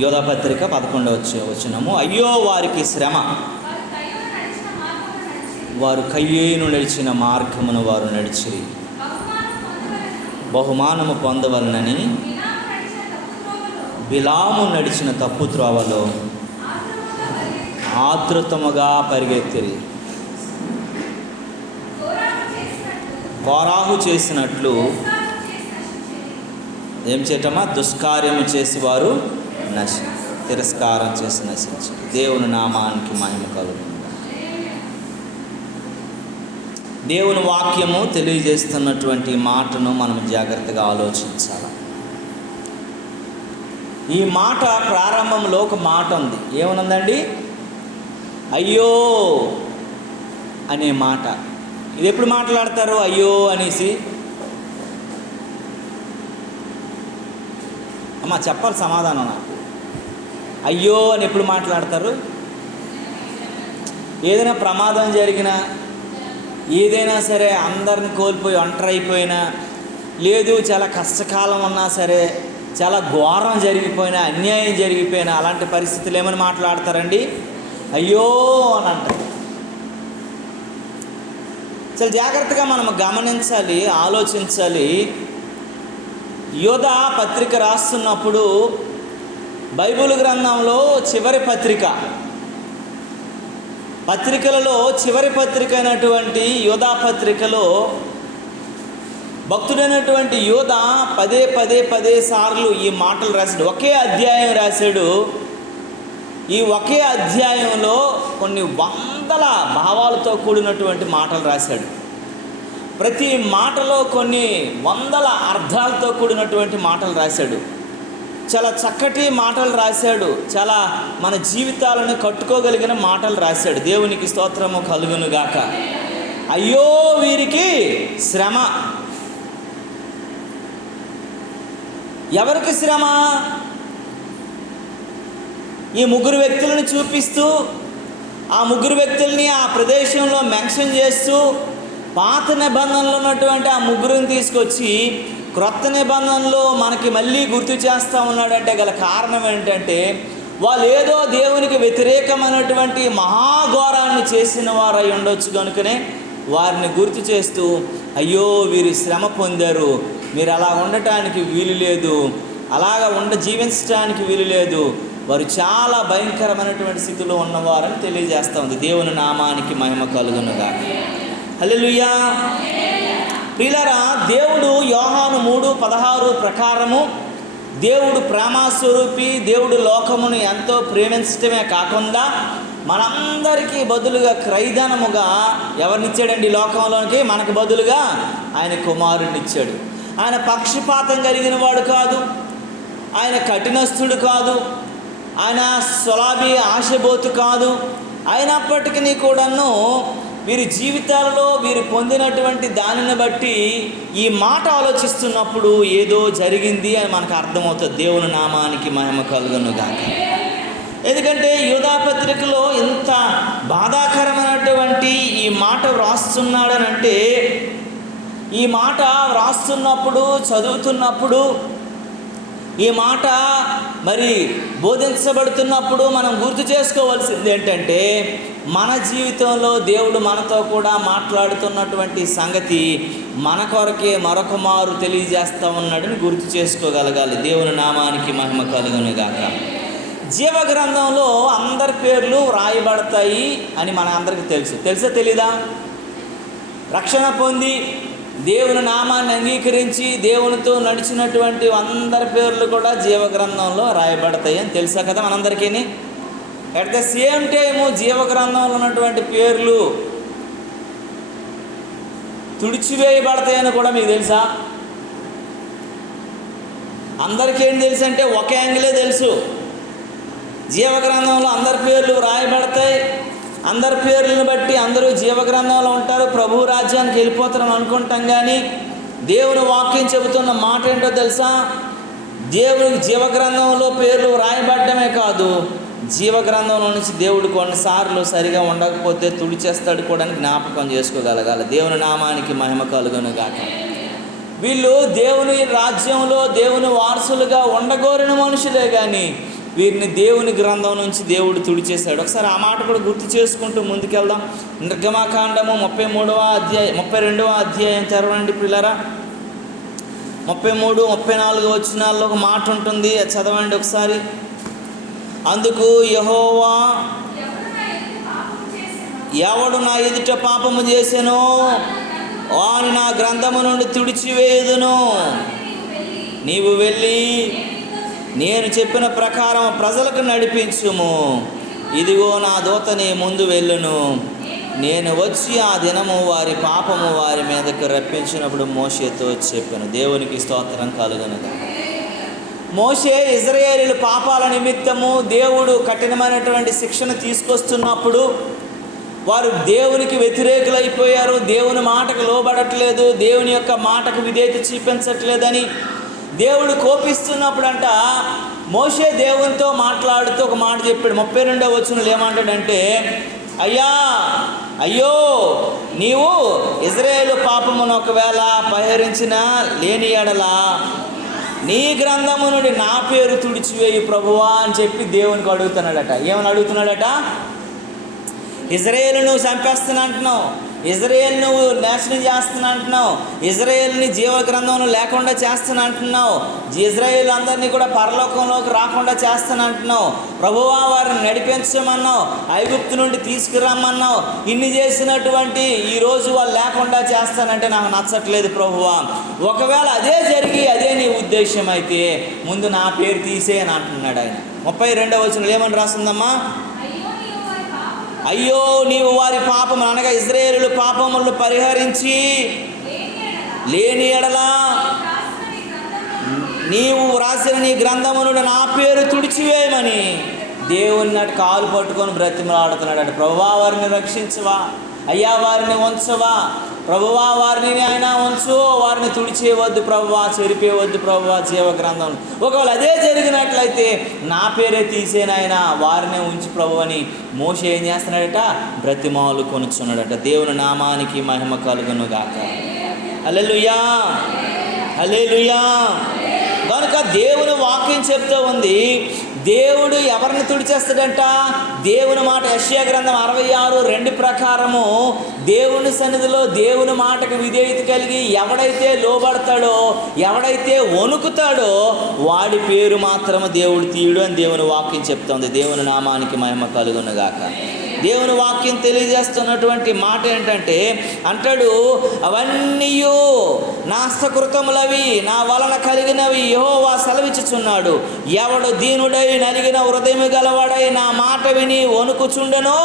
యోధా పత్రిక 11వ వచనము. అయ్యో వారికి శ్రమ, వారు కయ్యేను నడిచిన మార్గమును వారు నడిచిరి, బహుమానము పొందవలనని బిలాము నడిచిన తప్పు త్రోవలో ఆతృతముగా పరిగెత్తిరి. కోరాహు చేసినట్లు ఏం చేయటమా? దుష్కార్యము చేసి వారు తిరస్కారం చేసి నశించారు. దేవుని నామానికి మహిమ కలుగును. దేవుని వాక్యము తెలియజేస్తున్నటువంటి మాటను మనం జాగ్రత్తగా ఆలోచించాలి. ఈ మాట ప్రారంభంలో ఒక మాట ఉంది. ఏమనుందండి? అయ్యో అనే మాట. ఇది ఎప్పుడు మాట్లాడతారు అయ్యో అనేసి? అమ్మా చెప్పాలి సమాధానం నాకు. అయ్యో అని ఎప్పుడు మాట్లాడతారు? ఏదైనా ప్రమాదం జరిగినా, ఏదైనా సరే, అందరిని కోల్పోయి ఒంటరి అయిపోయినా, లేదు చాలా కష్టకాలం ఉన్నా సరే, చాలా ఘోరం జరిగిపోయినా, అన్యాయం జరిగిపోయినా, అలాంటి పరిస్థితులు ఏమని మాట్లాడతారండి? అయ్యో అని అంటారు. చాలా జాగ్రత్తగా మనం గమనించాలి, ఆలోచించాలి. యోధా పత్రిక రాస్తున్నప్పుడు బైబిల్ గ్రంథంలో చివరి పత్రికలలో చివరి పత్రిక అయినటువంటి యోధా పత్రికలో భక్తుడైనటువంటి యోధా పదే సార్లు ఈ మాటలు రాశాడు. ఒకే అధ్యాయం రాశాడు. ఈ ఒకే అధ్యాయంలో కొన్ని వందల భావాలతో కూడినటువంటి మాటలు రాశాడు. ప్రతి మాటలో కొన్ని వందల అర్థాలతో కూడినటువంటి మాటలు రాశాడు. చాలా చక్కటి మాటలు రాశాడు. చాలా మన జీవితాలను కట్టుకోగలిగిన మాటలు రాశాడు. దేవునికి స్తోత్రము కలుగును గాక. అయ్యో వీరికి శ్రమ. ఎవరికి శ్రమ? ఈ ముగ్గురు వ్యక్తులను చూపిస్తూ, ఆ ముగ్గురు వ్యక్తుల్ని ఆ ప్రదేశంలో మెన్షన్ చేస్తూ, పాత నిబంధనలో ఉన్నటువంటి ఆ ముగ్గురిని తీసుకొచ్చి క్రొత్త నిబంధనలో మనకి మళ్ళీ గుర్తు చేస్తూ ఉన్నాడంటే గల కారణం ఏంటంటే, వాళ్ళు ఏదో దేవునికి వ్యతిరేకమైనటువంటి మహాఘోరాన్ని చేసిన వారు అయి ఉండొచ్చు కనుకనే వారిని గుర్తు చేస్తూ, అయ్యో వీరు శ్రమ పొందారు, మీరు అలా ఉండటానికి వీలు లేదు, అలాగా జీవించడానికి వీలు లేదు, వారు చాలా భయంకరమైనటువంటి స్థితిలో ఉన్నవారని తెలియజేస్తూ ఉంది. దేవుని నామానికి మహిమ కలుగునుగా. హల్లెలూయా. ప్రియులారా, దేవుడు యోహాను 3:16 ప్రకారము దేవుడు ప్రేమస్వరూపి, దేవుడు లోకమును ఎంతో ప్రేమించటమే కాకుండా మనందరికీ బదులుగా క్రైదనముగా ఎవరినిచ్చాడండి? లోకంలోనికి మనకు బదులుగా ఆయన కుమారుడిని ఇచ్చాడు. ఆయన పక్షపాతం కలిగిన వాడు కాదు, ఆయన కఠినస్థుడు కాదు, ఆయన స్వలాభి ఆశబోతు కాదు. అయినప్పటికీ కూడాను వీరి జీవితాలలో వీరు పొందినటువంటి దానిని బట్టి ఈ మాట ఆలోచిస్తున్నప్పుడు ఏదో జరిగింది అని మనకు అర్థమవుతుంది. దేవుని నామానికి మహిమ కలుగునుగాక. ఎందుకంటే యోధా పత్రికలో ఇంత బాధాకరమైనటువంటి ఈ మాట వ్రాస్తున్నాడనంటే, ఈ మాట వ్రాస్తున్నప్పుడు, చదువుతున్నప్పుడు, ఈ మాట మరి బోధించబడుతున్నప్పుడు మనం గుర్తు చేసుకోవాల్సింది ఏంటంటే, మన జీవితంలో దేవుడు మనతో కూడా మాట్లాడుతున్నటువంటి సంగతి మన కొరకే మరొక మారు తెలియజేస్తూ ఉన్నాడని గుర్తు చేసుకోగలగాలి. దేవుని నామానికి మహిమ కలుగునుగాక. జీవగ్రంథంలో అందరి పేర్లు రాయబడతాయి అని మన అందరికీ తెలుసా తెలీదా? రక్షణ పొంది దేవుని నామాన్ని అంగీకరించి దేవునితో నడిచినటువంటి అందరి పేర్లు కూడా జీవగ్రంథంలో రాయబడతాయి అని తెలుసా కదా మనందరికీ? అట్ ద సేమ్ టైము జీవగ్రంథంలో ఉన్నటువంటి పేర్లు తుడిచివేయబడతాయని కూడా మీకు తెలుసా? అందరికీ ఏం తెలుసు అంటే ఒక యాంగిలే తెలుసు. జీవగ్రంథంలో అందరి పేర్లు రాయబడతాయి, అందరి పేర్లను బట్టి అందరూ జీవగ్రంథంలో ఉంటారు, ప్రభు రాజ్యానికి వెళ్ళిపోతారని అనుకుంటాం. కానీ దేవుని వాక్యం చెబుతున్న మాట ఏంటో తెలుసా? దేవునికి జీవగ్రంథంలో పేర్లు రాయబడ్డమే కాదు, జీవగ్రంథంలో నుంచి దేవుడు కొన్నిసార్లు సరిగా ఉండకపోతే తుడిచేస్తాడు కూడా జ్ఞాపకం చేసుకోగలగాలి. దేవుని నామానికి మహిమ కలుగునుగాక. వీళ్ళు దేవుని రాజ్యంలో దేవుని వారసులుగా ఉండగోరిన మనుషులే కానీ వీరిని దేవుని గ్రంథం నుంచి దేవుడు తుడిచేశాడు. ఒకసారి ఆ మాట కూడా గుర్తు చేసుకుంటూ ముందుకెళ్దాం. నిర్గమాకాండము 32వ అధ్యాయం తెరవండి పిల్లరా. 33, 34 వచనాల్లో ఒక మాట ఉంటుంది, అది చదవండి ఒకసారి. అందుకు యెహోవా, ఎవడు నా ఎదుట పాపము చేసెనో వాని నా గ్రంథము నుండి తుడిచివేయుదును. నీవు వెళ్ళి నేను చెప్పిన ప్రకారం ప్రజలకు నడిపించుము. ఇదిగో నా దూత నీ ముందు వెళ్ళును. నేను వచ్చి ఆ దినము వారి పాపము వారి మీదకు రప్పించినప్పుడు మోషేతో చెప్పాను. దేవునికి స్తోత్రం కలుగునుగాక. మోషే ఇశ్రాయేలీయుల పాపాల నిమిత్తము దేవుడు కఠినమైనటువంటి శిక్షణ తీసుకొస్తున్నప్పుడు వారు దేవునికి వ్యతిరేకులైపోయారు. దేవుని మాటకు లోబడట్లేదు, దేవుని యొక్క మాటకు విధేయత చూపించట్లేదని దేవుడు కోపిస్తున్నప్పుడంట మోషే దేవునితో మాట్లాడుతూ ఒక మాట చెప్పాడు. 32వ వచనంలో ఏమంటాడంటే, అయ్యో నీవు ఇశ్రాయేలు పాపమును ఒకవేళ పరిహరించిన లేని ఎడల నీ గ్రంథము నుండి నా పేరు తుడిచివేయి ప్రభువా అని చెప్పి దేవునికి అడుగుతున్నాడట. ఏమని అడుగుతున్నాడట? ఇశ్రాయేలు నువ్వు చంపేస్తున్నా అంటున్నావు, ఇశ్రాయేలు నువ్వు నాశనం చేస్తున్నా అంటున్నావు, ఇశ్రాయేలుని జీవ గ్రంథంలో లేకుండా చేస్తున్నా అంటున్నావు, ఇశ్రాయేలు అందరినీ కూడా పరలోకంలోకి రాకుండా చేస్తున్నా అంటున్నావు, ప్రభువా వారిని నడిపించమన్నావు, ఐగుప్తు నుండి తీసుకురమ్మన్నావు, ఇన్ని చేసినటువంటి ఈరోజు వాళ్ళు లేకుండా చేస్తానంటే నాకు నచ్చట్లేదు ప్రభువా. ఒకవేళ అదే జరిగి అదే నీ ఉద్దేశం అయితే ముందు నా పేరు తీసేయని అంటున్నాడు ఆయన. 32వ వచనంలో ఏమని రాస్తుందమ్మా? అయ్యో నీవు వారి పాపము అనగా ఇశ్రాయేలీయుల పాపములను పరిహరించి లేని ఎడల నీవు వ్రాసిన నీ గ్రంథము నుండి నా పేరు తుడిచివేయమని దేవుని నాటి కాలు పట్టుకొని బ్రతిమలాడుతున్నాడు. ప్రభువా వారిని రక్షించవా, అయ్యా వారిని ఉంచవా, ప్రభువా వారిని అయినా ఉంచు, వారిని తుడిచేయవద్దు ప్రభువా, చెరిపేయవద్దు ప్రభువా జీవ గ్రంథం. ఒకవేళ అదే జరిగినట్లయితే నా పేరే తీసేనాయనా, వారినే ఉంచి ప్రభు అని మోషే ఏం చేస్తున్నాడట? బ్రతిమాలు కొనుచున్నాడట. దేవుని నామానికి మహిమ కలుగును గాక. హల్లెలూయా, హల్లెలూయా. కనుక దేవుని వాక్యం చెప్తూ ఉంది, దేవుడు ఎవరిని తుడిచేస్తాడంట? దేవుని మాట యెషయా గ్రంథం 66:2 ప్రకారము దేవుని సన్నిధిలో దేవుని మాటకు విధేయత కలిగి ఎవడైతే లోబడతాడో, ఎవడైతే వణుకుతాడో వాడి పేరు మాత్రము దేవుడు తీయుడు అని దేవుని వాక్యం చెప్తోంది. దేవుని నామానికి మహిమ కలుగును గాక. దేవుని వాక్యం తెలియజేస్తున్నటువంటి మాట ఏంటంటే అంటాడు, అవన్నీ నా హస్తకృతములవి, నా వలన కలిగినవి యెహోవా సెలవిచ్చుచున్నాడు. ఎవడు దీనుడై నలిగిన హృదయము గలవాడై నా మాట విని వణుకుచుండెనో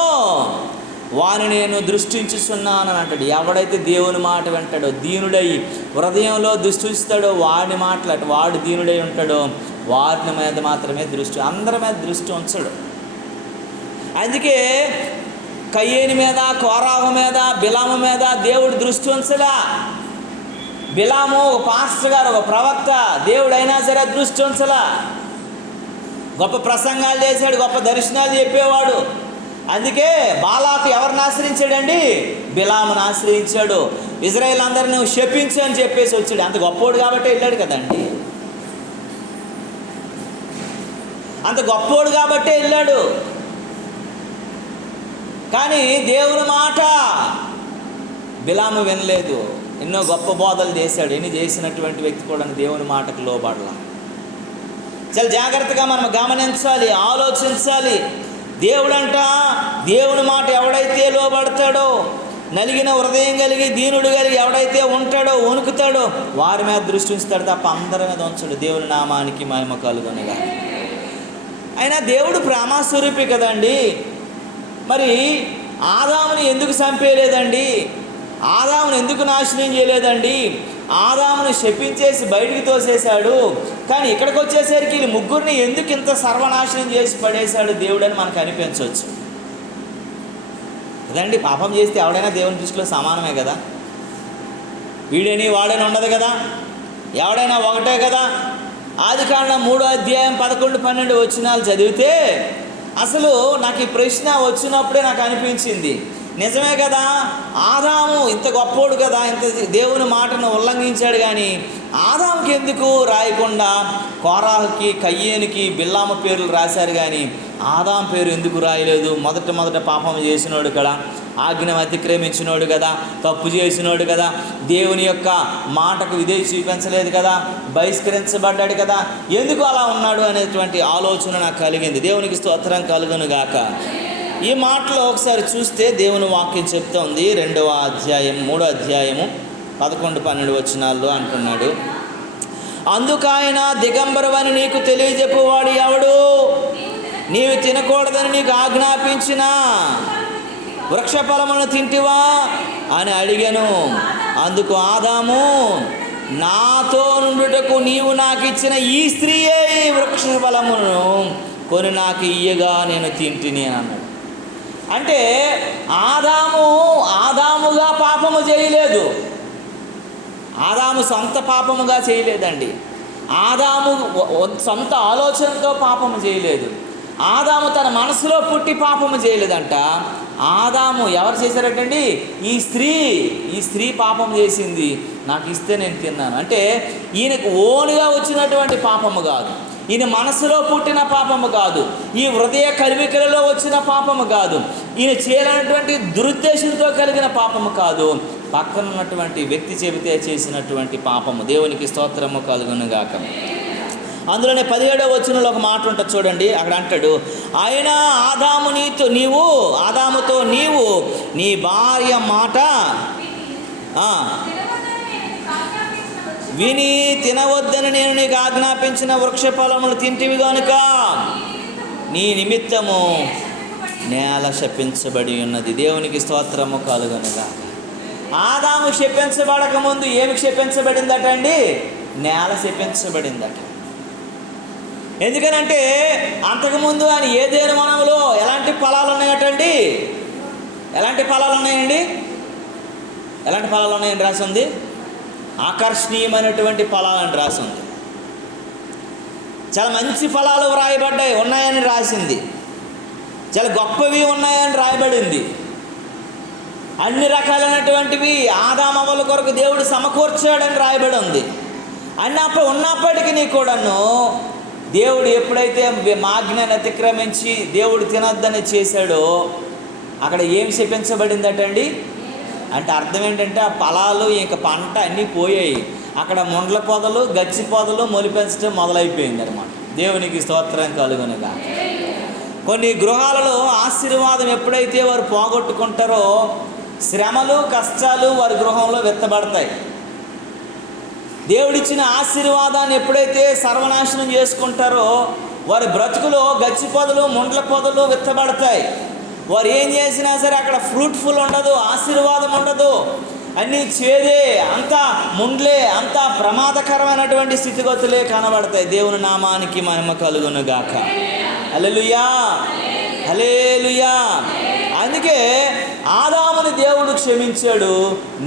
వాని నేను దృష్టించుచున్నానని అంటాడు. ఎవడైతే దేవుని మాట వింటాడో, దీనుడై హృదయంలో దృష్టిస్తాడో వాడి మాట్లాడు, వాడు దీనుడై ఉంటాడో వారిని మీద మాత్రమే దృష్టి, అందరి మీద దృష్టి ఉంచడు. అందుకే కయ్యేని మీద, కోరాహు మీద, బిలాము మీద దేవుడు దృష్టి ఉంచడా. బిలాము ఒక పాస్టర్ గారు, ఒక ప్రవక్త, దేవుడైనా సరే దృష్టి ఉంచలా. గొప్ప ప్రసంగాలు చేశాడు, గొప్ప దర్శనాలు చెప్పేవాడు. అందుకే బాలాకు ఎవరిని ఆశ్రయించాడండి? బిలామును ఆశ్రయించాడు. ఇజ్రాయేల్ అందరిని శపించు అని చెప్పేసి వచ్చాడు. అంత గొప్పోడు కాబట్టి వెళ్ళాడు కదండి, అంత గొప్పోడు కాబట్టే వెళ్ళాడు. కానీ దేవుని మాట బిలాము వినలేదు. ఎన్నో గొప్ప బోధలు చేశాడు, ఎన్ని చేసినటువంటి వ్యక్తి కూడా దేవుని మాటకు లోబడలా. చాలా జాగ్రత్తగా మనం గమనించాలి, ఆలోచించాలి. దేవుడంట దేవుని మాట ఎవడైతే లోబడతాడో, నలిగిన హృదయం కలిగి దీనుడు కలిగి ఎవడైతే ఉంటాడో, వణుకుతాడో వారి మీద దృష్టి ఉంచుతాడు తప్ప అందరి మీద ఉంచడు. దేవుని నామానికి మహిమ కలుగునుగా. అయినా దేవుడు ప్రేమస్వరూపి కదండి. మరి ఆదాముని ఎందుకు చంపేయలేదండి? ఆదామును ఎందుకు నాశనం చేయలేదండి? ఆదామును శపించేసి బయటికి తోసేశాడు. కానీ ఇక్కడికి వచ్చేసరికి వీళ్ళు ముగ్గురిని ఎందుకు ఇంత సర్వనాశనం చేసి పడేశాడు దేవుడు అని మనకు అనిపించవచ్చు కదండి. పాపం చేస్తే ఎవడైనా దేవుని దృష్టిలో సమానమే కదా. వీడని వాడని ఉండదు కదా, ఎవడైనా ఒకటే కదా. ఆదికాండం 3వ అధ్యాయం 11, 12 వచనాలు చదివితే అసలు నాకు ఈ ప్రశ్న వచ్చినప్పుడే నాకు అనిపించింది, నిజమే కదా, ఆదాము ఇంత గొప్పోడు కదా, ఇంత దేవుని మాటను ఉల్లంఘించాడు, కానీ ఆదాముకి ఎందుకు రాయకుండా కోరాహుకి, కయ్యేనుకి, బిల్లాము పేర్లు రాశారు, కానీ ఆదాం పేరు ఎందుకు రాయలేదు? మొదట పాపం చేసినోడు కదా, ఆజ్ఞను అతిక్రమించినోడు కదా, తప్పు చేసినోడు కదా, దేవుని యొక్క మాటకు విధేయత చూపించలేదు కదా, బహిష్కరించబడ్డాడు కదా, ఎందుకు అలా ఉన్నాడు అనేటువంటి ఆలోచన నాకు కలిగింది. దేవునికి స్తోత్రం కలుగును గాక. ఈ మాటలో ఒకసారి చూస్తే దేవుని వాక్యం చెప్తోంది. 2వ అధ్యాయం 3వ అధ్యాయము 11-12 వచనాల్లో అంటున్నాడు, అందుకైన దిగంబరవని నీకు తెలియజెప్పువాడు ఎవడు? నీవు తినకూడదని నీకు ఆజ్ఞాపించిన వృక్ష ఫలములను తింటివా అని అడిగాను. అందుకు ఆదాము, నాతో నుండుటకు నీవు నాకు ఇచ్చిన ఈ స్త్రీయే ఈ వృక్ష ఫలమును కొని నాకు ఇయ్యగా నేను తింటిని అని అన్నాడు. అంటే ఆదాముగా పాపము చేయలేదు. ఆదాము సొంత పాపముగా చేయలేదండి. ఆదాము సొంత ఆలోచనతో పాపము చేయలేదు. ఆదాము తన మనసులో పుట్టి పాపము చేయలేదంట. ఆదాము ఎవరు చేశారటండి? ఈ స్త్రీ పాపం చేసింది, నాకు ఇస్తే నేను తిన్నాను. అంటే ఈయనకు ఓనుగా వచ్చినటువంటి పాపము కాదు, ఈయన మనసులో పుట్టిన పాపము కాదు, ఈ హృదయ కల్వికలలో వచ్చిన పాపము కాదు, ఈయన చేయాలన్నటువంటి దురుద్దేశంతో కలిగిన పాపము కాదు, పక్కన ఉన్నటువంటి వ్యక్తి చెబితే చేసినటువంటి పాపము. దేవునికి స్తోత్రము కలుగునుగాక. అందులోనే 17వ వచనంలో ఒక మాట ఉంటుంది చూడండి. అక్కడ అంటాడు, ఆయన ఆదాముతో నీవు నీ భార్య మాట విని తినవద్దని నేను నీకు ఆజ్ఞాపించిన వృక్ష ఫలములు తింటివి కనుక నీ నిమిత్తము నేల శపించబడి ఉన్నది. దేవునికి స్తోత్రము కలుగునుగా. ఆదాము శపించబడక ముందు ఏమి శపించబడిందట అండి? నేల శపించబడిందట. ఎందుకనంటే అంతకుముందు ఆయన ఏదేను వనంలో ఎలాంటి ఫలాలు ఉన్నాయటండి? ఎలాంటి ఫలాలు ఉన్నాయండి? ఎలాంటి ఫలాలు ఉన్నాయని రాసింది? ఆకర్షణీయమైనటువంటి ఫలాలని రాసింది. చాలా మంచి ఫలాలు ఉన్నాయని రాసింది. చాలా గొప్పవి ఉన్నాయని రాయబడింది. అన్ని రకాలైనటువంటివి ఆదామవ్వల కొరకు దేవుడు సమకూర్చాడని రాయబడి ఉంది. ఉన్నప్పటికీ కూడాను దేవుడు ఎప్పుడైతే ఆజ్ఞను అతిక్రమించి దేవుడు తినొద్దని చేశాడో అక్కడ ఏం శపించబడిందటండి? అంటే అర్థం ఏంటంటే ఆ ఫలాలు ఇంక పంట అన్నీ పోయాయి. అక్కడ ముండ్ల పొదలు, గచ్చి పొదలు మొలిపెంచడం మొదలైపోయింది అనమాట. దేవునికి స్తోత్రం కలుగునుగా. కొన్ని గృహాలలో ఆశీర్వాదం ఎప్పుడైతే వారు పోగొట్టుకుంటారో శ్రమలు, కష్టాలు వారి గృహంలో విత్తబడతాయి. దేవుడిచ్చిన ఆశీర్వాదాన్ని ఎప్పుడైతే సర్వనాశనం చేసుకుంటారో వారి బ్రతుకులో గచ్చి పొదలు, ముండ్ల పొదలు విత్తబడతాయి. వారు ఏం చేసినా సరే అక్కడ ఫ్రూట్ఫుల్ ఉండదు, ఆశీర్వాదం ఉండదు, అన్నీ చేదే, అంతా ముండ్లే, అంతా ప్రమాదకరమైనటువంటి స్థితిగతులే కనబడతాయి. దేవుని నామానికి మహిమ కలుగునుగాక. హల్లెలూయా, హల్లెలూయా. అందుకే ఆదాముని దేవుడు క్షమించాడు,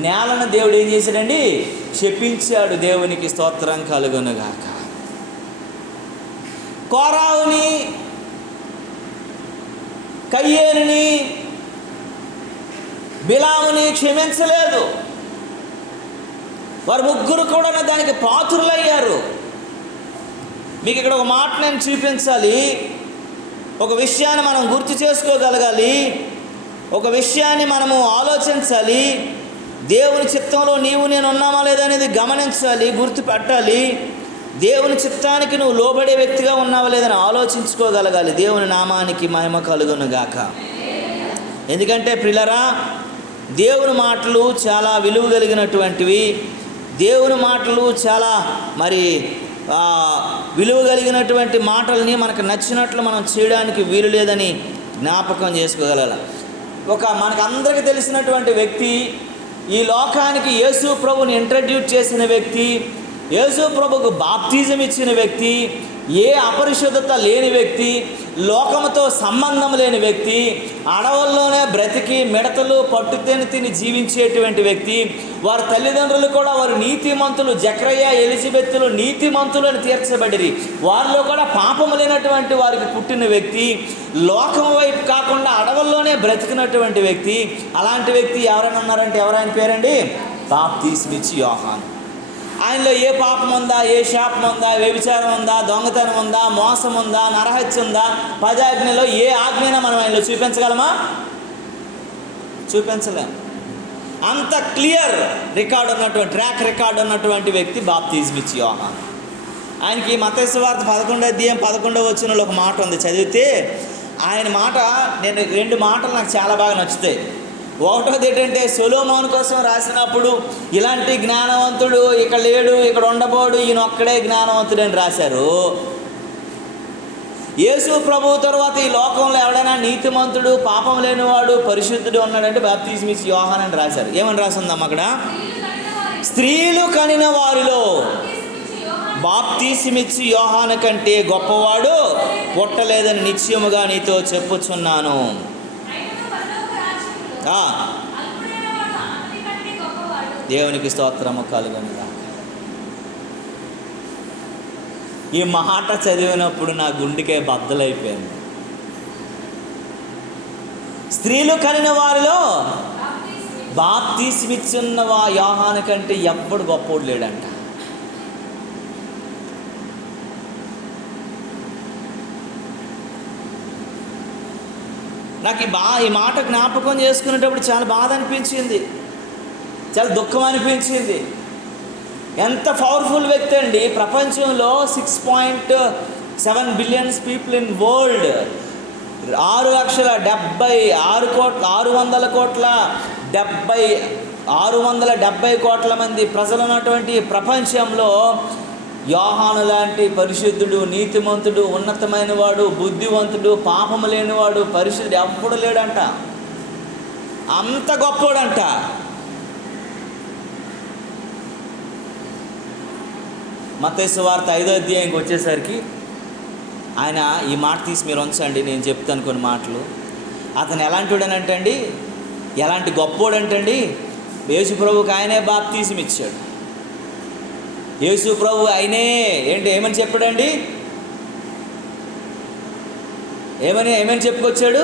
నేలను దేవుడు ఏం చేశాడండి? శపించాడు. దేవునికి స్తోత్రం కలుగునుగాక. కోరాహుని, కయ్యేనుని, బిలాముని క్షమించలేదు. వారు ముగ్గురు కూడా దానికి పాత్రులయ్యారు. మీకు ఇక్కడ ఒక మాట నేను చూపించాలి. ఒక విషయాన్ని మనం గుర్తు చేసుకోగలగాలి. ఒక విషయాన్ని మనము ఆలోచించాలి. దేవుని చిత్తంలో నీవు నేను ఉన్నామా లేదా అనేది గమనించాలి, గుర్తుపెట్టాలి. దేవుని చిత్తానికి నువ్వు లోబడే వ్యక్తిగా ఉన్నావా లేదని ఆలోచించుకోగలగాలి. దేవుని నామానికి మహిమ కలుగునుగాక. ఎందుకంటే ప్రియులారా, దేవుని మాటలు చాలా విలువ కలిగినటువంటివి. దేవుని మాటలు చాలా విలువ కలిగినటువంటి మాటల్ని మనకు నచ్చినట్లు మనం చేయడానికి వీలు లేదని జ్ఞాపకం చేసుకోగలగాలి. మనకు అందరికీ తెలిసినటువంటి వ్యక్తి, ఈ లోకానికి యేసు ప్రభుని ఇంట్రడ్యూస్ చేసిన వ్యక్తి, యేసు ప్రభుకు బాప్తిజం ఇచ్చిన వ్యక్తి, ఏ అపరిశుద్ధత లేని వ్యక్తి, లోకముతో సంబంధం లేని వ్యక్తి, అడవుల్లోనే బ్రతికి మిడతలు పట్టుతేని తిని జీవించేటువంటి వ్యక్తి. వారి తల్లిదండ్రులు కూడా వారు నీతిమంతులు, జకర్య, ఎలిజబెత్తులు నీతిమంతులు అని తీర్చబడిరి. వారిలో కూడా పాపము లేనటువంటి వారికి పుట్టిన వ్యక్తి, లోకం వైపు కాకుండా అడవుల్లోనే బ్రతికినటువంటి వ్యక్తి. అలాంటి వ్యక్తి ఎవరైనా ఉన్నారంటే ఎవరైనా పేరండి? బాప్తిస్మిచ్చి యోహాను. ఆయనలో ఏ పాపం ఉందా, ఏ శాపం ఉందా, వ్యభిచారం ఉందా, దొంగతనం ఉందా, మోసం ఉందా, నరహత్య ఉందా, 10 ఆజ్ఞలో ఏ ఆజ్ఞైనా మనం ఆయనలో చూపించగలమా? చూపించలేం. అంత క్లియర్ రికార్డ్ ఉన్నటువంటి, ట్రాక్ రికార్డ్ ఉన్నటువంటి వ్యక్తి బాప్తిజం ఇచ్చే యోహాను. ఆయనకి మత్తయి సువార్త 11:11 ఒక మాట ఉంది, చదివితే ఆయన మాట, నేను 2 మాటలు నాకు చాలా బాగా నచ్చుతాయి. ఒకటోది ఏంటంటే, సొలొమోను కోసం రాసినప్పుడు ఇలాంటి జ్ఞానవంతుడు ఇక్కడ లేడు, ఇక్కడ ఉండబోడు, ఈయన ఒక్కడే జ్ఞానవంతుడు అని రాశారు. యేసు ప్రభువు తర్వాత ఈ లోకంలో ఎవడైనా నీతిమంతుడు, పాపం లేనివాడు, పరిశుద్ధుడు ఉన్నాడంటే బాప్తిజం ఇచ్చే యోహాను అని రాశారు. ఏమని రాసిందమ్మ అక్కడ? స్త్రీలు కనిన వారిలో బాప్తిజం ఇచ్చే యోహాను కంటే గొప్పవాడు పుట్టలేదని నిశ్చయముగా నీతో చెప్పుచున్నాను. దేవునికి స్తోత్రము కలుగునుగాక. ఈ మాట చదివినప్పుడు నా గుండెకే బద్దలైపోయింది. స్త్రీలు కనిన వారిలో బాప్తిజం ఇచ్చున్న యోహాను కంటే ఎవ్వడు గొప్పోడు లేడంట. నాకు ఈ మాట జ్ఞాపకం చేసుకునేటప్పుడు చాలా బాధ అనిపించింది, చాలా దుఃఖం అనిపించింది. ఎంత పవర్ఫుల్ వ్యక్తి అండి. ప్రపంచంలో 6.7 బిలియన్స్ పీపుల్ ఇన్ వరల్డ్, 670 కోట్ల మంది ప్రజలు ఉన్నటువంటి ప్రపంచంలో యోహాను లాంటి పరిశుద్ధుడు, నీతిమంతుడు, ఉన్నతమైన వాడు, బుద్ధివంతుడు, పాపము లేనివాడు, పరిశుద్ధుడు ఎప్పుడు లేడంట. అంత గొప్పోడంట. మత్తయి సువార్త 5వ అధ్యాయంకి వచ్చేసరికి ఆయన ఈ మాట తీసి మీరు ఉంచండి, నేను చెప్తాను కొన్ని మాటలు. అతను ఎలాంటివాడనంటండి, ఎలాంటి గొప్పోడంటండి, యేసు ప్రభువుకి ఆయనే బాప్తిజం ఇచ్చాడు. యేసు ప్రభు ఆయనే ఏమని చెప్పాడండి, ఏమని చెప్పుకొచ్చాడు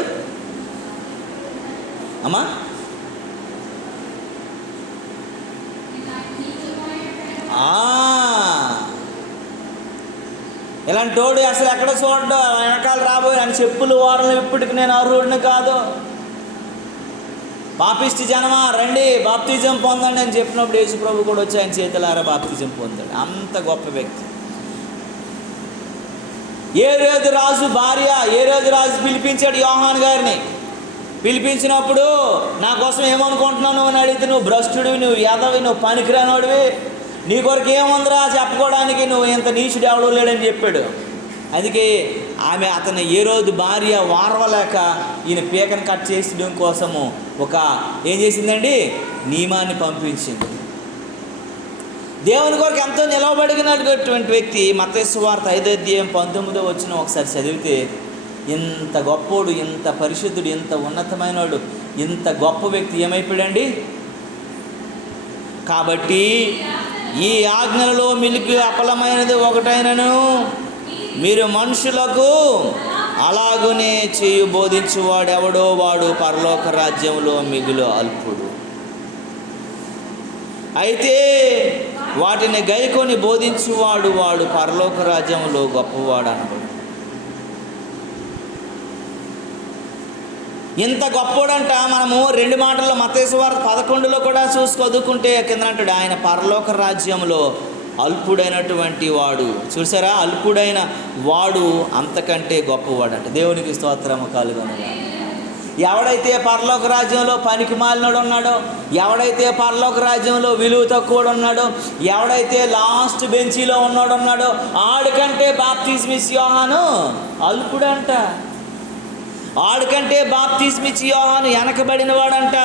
అమ్మా? ఇలాంటి తోడు అసలు ఎక్కడ చూడడు, వెనకాల రాబోయే అని చెప్పులు వారలు ఇప్పటికి నేను అర్హుడిని కాదు, పాపిష్టి జనమా రండి బాప్తిజం పొందండి అని చెప్పినప్పుడు యేసు ప్రభు కూడా వచ్చి ఆయన చేతులారా బాప్తిజం పొందాడు. అంత గొప్ప వ్యక్తి. హేరోదు రాజు భార్య, హేరోదు రాజు పిలిపించాడు యోహాను గారిని. పిలిపించినప్పుడు నా కోసం ఏమనుకుంటున్నావు అని అడిగితే, నువ్వు భ్రష్టుడివి, నువ్వు యాదవి, నువ్వు పనికిరానోడివి, నీ కొరకు ఏముందిరా చెప్పుకోవడానికి, నువ్వు ఇంత నీచుడు ఎవడో లేడని చెప్పాడు. అందుకే అతను హేరోదు భార్య వారవలేక ఈయన పీకను కట్ చేసడం కోసము ఏం చేసిందండి, నియమాన్ని పంపించింది. దేవుని కొరకు ఎంతో నిలవబడినటువంటి వ్యక్తి. మత్తయి సువార్త 5వ అధ్యాయం 19 ఒకసారి చదివితే, ఇంత గొప్పోడు, ఇంత పరిశుద్ధుడు, ఇంత ఉన్నతమైనవాడు, ఇంత గొప్ప వ్యక్తి ఏమైపోయాడండి. కాబట్టి ఈ ఆజ్ఞలలో మిలికి అపలమైనది ఒకటైనను మీరు మనుషులకు అలాగునే చేయు బోధించువాడెవడో వాడు పరలోక రాజ్యంలో మిగులు అల్పుడు. అయితే వాటిని గైకొని బోధించువాడు వాడు పరలోక రాజ్యంలో గొప్పవాడు అనబడు. ఇంత గొప్పోడంట. మనము 2 మాటల్లో మత్తయి సువార్త 11లో కూడా చదువుకుంటే కింద అంటాడు, ఆయన పరలోక రాజ్యంలో అల్పుడైనటువంటి వాడు. చూసారా, అల్పుడైన వాడు అంతకంటే గొప్పవాడంట. దేవునికి స్తోత్రము కలుగునుగాక. ఎవడైతే పరలోక రాజ్యంలో పనికి మాలినోడు ఉన్నాడో, ఎవడైతే పరలోక రాజ్యంలో విలువ తక్కువడు ఉన్నాడో, ఎవడైతే లాస్ట్ బెంచీలో ఉన్నాడో ఆడికంటే బాప్తిజం ఇచ్చే యోహాను అల్పుడంట. ఆడికంటే బాప్తిజం ఇచ్చే యోహాను వెనకబడిన వాడంట.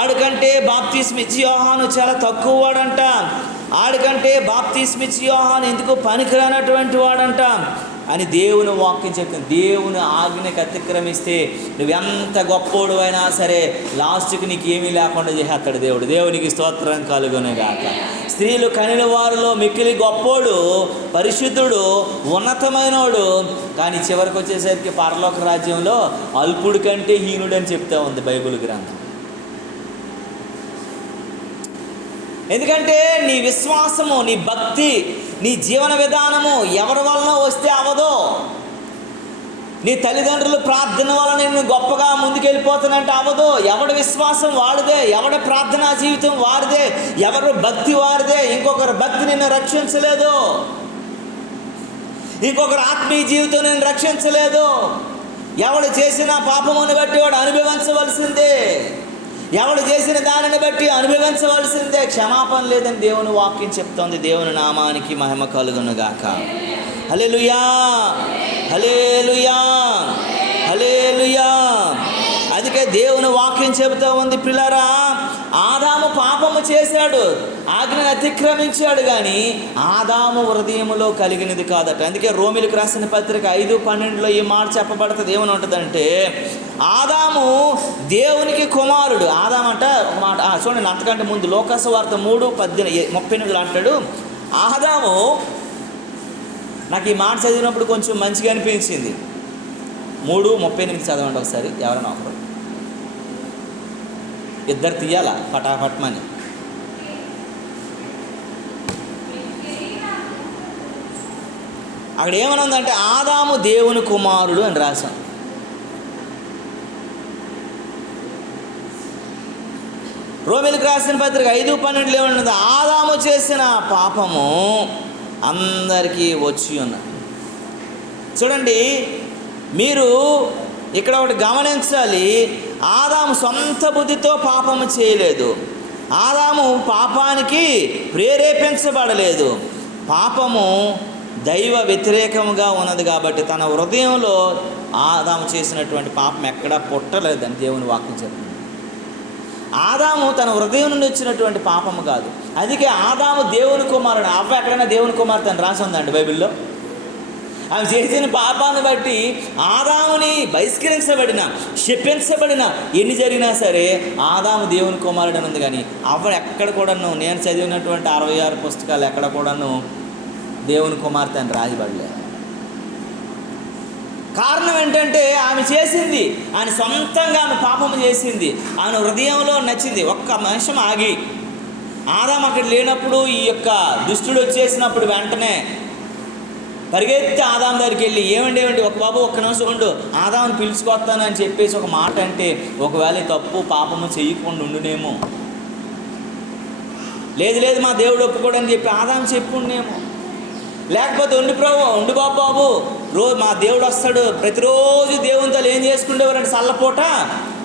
ఆడికంటే బాప్తిజం ఇచ్చే యోహాను చాలా తక్కువ వాడంట. ఆడికంటే బాప్తిజం ఇచ్చే యోహాను ఎందుకు పనికిరానటువంటి వాడంట అని దేవుని వాక్యం చెప్తుంది. దేవుని ఆజ్ఞకి అతిక్రమిస్తే నువ్వెంత గొప్పోడు అయినా సరే లాస్ట్కి నీకు ఏమీ లేకుండా చేసేస్తాడు దేవుడు. దేవునికి స్తోత్రం కలుగునుగాక. స్త్రీలు కనిన వారిలో మిక్కిలి గొప్పోడు, పరిశుద్ధుడు, ఉన్నతమైనోడు, కానీ చివరికి వచ్చేసరికి పరలోక రాజ్యంలో అల్పుడి కంటే హీనుడు అని చెప్తా ఉంది బైబిల్ గ్రంథం. ఎందుకంటే నీ విశ్వాసము, నీ భక్తి, నీ జీవన విధానము ఎవరి వలన వస్తే అవదో. నీ తల్లిదండ్రులు ప్రార్థన వలన నేను గొప్పగా ముందుకెళ్ళిపోతానంటే అవదు. ఎవడి విశ్వాసం వాడిదే, ఎవడి ప్రార్థనా జీవితం వారిదే, ఎవరి భక్తి వారిదే. ఇంకొకరి భక్తి నిన్ను రక్షించలేదు, ఇంకొకరు ఆత్మీయ జీవితం నేను రక్షించలేదు. ఎవడు చేసిన పాపమును బట్టి వాడు అనుభవించవలసిందే, ఎవడు చేసిన దానిని బట్టి అనుభవించవలసిందే. క్షమాపణ లేదని దేవుని వాక్యం చెప్తోంది. దేవుని నామానికి మహిమ కలుగునుగాక. హల్లెలూయా, హల్లెలూయా, హల్లెలూయా. అందుకే దేవుని వాక్యం చెబుతూ ఉంది, ప్రియులారా, ఆదాము పాపము చేశాడు, ఆజ్ఞను అతిక్రమించాడు, కానీ ఆదాము హృదయములో కలిగినది కాదట. అందుకే రోమిలకు రాసిన పత్రిక 5:12 ఈ మాట చెప్పబడుతుంది. ఏమని ఉంటుందంటే, ఆదాము దేవునికి కుమారుడు. ఆదాము అంట ఒక మాట చూడండి, అంతకంటే ముందు లోకాసు వార్త 3:38 అంటాడు, ఆదాము, నాకు ఈ మాట చదివినప్పుడు కొంచెం మంచిగా అనిపించింది. 3:38 చదవండి ఒకసారి, ఎవరైనా ఒకరు, ఇద్దరు తీయాలా పటాపట్మని. అక్కడ ఏమని ఉందంటే, ఆదాము దేవుని కుమారుడు అని రాశాం. రోమిలకు రాసిన పత్రిక 5:12 ఏమన్నది, ఆదాము చేసిన పాపము అందరికీ వచ్చి ఉన్నది. చూడండి, మీరు ఇక్కడ ఒకటి గమనించాలి. ఆదాము సొంత బుద్ధితో పాపము చేయలేదు, ఆదాము పాపానికి ప్రేరేపించబడలేదు. పాపము దైవ వ్యతిరేకంగా ఉన్నది కాబట్టి తన హృదయంలో ఆదాము చేసినటువంటి పాపం ఎక్కడా పుట్టలేదని దేవుని వాక్యం చెప్తుంది. ఆదాము తన హృదయం నుండి వచ్చినటువంటి పాపము కాదు. అందుకే ఆదాము దేవుని కుమారుడు. అవ్వ ఎక్కడైనా దేవుని కుమార్తె అని రాసి ఉందండి బైబిల్లో? ఆమె చేసిన పాపాన్ని బట్టి ఆదాముని బహిష్కరించబడిన, శపించబడిన ఎన్ని జరిగినా సరే ఆదాము దేవుని కుమారుడు అని ఉంది. కానీ అవ్వ ఎక్కడ కూడాను, నేను చదివినటువంటి 66 పుస్తకాలు ఎక్కడ కూడాను దేవుని కుమార్తె అని రాయబడలేదు. కారణం ఏంటంటే, ఆమె చేసింది, ఆయన సొంతంగా ఆమె పాపము చేసింది, ఆయన హృదయంలో నచ్చింది. ఒక్క నిమిషం ఆగి, ఆదాము అక్కడ లేనప్పుడు ఈ యొక్క దుష్టుడు వచ్చేసినప్పుడు వెంటనే పరిగెత్తి ఆదాము దగ్గరికి వెళ్ళి, ఏమండి ఒక బాబు ఒక్క నిమిషం ఉండు, ఆదాముని పిలుచుకొస్తాను అని చెప్పేసి ఒక మాట అంటే, ఒకవేళ తప్పు పాపము చేయకుండా ఉండునేమో. లేదు మా దేవుడు ఒప్పుకోడని చెప్పి ఆదాము చెప్పుండేమో. లేకపోతే ఉండు బాబు మా దేవుడు వస్తాడు, ప్రతిరోజు దేవునితో ఏం చేసుకునేవారు అంటే చల్లపూట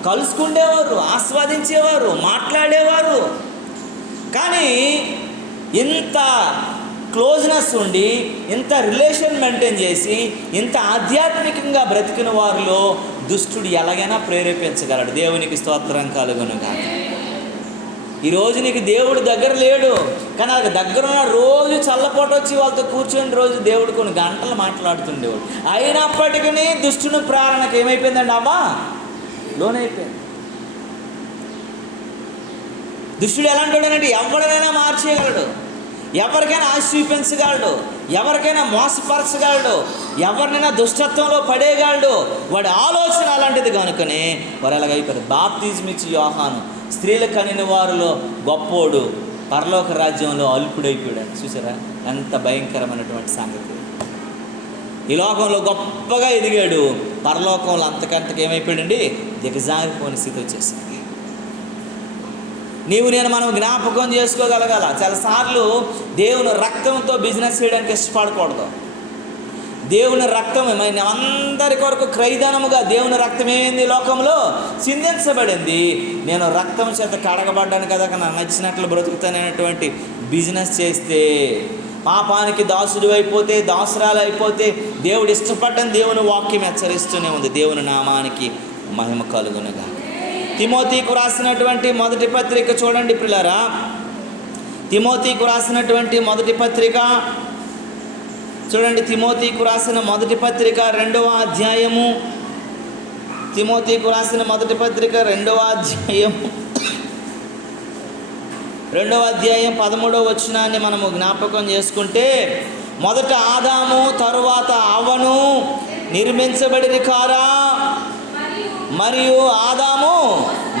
కలుసుకుండేవారు, ఆస్వాదించేవారు, మాట్లాడేవారు. కానీ ఇంత క్లోజ్నెస్ ఉండి, ఇంత రిలేషన్ మెయింటైన్ చేసి, ఇంత ఆధ్యాత్మికంగా బ్రతికిన వారిలో దుష్టుడు ఎలాగైనా ప్రేరేపించగలడు. దేవునికి స్తోత్రం కలుగునుగా. ఈరోజు నీకు దేవుడు దగ్గర లేడు, కానీ నాకు దగ్గర ఉన్న రోజు చల్లపోట వచ్చి వాళ్ళతో కూర్చొని రోజు దేవుడు కొన్ని గంటలు మాట్లాడుతుండేవాడు. అయినప్పటికీ దుష్టుని ప్రేరణకు ఏమైపోయిందండి? అవ్వా లోనైపోయింది. దుష్టుడు ఎలాంటి వాడనంటే ఎవరినైనా మార్చేయగలడు, ఎవరికైనా ఆశ చూపించగలడు, ఎవరికైనా మోసపరచగలడు, ఎవరినైనా దుష్టత్వంలో పడేయగలడు. వాడి ఆలోచన అలాంటిది కనుకనే వారు ఎలాగైపోయారు. బాప్తిజం ఇచ్చి యోహాను స్త్రీల కనిన వారిలో గొప్పోడు, పరలోక రాజ్యంలో అల్పుడైపోయాడు. చూసారా ఎంత భయంకరమైనటువంటి సంగతి. ఈ లోకంలో గొప్పగా ఎదిగాడు, పరలోకంలో అంతకంతకు ఏమైపోయాడండి, దిగజారిపోయిన స్థితి వచ్చేసింది. నేను మనం జ్ఞాపకం చేసుకోగలగాల. చాలాసార్లు దేవుని రక్తంతో బిజినెస్ చేయడానికి ఇష్టపడకూడదు. దేవుని రక్తం అందరి కొరకు క్రయధనముగా దేవుని రక్తం ఏమైంది, లోకంలో చిందించబడింది. నేను రక్తం చేత కడగబడ్డాను కదా, నాకు నచ్చినట్లు బ్రతుకుతాననేటువంటి బిజినెస్ చేస్తే, పాపానికి దాసుడు అయిపోతే, దాసురాలు అయిపోతే, దేవుడు ఇష్టపడ్డని దేవుని వాక్యం హెచ్చరిస్తూనే ఉంది. దేవుని నామానికి మహిమ కలుగునుగా. తిమోతికు రాసినటువంటి మొదటి పత్రిక చూడండి ప్రియులారా, తిమోతికు రాసినటువంటి మొదటి పత్రిక చూడండి. తిమోతికు రాసిన మొదటి పత్రిక 2వ అధ్యాయము, తిమోతికు రాసిన మొదటి పత్రిక 2వ అధ్యాయము 13వ వచనాన్ని మనము జ్ఞాపకం చేసుకుంటే, మొదట ఆదాము తరువాత అవ్వను నిర్మించబడిన కారా, మరియు ఆదాము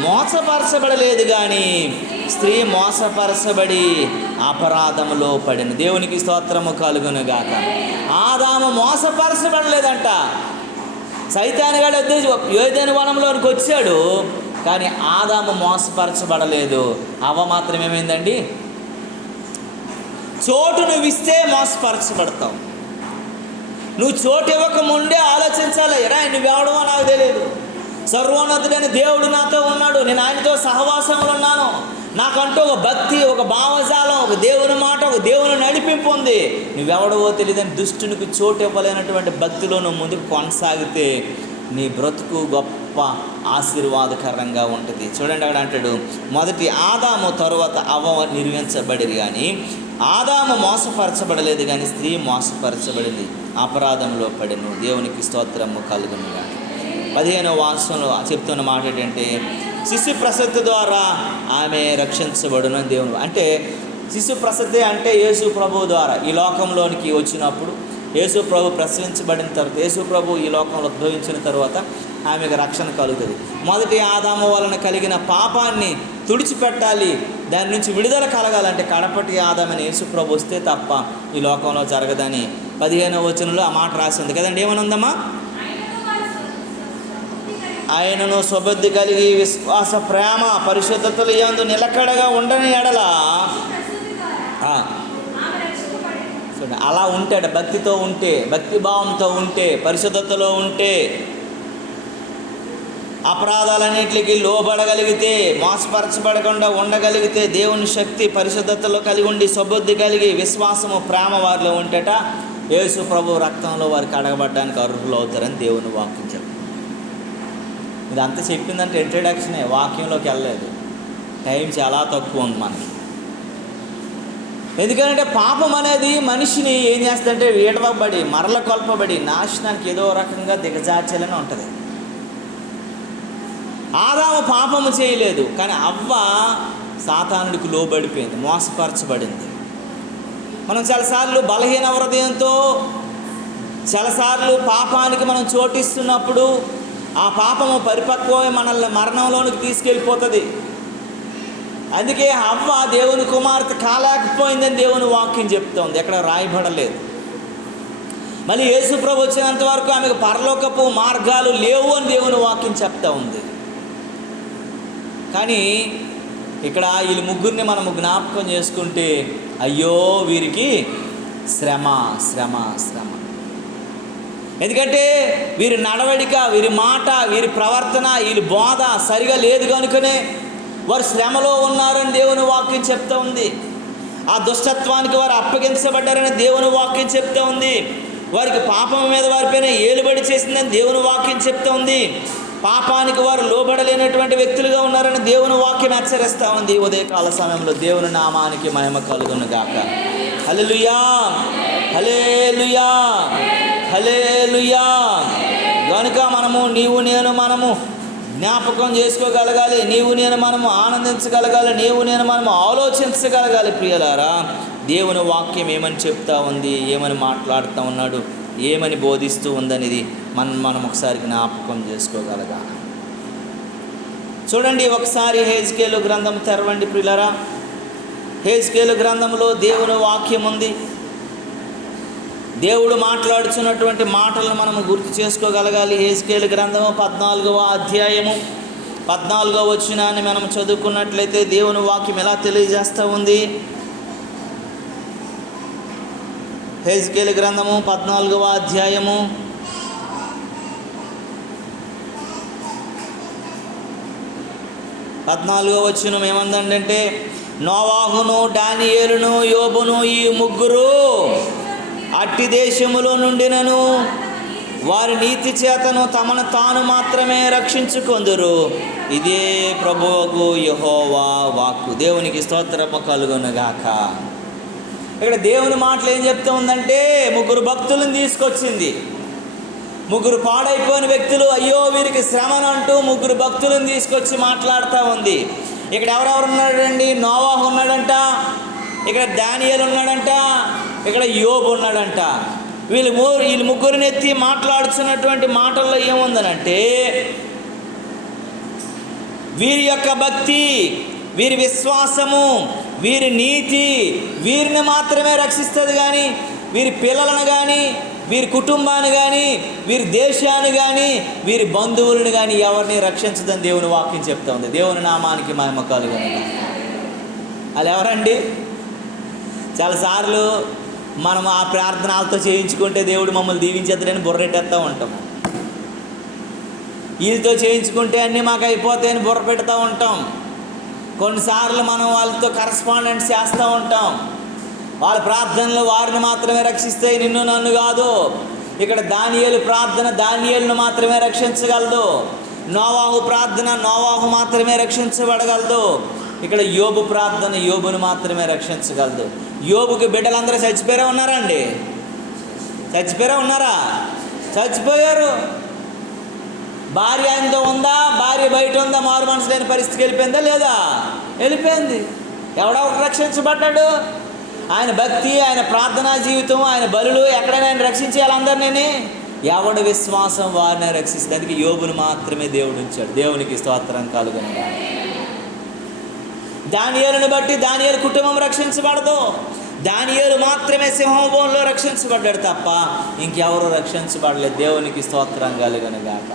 మోసపరచబడలేదు కానీ స్త్రీ మోసపరచబడి అపరాధములో పడిన. దేవునికి స్తోత్రము కలుగును గాక. ఆదాము మోసపరచబడలేదంట. సైతానుగాడు ఏదైనా వనంలోనికి వచ్చాడు, కానీ ఆదాము మోసపరచబడలేదు. అవ్వ మాత్రం ఏమైందండి? చోటు నువ్వు ఇస్తే మోసపరచబడతావు. నువ్వు చోటు ఇవ్వక ముందే ఆలోచించాలి. ఎరా నువ్వెవడమో నాకు తెలియదు, సర్వోన్నతుడైన దేవుడు నాతో ఉన్నాడు, నేను ఆయనతో సహవాసంలో ఉన్నాను, నాకంటూ ఒక భక్తి, ఒక భావజాలం, ఒక దేవుని మాట, ఒక దేవుని నడిపింపు ఉంది. నువ్వెవడవో తెలియదని దుష్టునికి చోటు ఇవ్వలేనటువంటి భక్తిలో నువ్వు ముందుకు కొనసాగితే నీ బ్రతుకు గొప్ప ఆశీర్వాదకరంగా ఉంటుంది. చూడండి, అక్కడ అంటాడు, మొదటి ఆదాము తరువాత అవ్వ నిర్మించబడిరు, కానీ ఆదాము మోసపరచబడలేదు కానీ స్త్రీ మోసపరచబడింది, అపరాధంలో పడిను. దేవునికి స్తోత్రము కలుగును గాక. 15వ వాక్యంలో చెప్తున్న మాట ఏంటంటే, శిశు ప్రసూతి ద్వారా ఆమె రక్షించబడును దేవుడు. అంటే శిశు ప్రసూతి అంటే యేసు ప్రభు ద్వారా ఈ లోకంలోనికి వచ్చినప్పుడు, యేసు ప్రభు ప్రసవించబడిన తర్వాత, యేసు ప్రభు ఈ లోకంలో ఉద్భవించిన తర్వాత ఆమెకు రక్షణ కలుగుతుంది. మొదటి ఆదాము వలన కలిగిన పాపాన్ని తుడిచిపెట్టాలి, దాని నుంచి విడుదల కలగాలంటే కడపటి ఆదామని యేసు ప్రభు వస్తే తప్ప ఈ లోకంలో జరగదని 15వ వచనంలో ఆ మాట రాసింది కదండి. ఏమని ఉందమ్మా? ఆయనను స్వబుద్ధి కలిగి విశ్వాస ప్రేమ పరిశుద్ధతలు యందు నిలకడగా ఉండని ఎడల అలా ఉంటాడు. భక్తితో ఉంటే, భక్తిభావంతో ఉంటే, పరిశుద్ధతలో ఉంటే, అపరాధాలన్నింటికి లోబడగలిగితే, మోసపరచబడకుండా ఉండగలిగితే, దేవుని శక్తి పరిశుద్ధతలో కలిగి ఉండి స్వబుద్ధి కలిగి విశ్వాసము ప్రేమ వారిలో ఉంటేట యేసు ప్రభు రక్తంలో వారికి అడగబడ్డానికి అర్హులు అవుతారని దేవుని వాక్యం చెప్తుంది. ఇదంతా చెప్పిందంటే ఇంట్రడక్షనే, వాక్యంలోకి వెళ్ళలేదు. టైం చాలా తక్కువ ఉంది మనకి. ఎందుకంటే పాపం అనేది మనిషిని ఏం చేస్తుందంటే వీడవబడి, మరల కొల్పబడి, నాశనానికి ఏదో రకంగా దిగజార్చాలని ఉంటుంది. ఆదాము పాపము చేయలేదు, కానీ అవ్వ సాతానుడికి లోబడిపోయింది, మోసపరచబడింది. మనం చాలాసార్లు బలహీన హృదయంతో, చాలాసార్లు పాపానికి మనం చోటిస్తున్నప్పుడు ఆ పాపము పరిపక్వమై మనల్ని మరణంలోనికి తీసుకెళ్ళిపోతుంది. అందుకే అవ్వ దేవుని కుమార్తె కాలేకపోయిందని దేవుని వాక్యం చెప్తోంది, ఎక్కడ రాయబడలేదు. మళ్ళీ యేసు ప్రభు వచ్చినంత వరకు ఆమెకు పరలోకపు మార్గాలు లేవు అని దేవుని వాక్యం చెప్తా ఉంది. కానీ ఇక్కడ వీళ్ళ ముగ్గురిని మనము జ్ఞాపకం చేసుకుంటే, అయ్యో వీరికి శ్రమ శ్రమ శ్రమ. ఎందుకంటే వీరి నడవడిక, వీరి మాట, వీరి ప్రవర్తన, వీరి బోధ సరిగా లేదు కనుకనే వారు శ్రమలో ఉన్నారని దేవుని వాక్యం చెప్తా ఉంది. ఆ దుష్టత్వానికి వారు అప్పగించబడ్డారని దేవుని వాక్యం చెప్తా ఉంది. వారికి పాపం మీద వారిపైన ఏలుబడి చేసిందని దేవుని వాక్యం చెప్తా ఉంది. పాపానికి వారు లోబడలేనటువంటి వ్యక్తులుగా ఉన్నారని దేవుని వాక్యం హెచ్చరిస్తూ ఉంది. ఉదయకాల సమయంలో దేవుని నామానికి మహిమ కలుగును గాక. హల్లెలూయా, హల్లెలూయా, హల్లెలూయా. కనుక మనము నీవు నేను మనము జ్ఞాపకం చేసుకోగలగాలి, నీవు నేను మనము ఆనందించగలగాలి, నీవు నేను మనము ఆలోచించగలగాలి. ప్రియులారా, దేవుని వాక్యం ఏమని చెప్తా ఉంది, ఏమని మాట్లాడుతూ ఉన్నాడు, ఏమని బోధిస్తూ ఉందనేది మనం ఒకసారి జ్ఞాపకం చేసుకోగలగాలి. చూడండి, ఒకసారి హెజ్కేలు గ్రంథం తెరవండి ప్రియులారా. హెజ్కేలు గ్రంథంలో దేవుని వాక్యం ఉంది. దేవుడు మాట్లాడుచున్నటువంటి మాటలను మనము గుర్తు చేసుకోగలగాలి. హెజ్కేలు గ్రంథము 14వ అధ్యాయము 14వ వచనాన్ని మనం చదువుకున్నట్లయితే దేవుని వాక్యం ఎలా తెలియజేస్తూ ఉంది. హెజ్కేలు గ్రంథము 14వ అధ్యాయము 14వ వచనం ఏమందంటే, నోవాహును, దానియేలును, యోబును ఈ ముగ్గురు అట్టి దేశములో నుండినను వారి నీతి చేతను తమను తాను మాత్రమే రక్షించుకొందురు. ఇదే ప్రభువుకు యెహోవా వాక్కు. దేవునికి స్తోత్రము కలుగునుగాక. ఇక్కడ దేవుని మాటలు ఏం చెప్తూ ఉందంటే, ముగ్గురు భక్తులను తీసుకొచ్చింది. ముగ్గురు పాడైపోయిన వ్యక్తులు, అయ్యో వీరికి శ్రమను అంటూ ముగ్గురు భక్తులను తీసుకొచ్చి మాట్లాడుతూ ఉంది. ఇక్కడ ఎవరెవరు ఉన్నాడండి? నోవాహు ఉన్నాడంట, ఇక్కడ దానియేలు ఉన్నాడంట, ఇక్కడ యోబు ఉన్నాడంట. వీళ్ళు ముగ్గురిని ఎత్తి మాట్లాడుతున్నటువంటి మాటల్లో ఏముందనంటే, వీరి యొక్క భక్తి, వీరి విశ్వాసము, వీరి నీతి వీరిని మాత్రమే రక్షిస్తుంది. కానీ వీరి పిల్లలను కానీ, వీరి కుటుంబాన్ని కానీ, వీరి దేశాన్ని కానీ, వీరి బంధువులను కానీ ఎవరిని రక్షించదని దేవుని వాక్యం చెప్తా ఉంది. దేవుని నామానికి మహిమ కలుగును. వాళ్ళు ఎవరండి? చాలాసార్లు మనం ఆ ప్రార్థనలతో చేయించుకుంటే దేవుడు మమ్మల్ని దీవించేద్దరని బుర్రెట్టేస్తూ ఉంటాము. వీళ్ళతో చేయించుకుంటే అన్నీ మాకు అయిపోతాయని బుర్ర పెడతా ఉంటాం. కొన్నిసార్లు మనం వాళ్ళతో కరస్పాండెన్స్ చేస్తూ ఉంటాం. వాళ్ళ ప్రార్థనలు వారిని మాత్రమే రక్షిస్తాయి, నిన్ను నన్ను కాదు. ఇక్కడ దానియేలు ప్రార్థన దానియేలును మాత్రమే రక్షించగలదు. నోవాహు ప్రార్థన నోవాహు మాత్రమే రక్షించబడగలదు. ఇక్కడ యోబు ప్రార్థన యోబును మాత్రమే రక్షించగలదు. యోబుకి బిడ్డలందరూ చచ్చిపోయారా ఉన్నారండి? చచ్చిపోయారా ఉన్నారా? చచ్చిపోయారు. భార్య ఆయనతో ఉందా? భార్య బయట ఉందా? మారు మనసు లేని పరిస్థితికి వెళ్ళిపోయిందా? లేదా? వెళ్ళిపోయింది. ఎవడో ఒకటి రక్షించబడ్డాడు. ఆయన భక్తి, ఆయన ప్రార్థనా జీవితం, ఆయన బలులు ఎక్కడైనా ఆయన రక్షించేయాలి అందరినీ. ఎవడి విశ్వాసం వారిని రక్షిస్తుంది. అందుకే యోబును మాత్రమే దేవుడు ఉంచాడు. దేవునికి స్తోత్రం కలుగును. దానియేలుని బట్టి దానియేలు కుటుంబం రక్షించబడదు. దానియేలు మాత్రమే సింహభవనంలో రక్షించబడ్డాడు తప్ప ఇంకెవరు రక్షించబడలేదు. దేవునికి స్తోత్రం కలుగును గాక.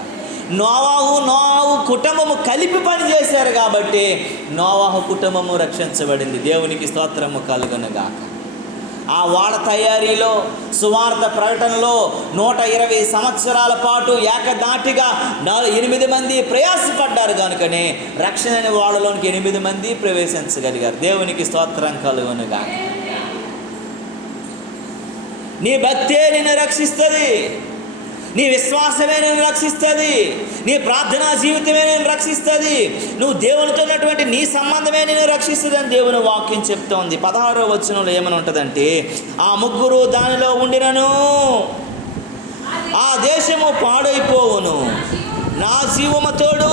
నోవాహు కుటుంబము కలిపి పని చేశారు కాబట్టి నోవాహు కుటుంబము రక్షించబడింది. దేవునికి స్తోత్రము కలుగును గాక. ఆ ఓడ తయారీలో, సువార్త ప్రకటనలో 120 సంవత్సరాల పాటు ఏకదాటిగా 8 మంది ప్రయాసపడ్డారు కనుకనే రక్షణ ఓడలోనికి 8 మంది ప్రవేశించగలిగారు. దేవునికి స్తోత్రం కలుగును గాక. నీ భక్తే నిన్ను రక్షిస్తుంది. నీ విశ్వాసమే నేను రక్షిస్తుంది. నీ ప్రార్థనా జీవితమే నేను రక్షిస్తుంది. నువ్వు దేవునితో ఉన్నటువంటి నీ సంబంధమే నేను రక్షిస్తుంది అని దేవుని వాక్యం చెప్తోంది. 16వ వచనంలో ఏమని ఉంటుందంటే, ఆ ముగ్గురు దానిలో ఉండినను ఆ దేశము పాడైపోవును, నా జీవము తోడు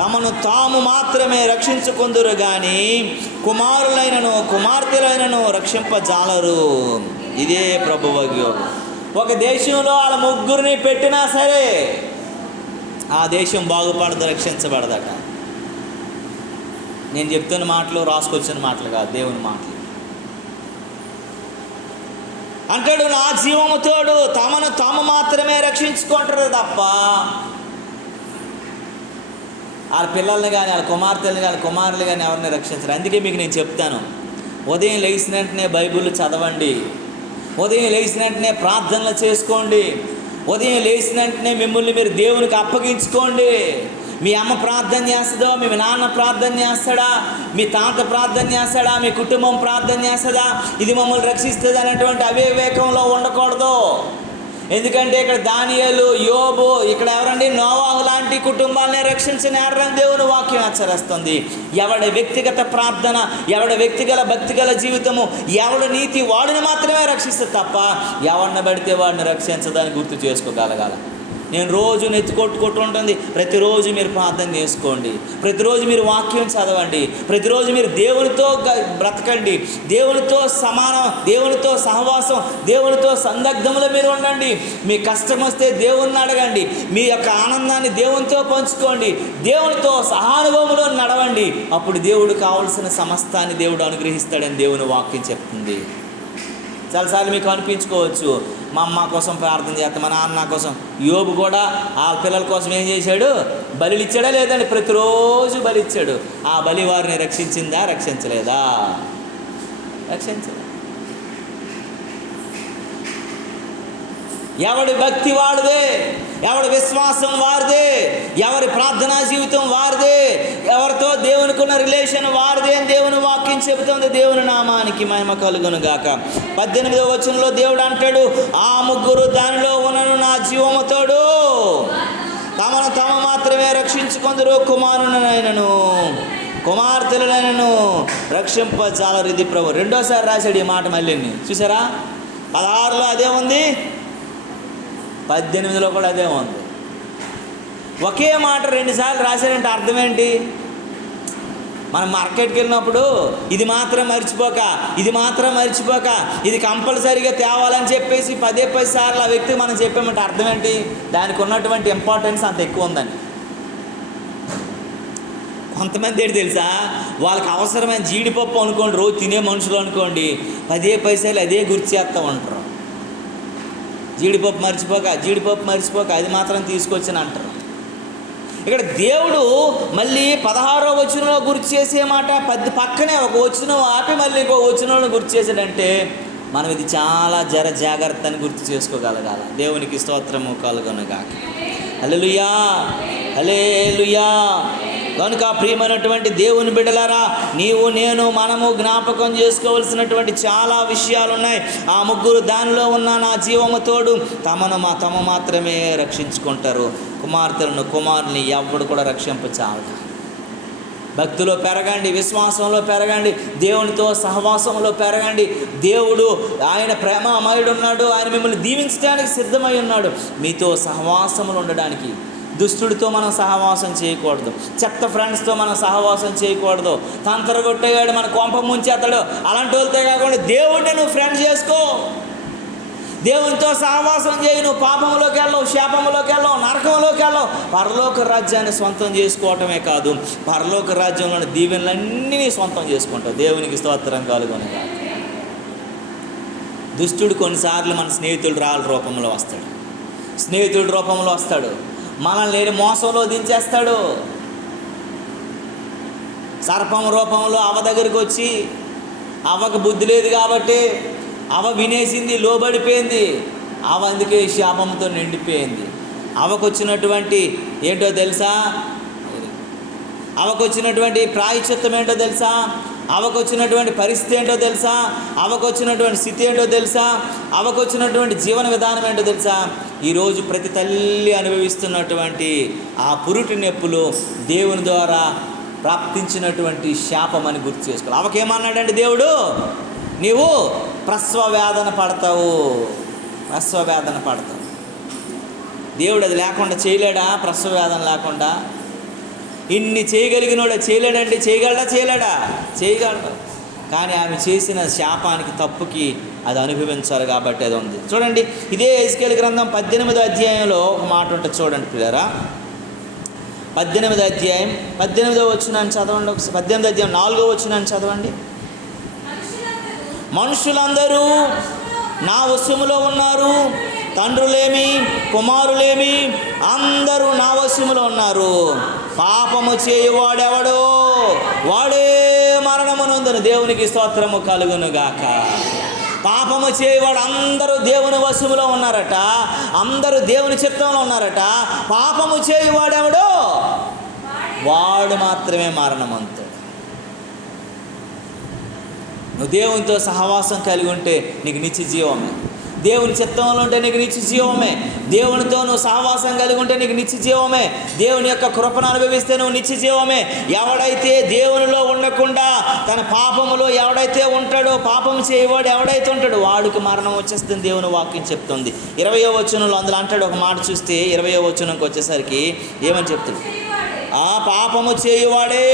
తమను తాము మాత్రమే రక్షించుకొందురు గాని కుమారులైనను కుమార్తెలైనను రక్షింపజాలరు. ఇదే ప్రభువు. ఒక దేశంలో వాళ్ళ ముగ్గురిని పెట్టినా సరే ఆ దేశం బాగుపడదు, రక్షించబడదట. నేను చెప్తున్న మాటలు రాసుకొచ్చిన మాటలు కాదు, దేవుని మాటలు. అంటాడు, నా జీవముతోడు తమను తాము మాత్రమే రక్షించుకుంటారు తప్ప వాళ్ళ పిల్లల్ని కానీ, వాళ్ళ కుమార్తెలను కానీ, కుమారులు కానీ ఎవరిని రక్షించరు. అందుకే మీకు నేను చెప్తాను, ఉదయం లేచిన వెంటనే బైబిల్ చదవండి. ఉదయం లేచిన వెంటనే ప్రార్థనలు చేసుకోండి. ఉదయం లేచిన వెంటనే మిమ్మల్ని మీరు దేవునికి అప్పగించుకోండి. మీ అమ్మ ప్రార్థన చేస్తుందో, మీ నాన్న ప్రార్థన చేస్తాడా, మీ తాత ప్రార్థన చేస్తాడా, మీ కుటుంబం ప్రార్థన చేస్తుందా, ఇది మమ్మల్ని రక్షిస్తుంది అనేటువంటి అవివేకంలో ఉండకూడదు. ఎందుకంటే ఇక్కడ దానియేలు, యోబు, ఇక్కడ ఎవరండి? నోవాహు లాంటి కుటుంబాలని రక్షించనేరని దేవుని వాక్యం హెచ్చరిస్తుంది. ఎవడి వ్యక్తిగత ప్రార్థన, ఎవడి వ్యక్తిగత భక్తిగల జీవితము, ఎవడి నీతి వాడిని మాత్రమే రక్షిస్తుంది తప్ప ఎవరిని పడితే వాడిని రక్షించదని గుర్తు చేసుకోగలగాలి. నేను రోజు నెత్తికొట్టుకుంటూ ఉంటుంది. ప్రతిరోజు మీరు ప్రార్థన చేసుకోండి, ప్రతిరోజు మీరు వాక్యం చదవండి, ప్రతిరోజు మీరు దేవునితో బ్రతకండి, దేవునితో సమానం, దేవునితో సహవాసం, దేవునితో సందగ్ధములో మీరు ఉండండి. మీ కష్టం వస్తే దేవుణ్ణి అడగండి, మీ యొక్క ఆనందాన్ని దేవునితో పంచుకోండి, దేవునితో సహానుభవంలో నడవండి. అప్పుడు దేవుడు కావలసిన సమస్తాన్ని దేవుడు అనుగ్రహిస్తాడని దేవుని వాక్యం చెప్తుంది. చాలాసార్లు మీకు అనిపించుకోవచ్చు, మా అమ్మ కోసం ప్రార్థన చేస్తాం, మా నాన్న కోసం. యోబు కూడా ఆ పిల్లల కోసం ఏం చేశాడు? బలి ఇచ్చాడా లేదండి? ప్రతిరోజు బలి ఇచ్చాడు. ఆ బలి వారిని రక్షించిందా? రక్షించలేదా? రక్షించలేదు. ఎవడి భక్తి వాడిదే, ఎవడి విశ్వాసం వారిదే, ఎవరి ప్రార్థనా జీవితం వారిదే, ఎవరితో దేవునికి ఉన్న రిలేషన్ వారిదే అని దేవుని వాక్యం చెబుతుంది. దేవుని నామానికి మహిమ కలుగును గాక. 18వ వచనంలో దేవుడు అంటాడు, ఆ ముగ్గురు దానిలో ఉన్నను నా జీవముతోడు తమను తమ మాత్రమే రక్షించుకొందురు, కుమారునైనను కుమార్తెలనైనను రక్షింపజాలరు. ఇది ప్రభు రెండోసారి రాశాడు ఈ మాట. మళ్ళీ చూసారా? 16లో అదే ఉంది, 18లో కూడా అదే ఉంది. ఒకే మాట 2 సార్లు రాశారంటే అర్థం ఏంటి? మనం మార్కెట్కి వెళ్ళినప్పుడు ఇది మాత్రం మర్చిపోక, ఇది మాత్రం మర్చిపోక, ఇది కంపల్సరీగా తేవాలని చెప్పేసి 10 సార్లు ఆ వ్యక్తికి మనం చెప్పామంటే అర్థం ఏంటి? దానికి ఉన్నటువంటి ఇంపార్టెన్స్ అంత ఎక్కువ ఉందండి. కొంతమంది ఏంటి తెలుసా, వాళ్ళకి అవసరమైన జీడిపప్పు అనుకోండి, రోజు తినే మనుషులు అనుకోండి, 10 పైసలు అదే గుర్తు చేస్తూ ఉంటారు. జీడిపప్పు మర్చిపోక అది మాత్రం తీసుకొచ్చని అంటారు. ఇక్కడ దేవుడు మళ్ళీ 16వ వచనంలో గుర్తు చేసే మాట పక్కనే ఒక వచనం ఆపి మళ్ళీ ఇంకో వచనంలో గుర్తు చేశాడంటే మనం ఇది చాలా జాగ్రత్త అని గుర్తు చేసుకోగలగాల. దేవునికి స్తోత్రము కలుగునుగాక. హల్లెలూయా, హల్లెలూయా. కనుక ప్రియమైనటువంటి దేవుని బిడ్డలారా, నీవు నేను మనము జ్ఞాపకం చేసుకోవలసినటువంటి చాలా విషయాలు ఉన్నాయి. ఆ ముగ్గురు దానిలో ఉన్న నా జీవము తోడు తమ మాత్రమే రక్షించుకుంటారు. కుమారుల్ని ఎవడు కూడా రక్షింపచాలట. భక్తిలో పెరగండి, విశ్వాసంలో పెరగండి, దేవునితో సహవాసంలో పెరగండి. దేవుడు ఆయన ప్రేమమయుడు ఉన్నాడు. ఆయన మిమ్మల్ని దీవించడానికి సిద్ధమై ఉన్నాడు. మీతో సహవాసములు ఉండడానికి. దుష్టుడితో మనం సహవాసం చేయకూడదు. చెత్త ఫ్రెండ్స్తో మనం సహవాసం చేయకూడదు. తంతరగొట్టేవాడు మన కొంప ముంచేస్తాడు, అలాంటి వాళ్ళతో కాకుండా దేవుడిని నువ్వు ఫ్రెండ్ చేసుకో. దేవునితో సహవాసం చేయి. నువ్వు పాపంలోకి వెళ్ళవు, శాపంలోకి వెళ్ళవు, నరకంలోకి వెళ్ళవు. పరలోక రాజ్యాన్ని సొంతం చేసుకోవటమే కాదు, పరలోక రాజ్యంలోని దీవెనలన్నీ సొంతం చేసుకుంటావు. దేవునికి స్తోత్రం కలుగునుగాక. దుష్టుడు కొన్నిసార్లు మన స్నేహితుడు రూపంలో వస్తాడు. స్నేహితుడి రూపంలో వస్తాడు, మనల్ని మోసంలో దించేస్తాడు. సర్పం రూపంలో అవ్వ దగ్గరికి వచ్చి, అవ్వకు బుద్ధి లేదు కాబట్టి అవ్వ వినేసింది, లోబడిపోయింది. అవ్వ అందుకే శాపంతో నిండిపోయింది. అవ్వకు వచ్చినటువంటి ఏంటో తెలుసా? అవ్వకు వచ్చినటువంటి ప్రాయశ్చిత్తం ఏంటో తెలుసా? అవ్వకు వచ్చినటువంటి పరిస్థితి ఏంటో తెలుసా? అవ్వకు వచ్చినటువంటి స్థితి ఏంటో తెలుసా? అవ్వకు వచ్చినటువంటి జీవన విధానం ఏంటో తెలుసా? ఈరోజు ప్రతి తల్లి అనుభవిస్తున్నటువంటి ఆ పురుటి నొప్పులు దేవుని ద్వారా ప్రాప్తించినటువంటి శాపం అని గుర్తు చేసుకోవాలి. అవ్వకేమన్నాడంటే దేవుడు, నీవు ప్రసవ వేదన పడతావు. దేవుడు అది లేకుండా చేయలేడా? ప్రసవ వేదన లేకుండా ఇన్ని చేయగలిగినోడా? చేయలేడండి. చేయగలడు. కానీ ఆమె చేసిన శాపానికి, తప్పుకి అది అనుభవించాలి కాబట్టి అది ఉంది. చూడండి, ఇదే యెహెజ్కేలు గ్రంథం 18వ అధ్యాయంలో ఒక మాట ఉంటుంది. చూడండి పిల్లరా, 18వ అధ్యాయం 18వ వచనాన్ని చదవండి. 18వ అధ్యాయం 4వ వచనాన్ని చదవండి. మనుషులందరూ నా వశములో ఉన్నారు, తండ్రులేమి కుమారులేమి అందరూ నా వశములో ఉన్నారు. పాపము చేయువాడెవడో వాడే మరణమునందును. దేవునికి స్తోత్రము కలుగునుగాక. పాపము చేయవాడు అందరూ దేవుని వశములో ఉన్నారట, అందరూ దేవుని చిత్తంలో ఉన్నారట. పాపము చేయువాడెవడో వాడు మాత్రమే మరణమంతుడు. నువ్వు దేవునితో సహవాసం కలిగి ఉంటే నీకు నిత్య జీవమే. దేవుని చిత్తంలో ఉంటే నీకు నిత్య జీవమే. దేవునితో నువ్వు సహవాసం కలిగి ఉంటే నీకు నిత్య జీవమే. దేవుని యొక్క కృపను అనుభవిస్తే నువ్వు నిత్య జీవమే. ఎవడైతే దేవునిలో ఉండకుండా తన పాపములో ఎవడైతే ఉంటాడో, పాపం చేయవాడు ఎవడైతే ఉంటాడో వాడికి మరణం వచ్చేస్తుంది దేవుని వాక్యం చెప్తుంది. 20వ వచనంలో అందులో అంటాడు ఒక మాట. చూస్తే 20వ వచనంకి వచ్చేసరికి ఏమని చెప్తాడు? ఆ పాపము చేయువాడే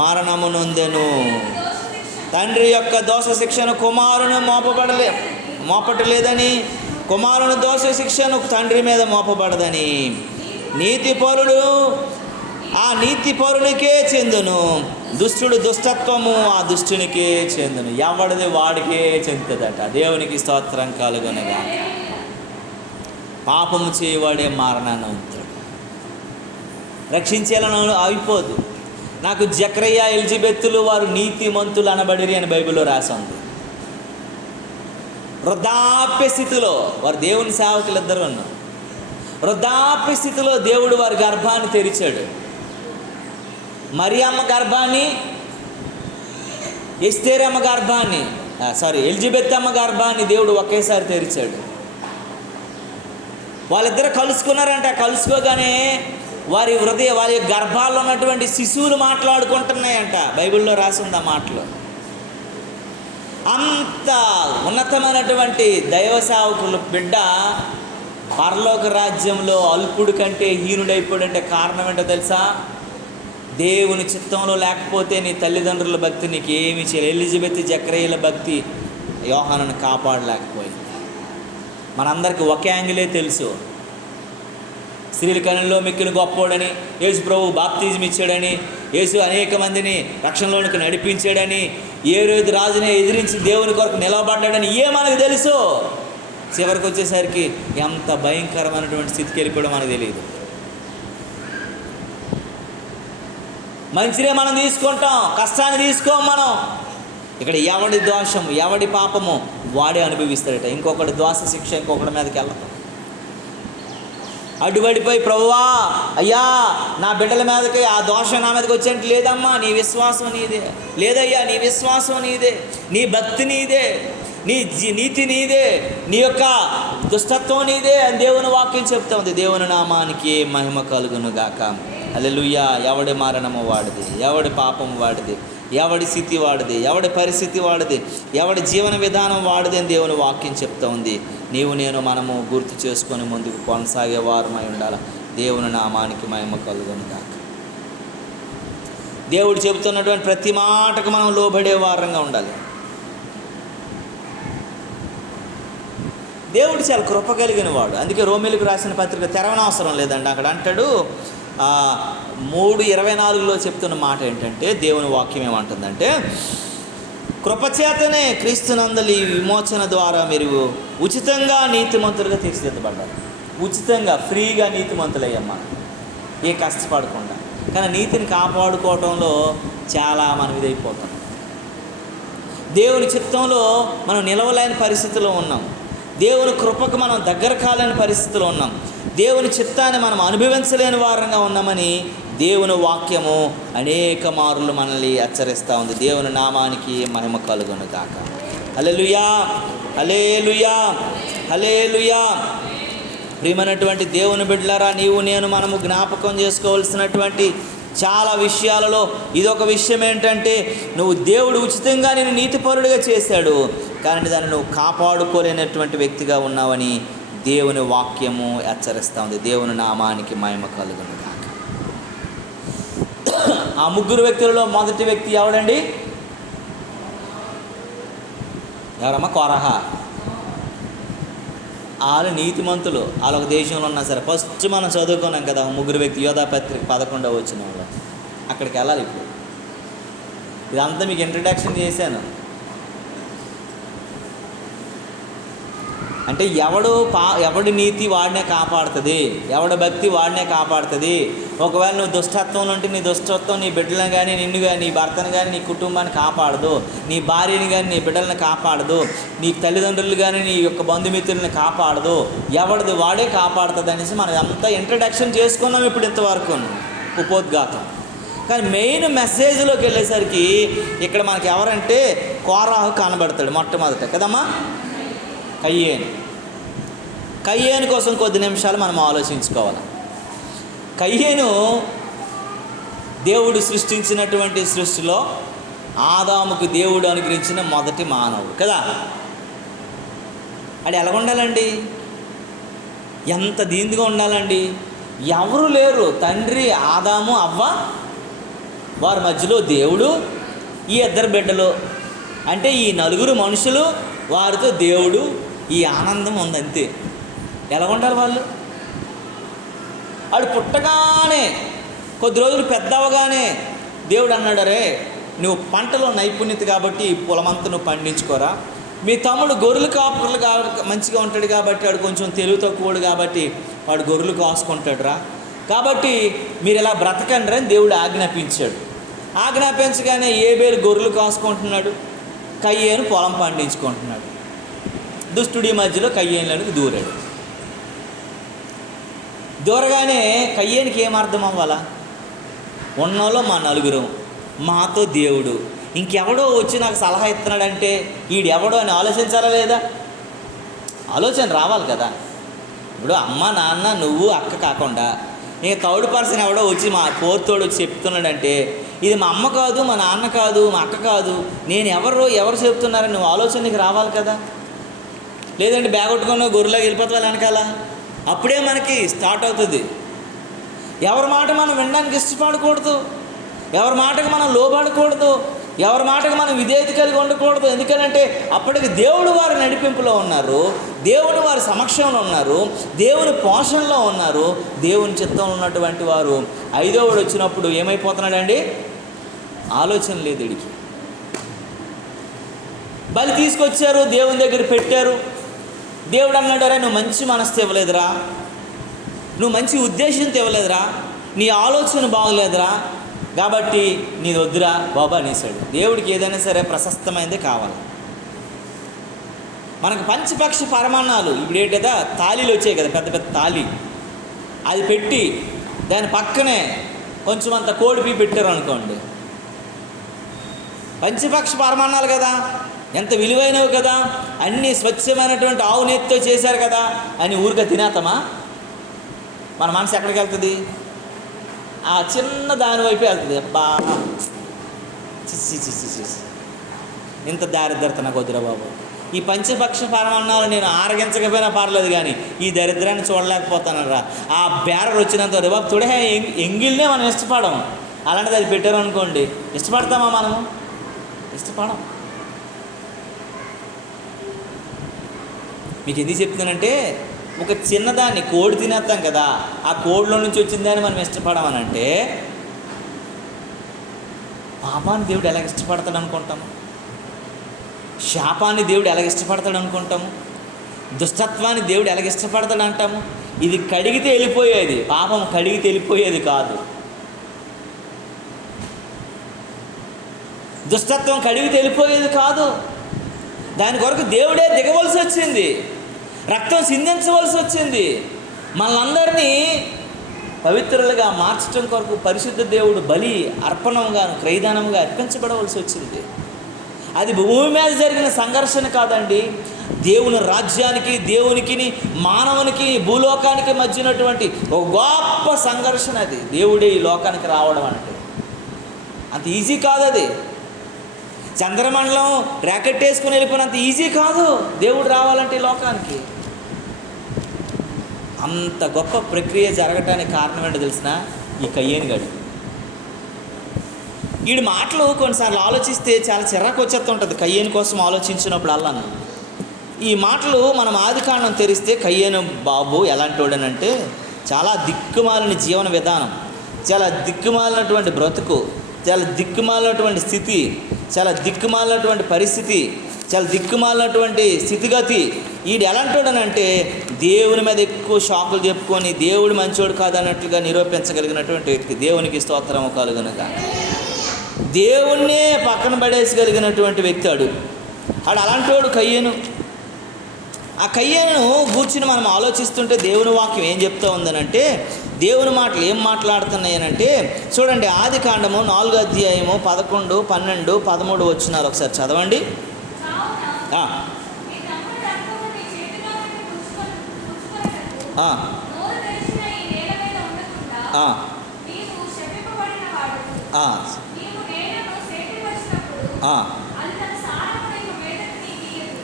మరణము నొందెను. తండ్రి యొక్క దోష శిక్షను కుమారుని మోపటలేదని, కుమారుని దోష శిక్షను తండ్రి మీద మోపబడదని. నీతిపరుడు ఆ నీతిపరునికే చెందును, దుష్టుడు దుష్టత్వము ఆ దుష్టునికే చెందును. ఎవడిది వాడికే చెందుతుందట. దేవునికి స్తోత్రం కలుగునుగా. పాపము చేయవాడే మరణాన్ని అవుతాడు. రక్షించేలా అయిపోదు. నాకు జకరియా ఎలిజబెత్తులు వారు నీతిమంతులు అనబడిరి అని బైబిల్లో రాసింది. వృద్ధాప్య స్థితిలో వారు దేవుని సేవకులు ఇద్దరు ఉన్నారు. వృద్ధాప్య స్థితిలో దేవుడు వారి గర్భాన్ని తెరిచాడు. మరియమ్మ గర్భాన్ని, ఎస్తేరమ్మ గర్భాన్ని, ఎలిజబెత్ అమ్మ గర్భాన్ని దేవుడు ఒకేసారి తెరిచాడు. వాళ్ళిద్దరు కలుసుకున్నారంట. కలుసుకోగానే వారి గర్భాల్లో ఉన్నటువంటి శిశువులు మాట్లాడుకుంటున్నాయంట. బైబిల్లో రాసి ఉంది ఆ మాటలు. అంత ఉన్నతమైనటువంటి దైవ సేవకులు బిడ్డ పరలోక రాజ్యంలో అల్పుడు కంటే హీనుడైపోయాడంటే కారణం ఏంటో తెలుసా? దేవుని చిత్తంలో లేకపోతే నీ తల్లిదండ్రుల భక్తి నీకు ఏమీ చేయలేదు. ఎలిజబెత్ జకరియల భక్తి యోహానును కాపాడలేకపోయింది. మనందరికీ ఒకే యాంగిలే తెలుసు. స్త్రీల కనుల్లో మిక్కిన గొప్పోడని, యేసు ప్రభు బాప్తిజం ఇచ్చాడని, యేసు అనేక మందిని రక్షణలోనికి నడిపించాడని, ఏ రోజు రాజునే ఎదిరించి దేవుని కొరకు నిలబడ్డాడని మనకు తెలుసు. చివరికి వచ్చేసరికి ఎంత భయంకరమైనటువంటి స్థితికి వెళ్ళిపోవడం మనకు తెలియదు. మంచినే మనం తీసుకుంటాం, కష్టాన్ని తీసుకోం మనం. ఇక్కడ ఎవడి దోషము, ఎవడి పాపము వాడే అనుభవిస్తాడట. ఇంకొకటి దోష శిక్ష ఇంకొకటి మీదకి వెళ్తాం. అడ్డుపడిపోయి ప్రభువా అయ్యా నా బిడ్డల మీదకి ఆ దోషం నా మీదకి వచ్చేంటి, లేదమ్మా నీ విశ్వాసం నీదే, లేదయ్యా నీ విశ్వాసం నీదే, నీ భక్తి నీదే, నీ నీతి నీదే, నీ యొక్క దుష్టత్వం నీదే అని దేవుని వాక్యం చెప్తా ఉంది. దేవుని నామానికి మహిమ కలుగును గాక. హల్లెలూయా. ఎవడి మరణము వాడిది, ఎవడి పాపం వాడిది, ఎవడి స్థితి వాడిది, ఎవడి పరిస్థితి వాడిది, ఎవడి జీవన విధానం వాడిది అని దేవుని వాక్యం చెప్తా ఉంది. నీవు నేను మనము గుర్తు చేసుకొని ముందుకు కొనసాగే వారమై ఉండాలి. దేవుని నామానికి మహిమ కలుగును గాక. దేవుడు చెబుతున్నటువంటి ప్రతి మాటకు మనం లోబడే వారంగా ఉండాలి. దేవుడు చాలా కృప కలిగిన వాడు. అందుకే రోమీలకు రాసిన పత్రిక తెరవనవసరం లేదండి. అక్కడ అంటాడు 3:24 చెప్తున్న మాట ఏంటంటే, దేవుని వాక్యం ఏమంటుందంటే, కృపచేతనే క్రీస్తునందలి విమోచన ద్వారా మీరు ఉచితంగా నీతిమంతులుగా తీర్చిదిద్దబడ్డారు. ఉచితంగా ఫ్రీగా నీతిమంతులయ్యమ్మా, ఏ కష్టపడకుండా. కానీ నీతిని కాపాడుకోవటంలో చాలా మనం ఇదైపోతాం. దేవుని చిత్తంలో మనం నిలవలేని పరిస్థితిలో ఉన్నాం. దేవుని కృపకు మనం దగ్గర కాలేని పరిస్థితిలో ఉన్నాం. దేవుని చిత్తాన్ని మనం అనుభవించలేని వారంగా ఉన్నామని దేవుని వాక్యము అనేక మారులు మనల్ని హెచ్చరిస్తూ ఉంది. దేవుని నామానికి మహిమ కలుగును గాక. హల్లెలూయా, హల్లెలూయా, హల్లెలూయా. ప్రియమైనటువంటి దేవుని బిడ్డలారా, నీవు నేను మనము జ్ఞాపకం చేసుకోవాల్సినటువంటి చాలా విషయాలలో ఇదొక విషయం ఏంటంటే, నువ్వు దేవుడు ఉచితంగా నేను నీతిపరుడిగా చేశాడు, కానీ దాన్ని నువ్వు కాపాడుకోలేనటువంటి వ్యక్తిగా ఉన్నావని దేవుని వాక్యము హెచ్చరిస్తూ ఉంది. దేవుని నామానికి మహిమ కలుగును గాక. ఆ 3 వ్యక్తులలో మొదటి వ్యక్తి ఎవడండి? ఎవరమ్మా? కోరహ. వాళ్ళు నీతిమంతులు, వాళ్ళు ఒక దేశంలో ఉన్నా సరే. ఫస్ట్ మనం చదువుకున్నాం కదా 3 వ్యక్తి, యోధాపత్రిక 11వ వచనంలో. అక్కడికి వెళ్ళాలి. ఇప్పుడు ఇదంతా మీకు ఇంట్రడక్షన్ చేశాను. అంటే ఎవడి నీతి వాడినే కాపాడుతుంది, ఎవడి భక్తి వాడినే కాపాడుతుంది. ఒకవేళ నువ్వు దుష్టత్వం ఉంటే నీ దుష్టత్వం నీ బిడ్డలను కానీ, నిన్ను కానీ, నీ భర్తను కానీ, నీ కుటుంబాన్ని కాపాడదు, నీ భార్యని కానీ, నీ బిడ్డలను కాపాడదు, నీ తల్లిదండ్రులు కానీ, నీ యొక్క బంధుమిత్రులను కాపాడదు. ఎవడిది వాడే కాపాడుతుంది అనేసి మనం అంతా ఇంట్రడక్షన్ చేసుకున్నాం ఇప్పుడు ఇంతవరకు, ఉపోద్ఘాతం. కానీ మెయిన్ మెసేజ్లోకి వెళ్ళేసరికి ఇక్కడ మనకి ఎవరంటే కోరాహు కనబడతాడు మొట్టమొదట కదమ్మా. కయ్యేను కోసం కొద్ది నిమిషాలు మనం ఆలోచించుకోవాలి. కయ్యేను దేవుడు సృష్టించినటువంటి సృష్టిలో ఆదాముకు దేవుడు అనుగ్రహించిన మొదటి మానవుడు కదా. అది ఎలా ఉండాలండి? ఎంత దీనిగా ఉండాలండి? ఎవరు లేరు, తండ్రి ఆదాము అవ్వ, వారి మధ్యలో దేవుడు, ఈ 2 బిడ్డలు, అంటే ఈ 4 మనుషులు, వారితో దేవుడు, ఈ ఆనందం ఉందంతే. ఎలా ఉంటారు వాళ్ళు? వాడు పుట్టగానే కొద్ది రోజులు పెద్ద అవగానే దేవుడు అన్నాడు, రే నువ్వు పంటలో నైపుణ్యత కాబట్టి ఈ పొలమంతా నువ్వు పండించుకోరా, మీ తమ్ముడు గొర్రెలు కాపులు మంచిగా ఉంటాడు కాబట్టి వాడు కొంచెం తెలివి తక్కువడు కాబట్టి వాడు గొర్రెలు కాసుకుంటాడు రా, కాబట్టి మీరు ఇలా బ్రతకండి అని దేవుడు ఆజ్ఞాపించాడు. ఆజ్ఞాపించగానే ఏబేలు గొర్రెలు కాసుకుంటున్నాడు, కయ్యేను పొలం పండించుకుంటున్నాడు. దుష్టుడి మధ్యలో కయ్యేనులకు దూరాడు. దూరగానే కయ్యేనికి ఏమర్థం అవ్వాలా? ఉన్నోళ్ళు మా 4, మాతో దేవుడు, ఇంకెవడో వచ్చి నాకు సలహా ఇస్తున్నాడంటే ఈడెవడో అని ఆలోచించాలా లేదా? ఆలోచన రావాలి కదా. ఇప్పుడు అమ్మ నాన్న నువ్వు అక్క కాకుండా ఇక 3rd పర్సన్ ఎవడో వచ్చి మా 4th వచ్చి చెప్తున్నాడంటే ఇది మా అమ్మ కాదు, మా నాన్న కాదు, మా అక్క కాదు, నేను ఎవరు చెప్తున్నారని నువ్వు ఆలోచనకి రావాలి కదా. లేదంటే బ్యాగొట్టుకున్న గొర్రెలాగా వెళ్ళిపోతావు వెనకాల. అప్పుడే మనకి స్టార్ట్ అవుతుంది. ఎవరి మాట మనం వినడానికి ఇష్టపడకూడదు, ఎవరి మాటకు మనం లోబడకూడదు. ఎవరి మాటకు మనం విధేయత కలిగి ఉండకూడదు. ఎందుకంటే అప్పటికి దేవుడు వారి నడిపింపులో ఉన్నారు, దేవుడు వారి సమక్షంలో ఉన్నారు, దేవుని పోషణలో ఉన్నారు, దేవుని చిత్తంలో ఉన్నటువంటి వారు. ఐదోవాడు వచ్చినప్పుడు ఏమైపోతున్నాడండి? ఆలోచన లేదు వీడికి. బలి తీసుకొచ్చారు, దేవుని దగ్గర పెట్టారు. దేవుడు అన్నాడు, అరే నువ్వు మంచి మనసుతో ఇవ్వలేదురా, నువ్వు మంచి ఉద్దేశంతో ఇవ్వలేదురా, నీ ఆలోచన బాగలేదురా, కాబట్టి నీది వద్దురా బాబా అనేసాడు. దేవుడికి ఏదైనా సరే ప్రశస్తమైనదే కావాలి. మనకు పంచపక్ష పరమాన్నాలు ఇప్పుడు ఏంటి కదా, తాళీలు వచ్చాయి కదా, పెద్ద పెద్ద తాళి, అది పెట్టి దాని పక్కనే కొంచెం అంత కోడిపి పెట్టారు అనుకోండి, పంచపక్ష పరమాన్నాలు కదా, ఎంత విలువైనవి కదా, అన్నీ స్వచ్ఛమైనటువంటి ఆవు నేతితో చేశారు కదా అని ఊరిగా తినేతామా? మన మనసు ఎక్కడికి వెళ్తుంది? ఆ చిన్న దాని వైపు వెళ్తుంది. అబ్బా చిసి ఇంత దారిద్రత నాకు వద్దురా బాబు. ఈ పంచపక్ష పరమాన్నాలు నేను ఆరగించకపోయినా పర్లేదు, కానీ ఈ దరిద్రాన్ని చూడలేకపోతానరా. ఆ బేరర్ వచ్చినంత బాబు తుడే ఎంగిల్నే మనం ఇష్టపడము. అలాంటిది అది పెట్టారు అనుకోండి, ఇష్టపడతామా మనము? ఇష్టపడం. మీకు ఎందుకు చెప్తున్నానంటే, ఒక చిన్నదాన్ని కోడి తినేస్తాం కదా, ఆ కోడిలో నుంచి వచ్చిందని మనం ఇష్టపడమనంటే పాపాన్ని దేవుడు ఎలాగ ఇష్టపడతాడు అనుకుంటాము? శాపాన్ని దేవుడు ఎలాగ ఇష్టపడతాడు అనుకుంటాము? దుష్టత్వాన్ని దేవుడు ఎలాగ ఇష్టపడతాడు అంటాము? ఇది కడిగితే వెళ్ళిపోయేది, పాపం కడిగితే వెళ్ళిపోయేది కాదు. దుష్టత్వం కడిగితే వెళ్ళిపోయేది కాదు. దాని కొరకు దేవుడే దిగవలసి వచ్చింది, రక్తం సిందించవలసి వచ్చింది. మనందరినీ పవిత్రులుగా మార్చడం కొరకు పరిశుద్ధ దేవుడు బలి అర్పణంగాను క్రయదానంగా అర్పించబడవలసి వచ్చింది. అది భూమి మీద జరిగిన సంఘర్షణ కాదండి, దేవుని రాజ్యానికి దేవునికి మానవునికి భూలోకానికి మధ్యనటువంటి ఒక గొప్ప సంఘర్షణ. అది దేవుడే ఈ లోకానికి రావడం అంటే అంత ఈజీ కాదు. అది చంద్రమండలం ర్యాకెట్ వేసుకుని వెళ్ళిపోయినంత ఈజీ కాదు దేవుడు రావాలంటే ఈ లోకానికి. అంత గొప్ప ప్రక్రియ జరగటానికి కారణం ఏంటో తెలిసిన? ఈ కయ్యేను గడు. వీడి మాటలు కొన్నిసార్లు ఆలోచిస్తే చాలా చిరాకు వచ్చేస్తుంటుంది. కయ్యేను కోసం ఆలోచించినప్పుడు అల్లాను ఈ మాటలు మనం ఆదికాండం తెరిస్తే, కయ్యేను బాబు ఎలాంటి వాడనంటే చాలా దిక్కుమాలిన జీవన విధానం, చాలా దిక్కుమాలినటువంటి బ్రతుకు, చాలా దిక్కుమాలినటువంటి స్థితి, చాలా దిక్కుమాలినటువంటి పరిస్థితి, చాలా దిక్కుమాలినటువంటి స్థితిగతి. వీడు ఎలాంటోడనంటే దేవుని మీద ఎక్కువ షాకులు చెప్పుకొని దేవుడు మంచోడు కాదన్నట్లుగా నిరూపించగలిగినటువంటి వ్యక్తి. దేవునికి స్తోత్రము కలుగునుక. దేవుణ్ణే పక్కన పడేసగలిగినటువంటి వ్యక్తి ఆడు అలాంటోడు కయ్యేను. ఆ కయ్యేను కూర్చుని మనం ఆలోచిస్తుంటే దేవుని వాక్యం ఏం చెప్తా ఉందనంటే, దేవుని మాటలు ఏం మాట్లాడుతున్నాయనంటే చూడండి, ఆదికాండము 4వ అధ్యాయము 11, 12, 13 వచనాలు ఒకసారి చదవండి.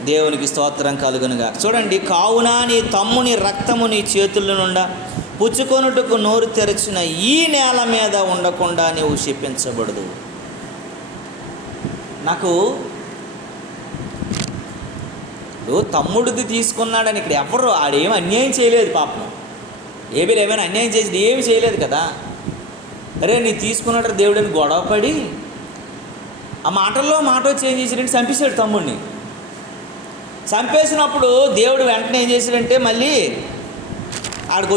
దేవునికి స్తోత్రం కలుగునుగా. చూడండి, కావున నీ తమ్ముని రక్తము నీ చేతుల నుండా పుచ్చుకొనుటకు నోరు తెరచిన ఈ నేల మీద ఉండకుండా నీవు శపించబడదు. నాకు తమ్ముడిది తీసుకున్నాడని ఇక్కడ ఎవరు ఆడేమి అన్యాయం చేయలేదు. పాపం ఏబీలు ఏమైనా అన్యాయం చేసి ఏమి చేయలేదు కదా. అరే నీ తీసుకున్నాడు దేవుడిని గొడవపడి ఆ మాటల్లో మాట వచ్చి ఏం చేశాడంటే చంపేశాడు తమ్ముడిని. చంపేసినప్పుడు దేవుడు వెంటనే ఏం చేశాడంటే మళ్ళీ ఆడికి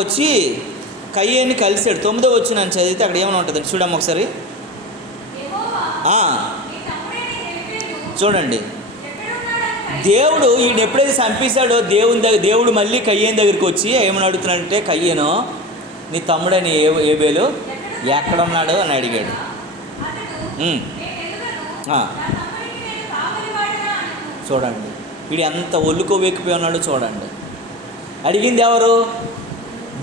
వచ్చి కయ్యేని కలిశాడు. 9వ వచనం చదివితే అక్కడ ఏమైనా ఉంటుందండి చూడమ్మ ఒకసారి. చూడండి, దేవుడు ఈయన ఎప్పుడైతే చంపేశాడో దేవుడు మళ్ళీ కయ్యేని దగ్గరికి వచ్చి ఏమని అడుగుతున్నాడంటే, కయ్యేను నీ తమ్ముడని ఏబేలు ఎక్కడున్నాడు అని అడిగాడు. చూడండి వీడు ఎంత ఒళ్ళుకో వెక్కిపోయి ఉన్నాడు చూడండి. అడిగింది ఎవరు?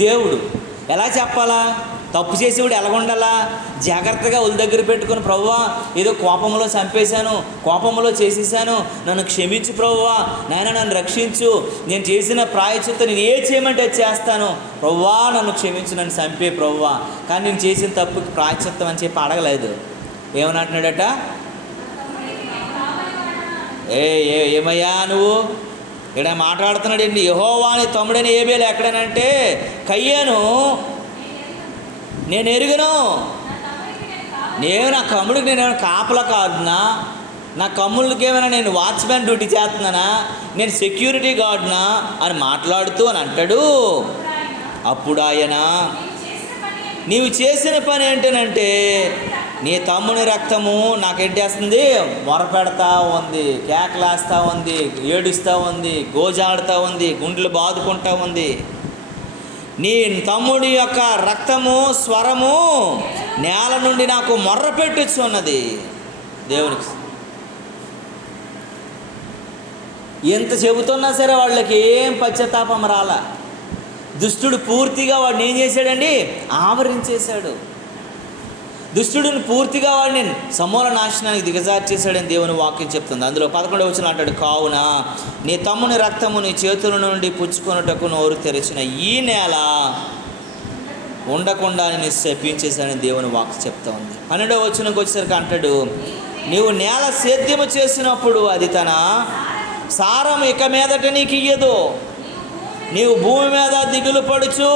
దేవుడు. ఎలా చెప్పాలా? తప్పు చేసేవాడు ఎలాగుండాలా? జాగ్రత్తగా ఒళ్ళు దగ్గర పెట్టుకుని, ప్రభువా ఏదో కోపంలో చంపేశాను, కోపంలో చేసేసాను, నన్ను క్షమించు ప్రభువా, నాయన నన్ను రక్షించు, నేను చేసిన ప్రాయశ్చిత్తం నేను ఏ చేయమంటే చేస్తాను, ప్రభువా నన్ను క్షమించు, నన్ను చంపే ప్రభువా. కానీ నేను చేసిన తప్పుకి ప్రాయశ్చిత్తం అని చెప్పి అడగలేదు. ఏమని అంటున్నాడట? ఏమయ్యా నువ్వు ఇక్కడ మాట్లాడుతున్నాడండి. యెహోవా నీ తమ్ముడైన ఏబేలు ఎక్కడనంటే, కయ్యేను నేను ఎరుగును, నేను నా కమ్ముడికి నేను కాపలా కాదునా, నా కమ్ముళ్ళకి ఏమైనా నేను వాచ్మెన్ డ్యూటీ చేస్తున్నానా, నేను సెక్యూరిటీ గార్డ్నా అని మాట్లాడుతూ అని అంటాడు. అప్పుడు ఆయన, నీవు చేసిన పని ఏంటనంటే, నీ తమ్ముని రక్తము నాకేంటేస్తుంది, మొరపెడతా ఉంది, కేకలేస్తూ ఉంది, ఏడుస్తూ ఉంది, గోజాడుతూ ఉంది, గుండెలు బాదుకుంటూ ఉంది. నీ తమ్ముడి యొక్క రక్తము స్వరము నేల నుండి నాకు మొర్ర పెట్టుచున్నది. దేవునికి ఎంత చెబుతున్నా సరే వాళ్ళకి ఏం పశ్చాత్తాపం రాలా. దుష్టుడు పూర్తిగా వాడిని ఏం చేశాడండి? ఆవరించేశాడు. దుష్టుడిని పూర్తిగా వాడిని సమూల నాశనానికి దిగజార్చేశాడని దేవుని వాక్యం చెప్తుంది. అందులో 11వ వచనం అంటాడు, కావున నీ తమ్ముని రక్తము నీ చేతుల నుండి పుచ్చుకొనుటకు నోరు తెరిచిన ఈ నేల ఉండకుండా నేను శపించేశాడని దేవుని వాక్యం చెప్తా ఉంది. 12వ వచనంకి వచ్చేసరికి అంటాడు, నీవు నేల సేద్యము చేసినప్పుడు అది తన సారం ఇక మీదట నీకు ఇయ్యదు, నీవు భూమి మీద దిగులు పడుచు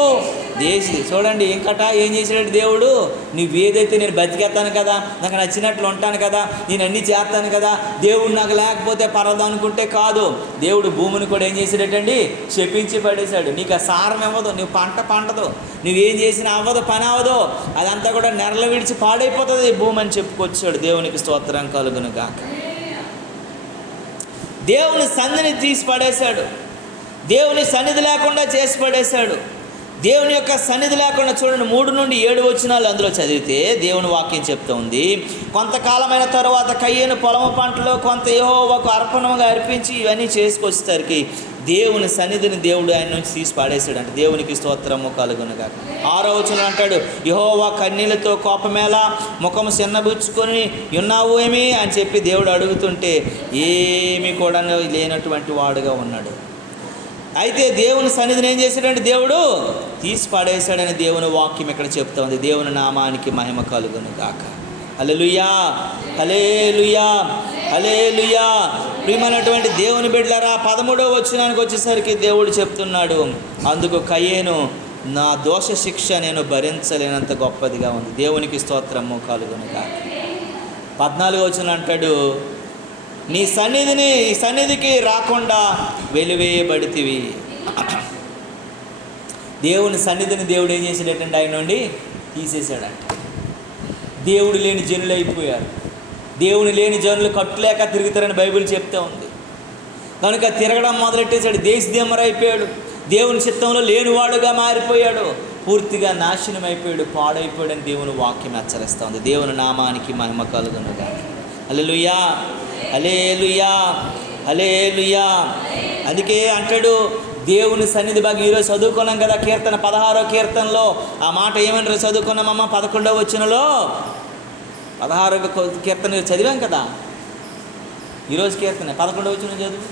దేశి. చూడండి ఇంకట ఏం చేసాడు దేవుడు, నువ్వు ఏదైతే నేను బతికేస్తాను కదా, నాకు నచ్చినట్లు ఉంటాను కదా, నేను అన్నీ చేస్తాను కదా, దేవుడు నాకు లేకపోతే పర్వాలేదు అనుకుంటే కాదు. దేవుడు భూమిని కూడా ఏం చేసాడటండి, శపించి పడేశాడు. నీకు ఆ సారం ఇవ్వదు, నువ్వు పంటదు, నువ్వేం చేసినా అవ్వదు, పని అవ్వదు, అదంతా కూడా నెరలు విడిచి పాడైపోతుంది భూమి అని చెప్పుకొచ్చాడు. దేవునికి స్తోత్రం కలుగును గాక. దేవుని సన్నిధిని తీసి పడేశాడు, దేవుని సన్నిధి లేకుండా చేసి పడేశాడు. దేవుని యొక్క సన్నిధి లేకుండా చూడండి 3 నుండి 7 వచనాలు అందులో చదివితే దేవుని వాక్యం చెప్తూ ఉంది, కొంతకాలమైన తర్వాత కయ్యేను పొలము పంటలో కొంత యెహోవాకు అర్పణముగా అర్పించి ఇవన్నీ చేసుకొచ్చేసరికి దేవుని సన్నిధిని దేవుడు ఆయన నుంచి తీసి పాడేశాడు. అంటే దేవునికి స్తోత్రము కలుగునుగా. 6వ వచనం అంటాడు, యెహోవా కన్నీళ్లతో కోపమేలా, ముఖము చిన్నబుచ్చుకొని ఉన్నావు ఏమి అని చెప్పి దేవుడు అడుగుతుంటే ఏమీ కూడా లేనటువంటి వాడుగా ఉన్నాడు. అయితే దేవుని సన్నిధిని ఏం చేశాడంటే దేవుడు తీసి పడేశాడని దేవుని వాక్యం ఇక్కడ చెప్తా ఉంది. దేవుని నామానికి మహిమ కలుగును గాక. హల్లెలూయా, హల్లెలూయా, హల్లెలూయా. ప్రియమైనటువంటి దేవుని బిడ్డలారా, 13వ వచనానికి వచ్చేసరికి దేవుడు చెప్తున్నాడు, అందుకు కయ్యేను నా దోష శిక్ష నేను భరించలేనంత గొప్పదిగా ఉంది. దేవునికి స్తోత్రము కలుగును గాక. 14వ వచనం అంటాడు, నీ సన్నిధికి రాకుండా వెలివేయబడితివి. దేవుని సన్నిధిని దేవుడు ఏం చేసాడటండి, ఆయన నుండి తీసేశాడంట. దేవుడు లేని జనులు అయిపోయారు. దేవుని లేని జనులు కట్టులేక తిరుగుతారని బైబిల్ చెప్తూ ఉంది. కనుక తిరగడం మొదలెట్టేశాడు, దేశదిమ్మరైపోయాడు, దేవుని చిత్తంలో లేనివాడుగా మారిపోయాడు, పూర్తిగా నాశనం అయిపోయాడు, పాడైపోయాడు అని దేవుని వాక్యం హెచ్చరిస్తూ ఉంది. దేవుని నామానికి మహిమ కలుగునుగా. హల్లెలూయా, హల్లెలూయా, హల్లెలూయా. అందుకే అంటాడు దేవుని సన్నిధి బాగా ఈరోజు చదువుకున్నాం కదా, కీర్తన 16వ కీర్తనలో ఆ మాట ఏమంటారు చదువుకున్నామమ్మ. 11వ వచనంలో 16వ కీర్తన చదివాం కదా, ఈరోజు కీర్తన 11వ వచనం చదువు.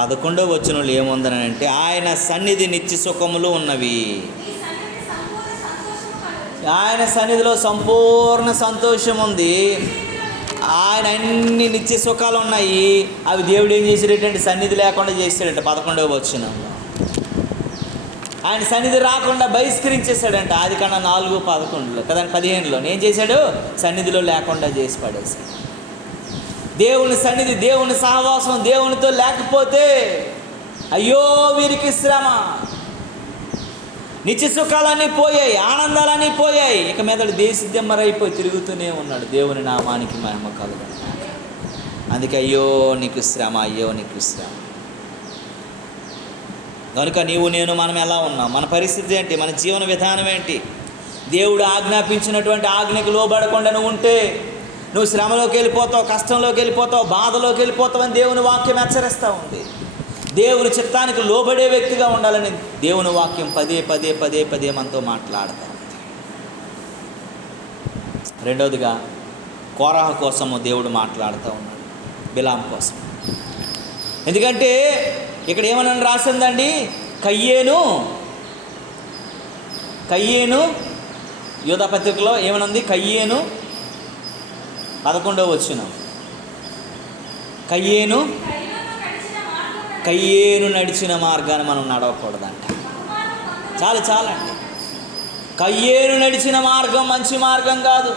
అదే 11వ వచనంలో ఏముందని అంటే, ఆయన సన్నిధి నిత్య సుఖములు ఉన్నవి. ఆయన సన్నిధిలో సంపూర్ణ సంతోషం ఉంది. ఆయన అన్ని నిత్య సుఖాలు ఉన్నాయి. అవి దేవుడు ఏం చేసాడేటంటే సన్నిధి లేకుండా చేశాడట. 11వ వచనంలో ఆయన సన్నిధి రాకుండా బహిష్కరించేశాడంట. ఆదికాండం 4:11 కదండి, 15లో ఏం చేశాడు, సన్నిధిలో లేకుండా చేసి పడేశాడు. దేవుని సన్నిధి, దేవుని సహవాసం దేవునితో లేకపోతే అయ్యో వీరికి శ్రమ. నిత్య సుఖాలన్నీ పోయాయి, ఆనందాలన్నీ పోయాయి. ఇక మీద దేశదిమ్మరైపోయి తిరుగుతూనే ఉన్నాడు. దేవుని నామానికి మహిమ కలుగును. అందుకే అయ్యో నీకు శ్రమ, అయ్యో నీకు శ్రమ. కనుక నీవు నేను మనం ఎలా ఉన్నాం, మన పరిస్థితి ఏంటి, మన జీవన విధానం ఏంటి? దేవుడు ఆజ్ఞాపించినటువంటి ఆజ్ఞకు లోబడకుండా నువ్వు ఉంటే నువ్వు శ్రమలోకి వెళ్ళిపోతావు, కష్టంలోకి వెళ్ళిపోతావు, బాధలోకి వెళ్ళిపోతావు అని దేవుని వాక్యం హెచ్చరిస్తూ ఉంది. దేవుని చిత్తానికి లోబడే వ్యక్తిగా ఉండాలని దేవుని వాక్యం పదే పదే పదే పదే మనతో మాట్లాడుతూ ఉంది. రెండవదిగా కోరాహు కోసము దేవుడు మాట్లాడుతూ ఉన్నాడు, బిలాం కోసం. ఎందుకంటే ఇక్కడ ఏమని రాసిందండి, కయ్యేను యూదా పత్రికలో ఏమనుంది, కయ్యేను 11వ వచనం, కయ్యేను నడిచిన మార్గాన్ని మనం నడవకూడదంట. చాలండి. కయ్యేను నడిచిన మార్గం మంచి మార్గం కాదు.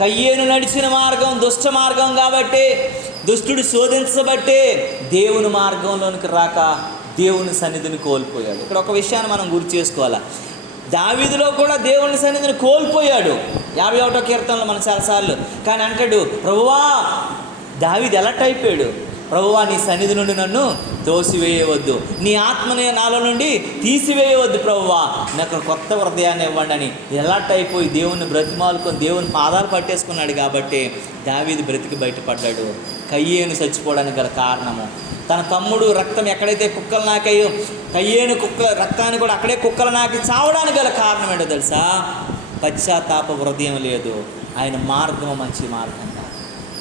కయ్యేను నడిచిన మార్గం దుష్ట మార్గం కాబట్టి, దుష్టుడు శోధించబట్టే దేవుని మార్గంలోనికి రాక దేవుని సన్నిధిని కోల్పోయాడు. ఇక్కడ ఒక విషయాన్ని మనం గుర్తు చేసుకోవాలి. దావీదులో కూడా దేవుని సన్నిధిని కోల్పోయాడు. 51వ కీర్తనలో మనం చాలాసార్లు. కానీ అంటాడు, ప్రభువా, దావీదు ఎలర్ట్ అయిపోయాడు, ప్రభువా నీ సన్నిధి నుండి నన్ను తోసివేయవద్దు, నీ ఆత్మని నాలో నుండి తీసివేయవద్దు ప్రభువా, నాకు కొత్త హృదయాన్ని ఇవ్వండి అని ఎలర్ట్ అయిపోయి దేవుని బ్రతిమాలుకొని దేవుని పాదాలు పట్టేసుకున్నాడు. కాబట్టి దావీదు బ్రతికి బయటపడ్డాడు. కయ్యేను చచ్చిపోవడానికి గల కారణము, తన తమ్ముడు రక్తం ఎక్కడైతే కుక్కలు నాకాయో, కయ్యేను రక్తాన్ని కూడా అక్కడే కుక్కలు నాకి చావడానికి గల కారణం ఏంటో తెలుసా? పశ్చాత్తాప హృదయం లేదు. ఆయన మార్గం మంచి మార్గం కాదు.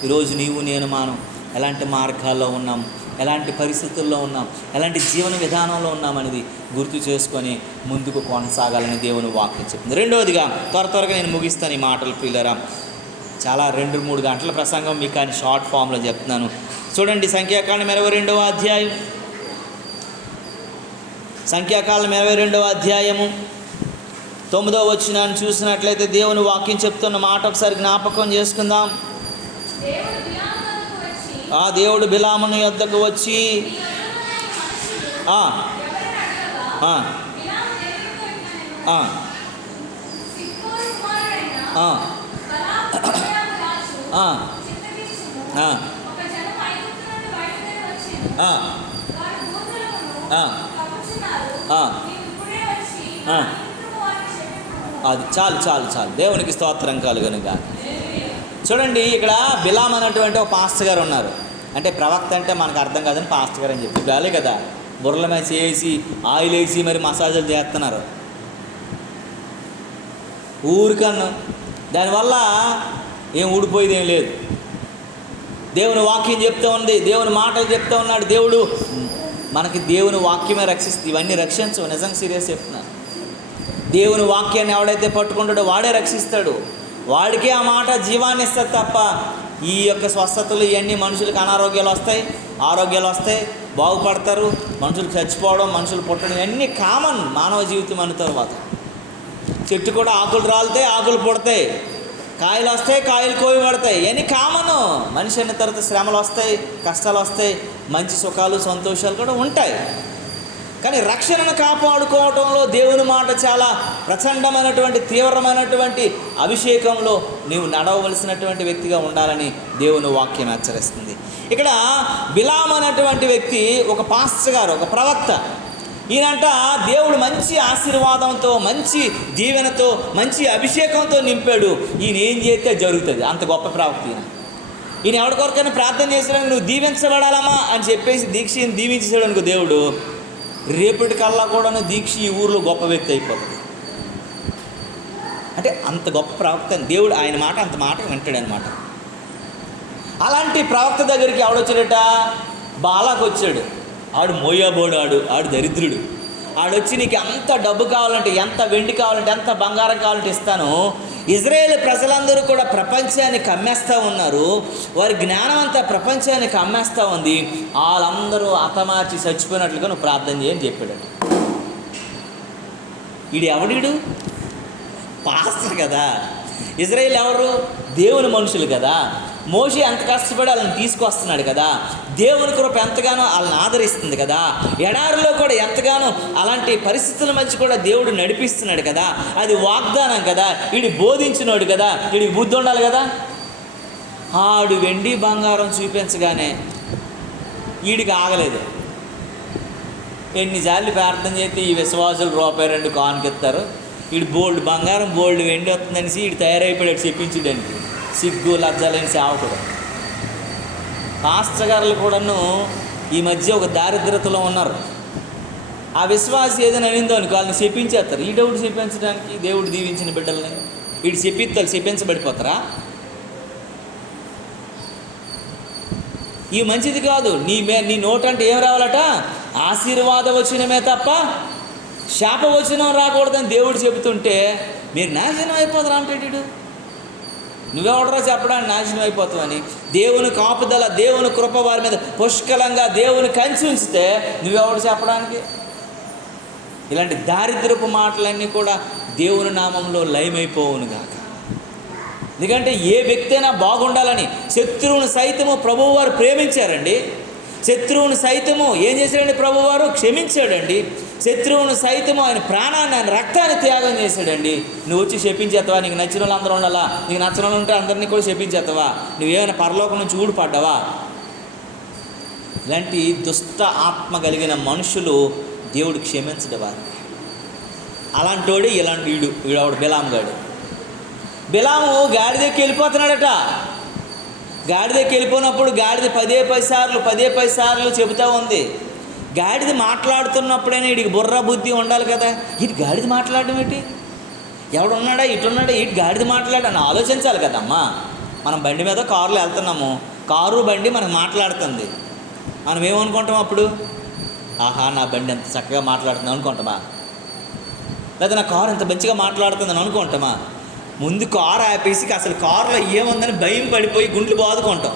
ఈరోజు నీవు నేను మనం ఎలాంటి మార్గాల్లో ఉన్నాం, ఎలాంటి పరిస్థితుల్లో ఉన్నాం, ఎలాంటి జీవన విధానంలో ఉన్నామనేది గుర్తు చేసుకొని ముందుకు కొనసాగాలని దేవుని వాక్యం చెప్తుంది. రెండవదిగా త్వరగా నేను ముగిస్తాను ఈ మాటలు ప్రియులారా. చాలా 2-3 గంటల ప్రసంగం మీకు కానీ షార్ట్ ఫామ్లో చెప్తున్నాను. చూడండి, సంఖ్యాకాండం 22వ అధ్యాయం, సంఖ్యాకాండం 22వ అధ్యాయము 9వ వచనాన్ని చూసినట్లయితే దేవుని వాక్యం చెప్తున్న మాట ఒకసారి జ్ఞాపకం చేసుకుందాం. ఆ దేవుడు బిలామును యొద్దకు వచ్చి అది చాలు దేవునికి స్తోత్రం కలుగునుగా. చూడండి, ఇక్కడ బిలాం అనేటువంటి ఒక పాస్టర్ గారు ఉన్నారు. అంటే ప్రవక్త అంటే మనకు అర్థం కాదని పాస్టర్ గారు అని చెప్పి గాలే కదా, బుర్రల మీద చేసి ఆయిల్ వేసి మరి మసాజులు చేస్తున్నారు ఊరికన్నా. దానివల్ల ఏం ఊడిపోయేది ఏం లేదు. దేవుని వాక్యం చెప్తూ ఉంది, దేవుని మాటలు చెప్తూ ఉన్నాడు. దేవుడు మనకి దేవుని వాక్యమే రక్షిస్తుంది. ఇవన్నీ రక్షించవు, నిజంగా సీరియస్ చెప్తున్నాను. దేవుని వాక్యాన్ని ఎవడైతే పట్టుకుంటాడో వాడే రక్షిస్తాడు. వాడికే ఆ మాట జీవాన్ని ఇస్తుంది తప్ప ఈ యొక్క స్వస్థతలు ఇవన్నీ మనుషులకు అనారోగ్యాలు వస్తాయి, ఆరోగ్యాలు వస్తాయి, బాగుపడతారు, మనుషులు చచ్చిపోవడం, మనుషులు పుట్టడం ఇవన్నీ కామన్ మానవ జీవితం అన్న తర్వాత. చెట్టు కూడా ఆకులు రాలితే ఆకులు పుడతాయి, కాయలు వస్తాయి, కాయలు కోయబడతాయి, ఇవన్నీ కామను. మనిషి అయిన తర్వాత శ్రమలు వస్తాయి, కష్టాలు వస్తాయి, మంచి సుఖాలు సంతోషాలు కూడా ఉంటాయి. కానీ రక్షణను కాపాడుకోవటంలో దేవుని మాట చాలా ప్రచండమైనటువంటి తీవ్రమైనటువంటి అభిషేకంలో నీవు నడవవలసినటువంటి వ్యక్తిగా ఉండాలని దేవుని వాక్యం హెచ్చరిస్తుంది. ఇక్కడ బిలాం అనేటువంటి వ్యక్తి ఒక పాస్టర్ గారు, ఒక ప్రవక్త. ఈయనంట దేవుడు మంచి ఆశీర్వాదంతో, మంచి దీవెనతో, మంచి అభిషేకంతో నింపాడు. ఈయన ఏం చేస్తే జరుగుతుంది, అంత గొప్ప ప్రవక్త ఈయన. ఈయన ఎవరి కొరకైనా ప్రార్థన చేసినా నువ్వు దీవించబడాలమ్మా అని చెప్పేసి దీక్షని దీవించాడు అనుకో దేవుడు, రేపటికల్లా కూడా దీక్ష ఈ ఊరిలో గొప్ప వ్యక్తి అయిపోతుంది. అంటే అంత గొప్ప ప్రవక్త దేవుడు, ఆయన మాట అంత మాట వింటాడు అనమాట. అలాంటి ప్రవక్త దగ్గరికి ఆవిడొచ్చాడట, బాలాకు వచ్చాడు. ఆడు మోయాబోడు, ఆడు దరిద్రుడు. ఆడొచ్చి నీకు ఎంత డబ్బు కావాలంటే, ఎంత వెండి కావాలంటే, ఎంత బంగారం కావాలంటే ఇస్తాను. ఇజ్రాయేల్ ప్రజలందరూ కూడా ప్రపంచానికి అమ్మేస్తూ ఉన్నారు, వారి జ్ఞానం అంతా ప్రపంచానికి అమ్మేస్తూ ఉంది. వాళ్ళందరూ హతమార్చి చచ్చిపోయినట్లుగా నువ్వు ప్రార్థన చేయని చెప్పాడట. వీడు ఎవడీడు? పాస్టర్ కదా. ఇజ్రాయేల్ ఎవరు? దేవుని మనుషులు కదా. మోషే ఎంత కష్టపడి వాళ్ళని తీసుకొస్తున్నాడు కదా. దేవుని కృప ఎంతగానో వాళ్ళని ఆదరిస్తుంది కదా. ఎడారిలో కూడా ఎంతగానో అలాంటి పరిస్థితుల మధ్య కూడా దేవుడు నడిపిస్తున్నాడు కదా. అది వాగ్దానం కదా. వీడు బోధించినోడు కదా, వీడికి బుద్ధి ఉండాలి కదా. ఆడు వెండి బంగారం చూపించగానే వీడికి ఆగలేదు. ఎన్నిసార్లు ప్రార్థన చేస్తే ఈ విశ్వాసులు ₹2 కానుకెత్తారు. వీడు బోల్డ్ బంగారం బోల్డ్ వెండి వస్తుందనేసి వీడు తయారైపోయాడు చెప్పించడానికి. సిగ్గు లజ్జలేని సేవకుడు. పాస్టర్ గారులు కూడాను ఈ మధ్య ఒక దారిద్రతలో ఉన్నారు. ఆ విశ్వాసి ఏదైనా అనిందో అనుకో వాళ్ళని చెప్పించేస్తారు. ఈ డౌట్ చెప్పించడానికి దేవుడు దీవించిన బిడ్డల్ని వీడు చెప్పించబడిపోతారా? ఈ మంచిది కాదు. నీ నోటంటే ఏం రావాలట? ఆశీర్వాద వచనమే తప్ప శాప వచనం రాకూడదని దేవుడు చెబుతుంటే మీరు నాశనం అయిపోతారు అంటాడు. నువ్వెవడరా చెప్పడానికి నాశనం అయిపోతావని? దేవుని కాపుదల, దేవుని కృప వారి మీద పుష్కలంగా దేవుని కంచి ఉంచితే నువ్వెవడు చెప్పడానికి? ఇలాంటి దారిద్రపు మాటలన్నీ కూడా దేవుని నామంలో లయమైపోవును గాక. ఎందుకంటే ఏ వ్యక్తి అయినా బాగుండాలని శత్రువుని సైతము ప్రభువు వారు ప్రేమించారండి. శత్రువుని సైతము ఏం చేశాడండి? ప్రభువారు క్షమించాడండి. శత్రువుని సైతము ఆయన ప్రాణాన్ని, ఆయన రక్తాన్ని త్యాగం చేశాడండి. నువ్వు వచ్చి శపించేస్తావా? నీకు నచ్చిన వాళ్ళు అందరూ ఉండాలా? నీకు నచ్చిన వాళ్ళు ఉంటే అందరినీ కూడా శపించేస్తావా? నువ్వేమైనా పరలోకం నుంచి ఊడిపడ్డావా? ఇలాంటి దుష్ట ఆత్మ కలిగిన మనుషులు దేవుడు క్షమించడవారు. అలాంటోడు వీడవాడు బిలాము. బిలాము గాడిదెక్కి వెళ్ళిపోతున్నాడట. గాడిదెక్కి వెళ్ళిపోయినప్పుడు గాడిద పదే సార్లు చెబుతూ ఉంది. గాడిద మాట్లాడుతున్నప్పుడైనా వీడికి బుర్ర బుద్ధి ఉండాలి కదా. ఇటు గాడిద మాట్లాడడం ఏంటి? ఎవడున్నాడా ఇటున్నాడా ఇటు గాడిద మాట్లాడని ఆలోచించాలి కదమ్మా. మనం బండి మీద కారులో వెళ్తున్నాము, కారు బండి మనకు మాట్లాడుతుంది. మనం ఏమనుకుంటాం అప్పుడు? ఆహా, నా బండి ఎంత చక్కగా మాట్లాడుతుంది అనుకుంటామా? లేదా నా కారు ఎంత మంచిగా మాట్లాడుతుందని అనుకుంటామా? ముందు కారు ఆపేసి అసలు కారులో ఏముందని భయం పడిపోయి గుండ్లు బాదుకుంటాం.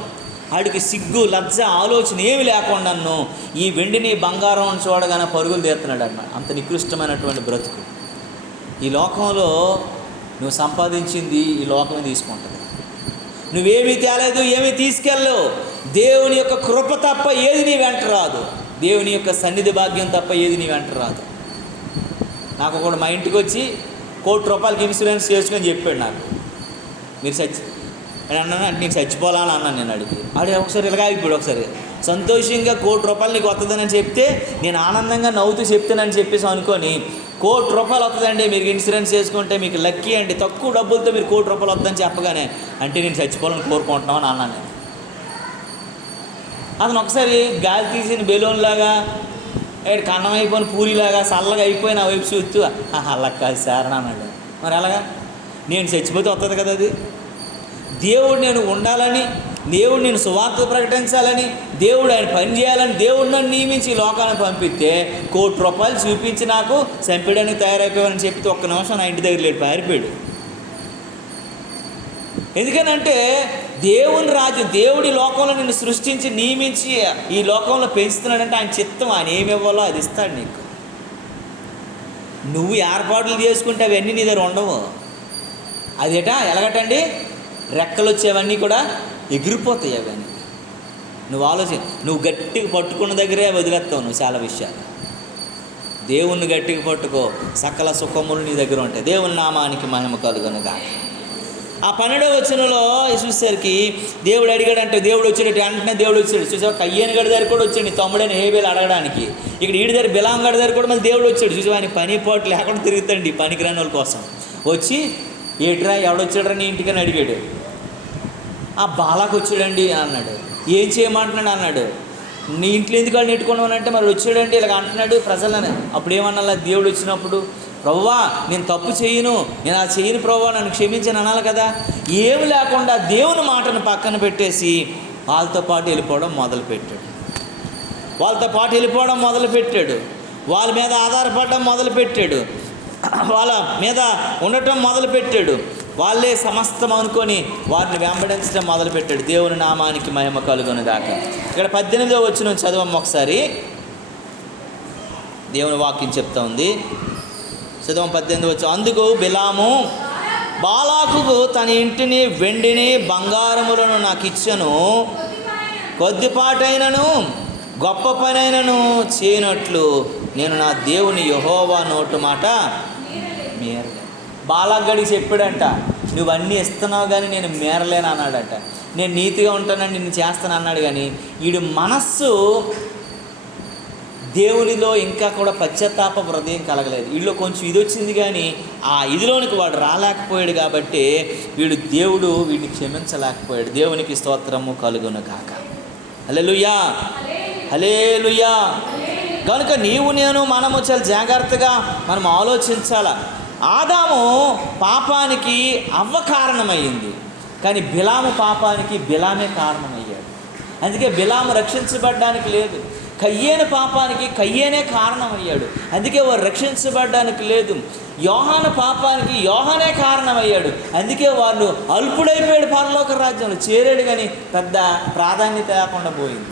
ఆడికి సిగ్గు, లజ్జ, ఆలోచన ఏమి లేకుండాను ఈ వెండిని బంగారం చూడగానే పరుగులు తీస్తున్నాడు అన్నమాట. అంత నికృష్టమైనటువంటి బ్రతుకు. ఈ లోకంలో నువ్వు సంపాదించింది ఈ లోకమే తీసుకుంటుంది. నువ్వేమీ తేలేదు, ఏమీ తీసుకెళ్ళవు. దేవుని యొక్క కృప తప్ప ఏది నీ వెంట రాదు. దేవుని యొక్క సన్నిధి భాగ్యం తప్ప ఏది నీ వెంట రాదు. నాకు ఒకడు మా ఇంటికి వచ్చి ₹1,00,00,000 ఇన్సూరెన్స్ చేసుకొని చెప్పాడు నాకు. మీరు అన్నా నీకు చచ్చిపోవాలని అన్నాను. నేను అడిగి ఒకసారి ఇలాగా ఇప్పుడు ఒకసారి సంతోషంగా ₹1,00,00,000 నీకు వస్తుందని చెప్తే నేను ఆనందంగా నవ్వుతూ చెప్తానని చెప్పేసి అనుకొని ₹1,00,00,000 వస్తుందండి మీరు ఇన్సూరెన్స్ చేసుకుంటే మీకు లక్కీ అండి, తక్కువ డబ్బులతో మీరు ₹1,00,00,000 వస్తుందని చెప్పగానే అంటే నేను చచ్చిపోవాలని కోరుకుంటున్నామని అన్నాను నేను. అతను ఒకసారి గాలి తీసిన బెలూన్లాగా కన్నం అయిపోయిన పూరిలాగా చల్లగా అయిపోయి నా వైపు చూస్తూ అలా కాదు సార్ అన్నాడు. మరి అలాగా నేను చచ్చిపోతే వస్తుంది కదా అది. దేవుడు నేను ఉండాలని, దేవుడు నేను సువార్త ప్రకటించాలని, దేవుడు ఆయన పని చేయాలని దేవుడు నన్ను నియమించి ఈ లోకాన్ని పంపిస్తే ₹1,00,00,000 చూపించి నాకు చంపడానికి తయారైపోయావని చెప్పి ఒక్క నిమిషం నా ఇంటి దగ్గర లేడు, పారిపోయాడు. ఎందుకనంటే దేవుని రాజ్యం, దేవుడి లోకంలో నిన్ను సృష్టించి నియమించి ఈ లోకంలో పెంచుతున్నాడంటే ఆయన చిత్తం. ఆయన ఏమి ఇవ్వాలో అది ఇస్తాడు నీకు. నువ్వు ఏర్పాట్లు చేసుకుంటే అవన్నీ నీ దగ్గర ఉండవు. అదేటా ఎలాగటండి? రెక్కలు వచ్చేవన్నీ కూడా ఎగిరిపోతాయి. అవన్నీ నువ్వు గట్టిగా పట్టుకున్న దగ్గరే వదిలేస్తావు నువ్వు చాలా విషయాలు. దేవుణ్ణి గట్టిగా పట్టుకో, సకల సుఖములు నీ దగ్గర ఉంటాయి. దేవుని నామానికి మహిమ కలుగునుగాక. ఆ 12వ వచనంలో చూసేసరికి దేవుడు అడిగాడంటే దేవుడు వచ్చాడు. వెంటనే దేవుడు వచ్చాడు. చూసావా, కయ్యేని గడి దగ్గర కూడా వచ్చాడు నీ తమ్ముడైన హేబేలు అడగడానికి. ఇక్కడ ఈడి దగ్గర బిలాం గడి దగ్గర కూడా మళ్ళీ దేవుడు వచ్చాడు. చూసావా, ఆయన పని పాటు లేకుండా తిరుగుతాండి పనికిరాని వాళ్ళ కోసం. వచ్చి ఏట్రా ఎవడొచ్చాడరా నీ ఇంటికని అడిగాడు. ఆ బాలాకు వచ్చాడండి అన్నాడు. ఏం చేయమంటున్నాడు అన్నాడు. నీ ఇంట్లో ఎందుకు వాళ్ళు నెట్టుకున్నానంటే మరి వచ్చాడండి ఇలాగ అంటున్నాడు ప్రజలని. అప్పుడు ఏమన్నా దేవుడు వచ్చినప్పుడు, ప్రభువా నేను తప్పు చేయను, నేను అది చేయను ప్రభువా నన్ను క్షమించని అనాలి కదా. ఏమి లేకుండా దేవుని మాటను పక్కన పెట్టేసి వాళ్ళతో పాటు వెళ్ళిపోవడం మొదలుపెట్టాడు. వాళ్ళ మీద ఆధారపడడం మొదలుపెట్టాడు. వాళ్ళ మీద ఉండటం మొదలుపెట్టాడు. వాళ్ళే సమస్తం అనుకొని వారిని వెంబడించడం మొదలుపెట్టాడు. దేవుని నామానికి మహిమ కలుగునుగాక. ఇక్కడ 18వ వచనం చదవమ్మ ఒకసారి. దేవుని వాక్యం చెప్తా ఉంది. చదవం 18వ వచనం. అందుకు బిలాము బాలాకుకు తన ఇంటిని, వెండిని, బంగారములను నాకు ఇచ్చను, కొద్దిపాటైనను గొప్ప పనైనను చేయనట్లు నేను నా దేవుని యెహోవా నోటు మాట మేరలే. బాలాగడికి చెప్పాడంట, నువ్వు అన్నీ ఇస్తున్నావు కానీ నేను మేరలేను అన్నాడట. నేను నీతిగా ఉంటానని నిన్ను చేస్తాను అన్నాడు. కానీ వీడు మనస్సు దేవునిలో ఇంకా కూడా పశ్చాత్తాప హృదయం కలగలేదు. వీళ్ళు కొంచెం ఇది వచ్చింది కానీ ఆ ఇదిలోనికి వాడు రాలేకపోయాడు. కాబట్టి దేవుడు వీడిని క్షమించలేకపోయాడు. దేవునికి స్తోత్రము కలుగును కాక. హల్లెలూయా, హల్లెలూయా. కనుక నీవు నేను మనము చాలా జాగ్రత్తగా మనం ఆలోచించాలా. ఆదాము పాపానికి అవ్వ కారణమయ్యింది, కానీ బిలాము పాపానికి బిలామే కారణమయ్యాడు. అందుకే బిలాము రక్షించబడ్డానికి లేదు. కయ్యేను పాపానికి కయ్యేనే కారణమయ్యాడు, అందుకే వారు రక్షించబడ్డానికి లేదు. యోహాను పాపానికి యోహానే కారణమయ్యాడు, అందుకే వాళ్ళు అల్పుడైపోయాడు, పరలోక రాజ్యంలో చేరాడు, కానీ పెద్ద ప్రాధాన్యత లేకుండా పోయింది.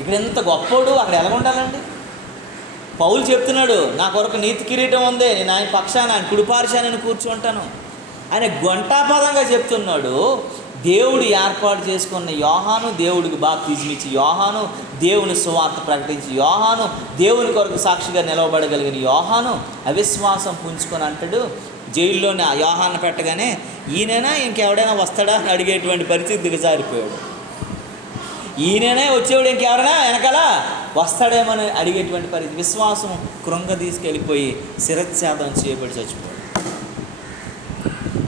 ఇక్కడ ఎంత గొప్పోడు, అక్కడ ఎలా ఉండాలండి? పౌలు చెప్తున్నాడు, నా కొరకు నీతి కిరీటం ఉంది, నేను ఆయన పక్షాన ఆయన కుడిపార్శాన్ని కూర్చుంటాను. ఆయన గొంటాపదంగా చెప్తున్నాడు. దేవుడు ఏర్పాటు చేసుకున్న యోహాను, దేవుడికి బాప్తిజం ఇచ్చి యోహాను, దేవుని సువార్త ప్రకటించి యోహాను, దేవుని కొరకు సాక్షిగా నిలవబడగలిగిన యోహాను అవిశ్వాసం పుంజుకొని అంటాడు, జైల్లోనే ఆ యోహాను పెట్టగానే ఈయనైనా ఇంకెవడైనా వస్తాడా అని అడిగేటువంటి పరిస్థితి దిగజారిపోయాడు. ఈయననే వచ్చేవాడు ఇంకెవరైనా వెనకాల వస్తాడేమని అడిగేటువంటి పరిస్థితి. విశ్వాసం కృంగ తీసుకెళ్ళిపోయి శిరచ్ఛేదం చేయబడి చచ్చిపోయాడు.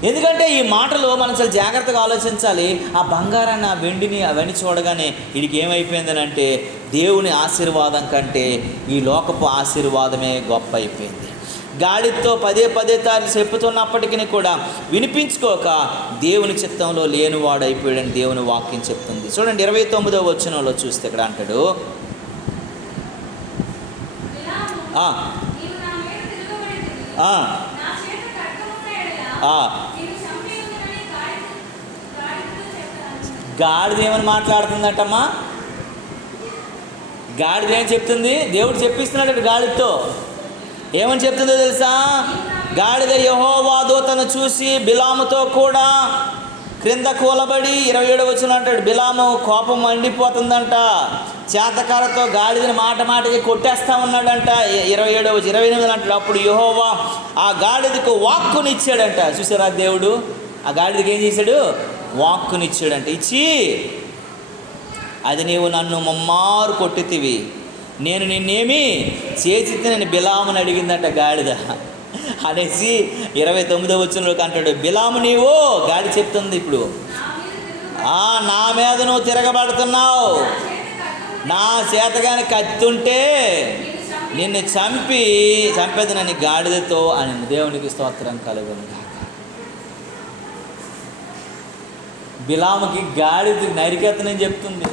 ఎందుకంటే ఈ మాటలు మనం చాలా జాగ్రత్తగా ఆలోచించాలి. ఆ బంగారాన్ని, ఆ వెండిని, అవన్నీ చూడగానే వీడికి ఏమైపోయిందని అంటే దేవుని ఆశీర్వాదం కంటే ఈ లోకపు ఆశీర్వాదమే గొప్ప అయిపోయింది. గాడితో పదే చెప్పుతున్నప్పటికీ కూడా వినిపించుకోక దేవుని చిత్తంలో లేనివాడు అయిపోయాడని దేవుని వాక్యం చెప్తుంది. చూడండి 29వ వచనంలో చూస్తే ఇక్కడ అంటాడు, గాడిద ఏమని మాట్లాడుతుందటమ్మా? గాడిద ఏం చెప్తుంది? దేవుడు చెప్పిస్తున్నాడు గాడిదతో. ఏమని చెప్తుందో తెలుసా? గాడిద యెహోవా దూతను చూసి బిలాముతో కూడా క్రింద కూలబడి 27వ వచనం అంటాడు, బిలాము కోపం మండిపోతుందంట, చేతకారతో గాడిదని మాటకి కొట్టేస్తా ఉన్నాడంట. 28 అంటాడు, అప్పుడు యెహోవా ఆ గాడిదకు వాక్కునిచ్చాడంట. చూసారా, దేవుడు ఆ గాడిదకి ఏం చేశాడు? వాక్కునిచ్చాడంట. ఇచ్చి, అది నీవు నన్ను ముమ్మారు కొట్టితివి, నేను నిన్నేమి చేసి నేను బిలాముని అడిగిందంట గాడిద అనేసి 29వ వచనంలోకి అంటాడు, బిలాము నీవు, గాడి చెప్తుంది ఇప్పుడు, నా మీద నువ్వు తిరగబడుతున్నావు, నా చేతగాని కత్తుంటే నిన్ను చంపేది నన్ను గాడిదతో అని. దేవునికి స్తోత్రం కలుగును. బిలాముకి గాడిద నరికెత్తనని చెప్తుంది.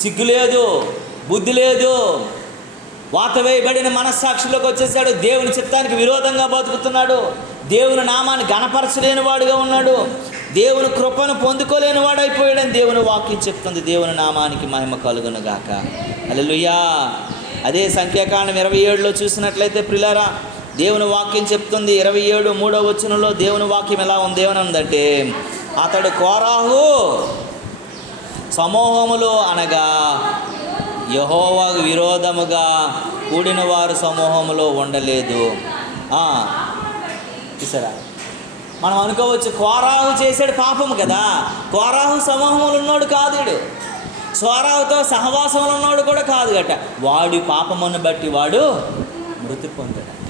సిగ్గు లేదు, బుద్ధి లేదు, వాత వేయబడిన మనస్సాక్షిలోకి వచ్చేసాడు. దేవుని చిత్తానికి విరోధంగా బతుకుతున్నాడు. దేవుని నామాన్ని గణపరచలేని వాడుగా ఉన్నాడు. దేవుని కృపను పొందుకోలేని వాడు అయిపోయాడని దేవుని వాక్యం చెప్తుంది. దేవుని నామానికి మహిమ కలుగును గాక. హల్లెలూయా. అదే సంఖ్యాకాండం 27లో చూసినట్లయితే ప్రియులారా, దేవుని వాక్యం చెప్తుంది 27:3వ వచనంలో దేవుని వాక్యం ఎలా ఉంది? ఏమనుందంటే, అతడు కోరాహు సమూహములో అనగా యెహోవాకు విరోధముగా కూడిన వారు సమూహములో ఉండలేదు. చూసారా, మనం అనుకోవచ్చు కోరాహు చేసాడు పాపము కదా, కోరాహు సమూహంలో ఉన్నాడు కాదు, కోరాహుతో సహవాసంలో ఉన్నాడు కూడా కాదు గట. వాడి పాపమును బట్టి వాడు మృతి పొందాడట.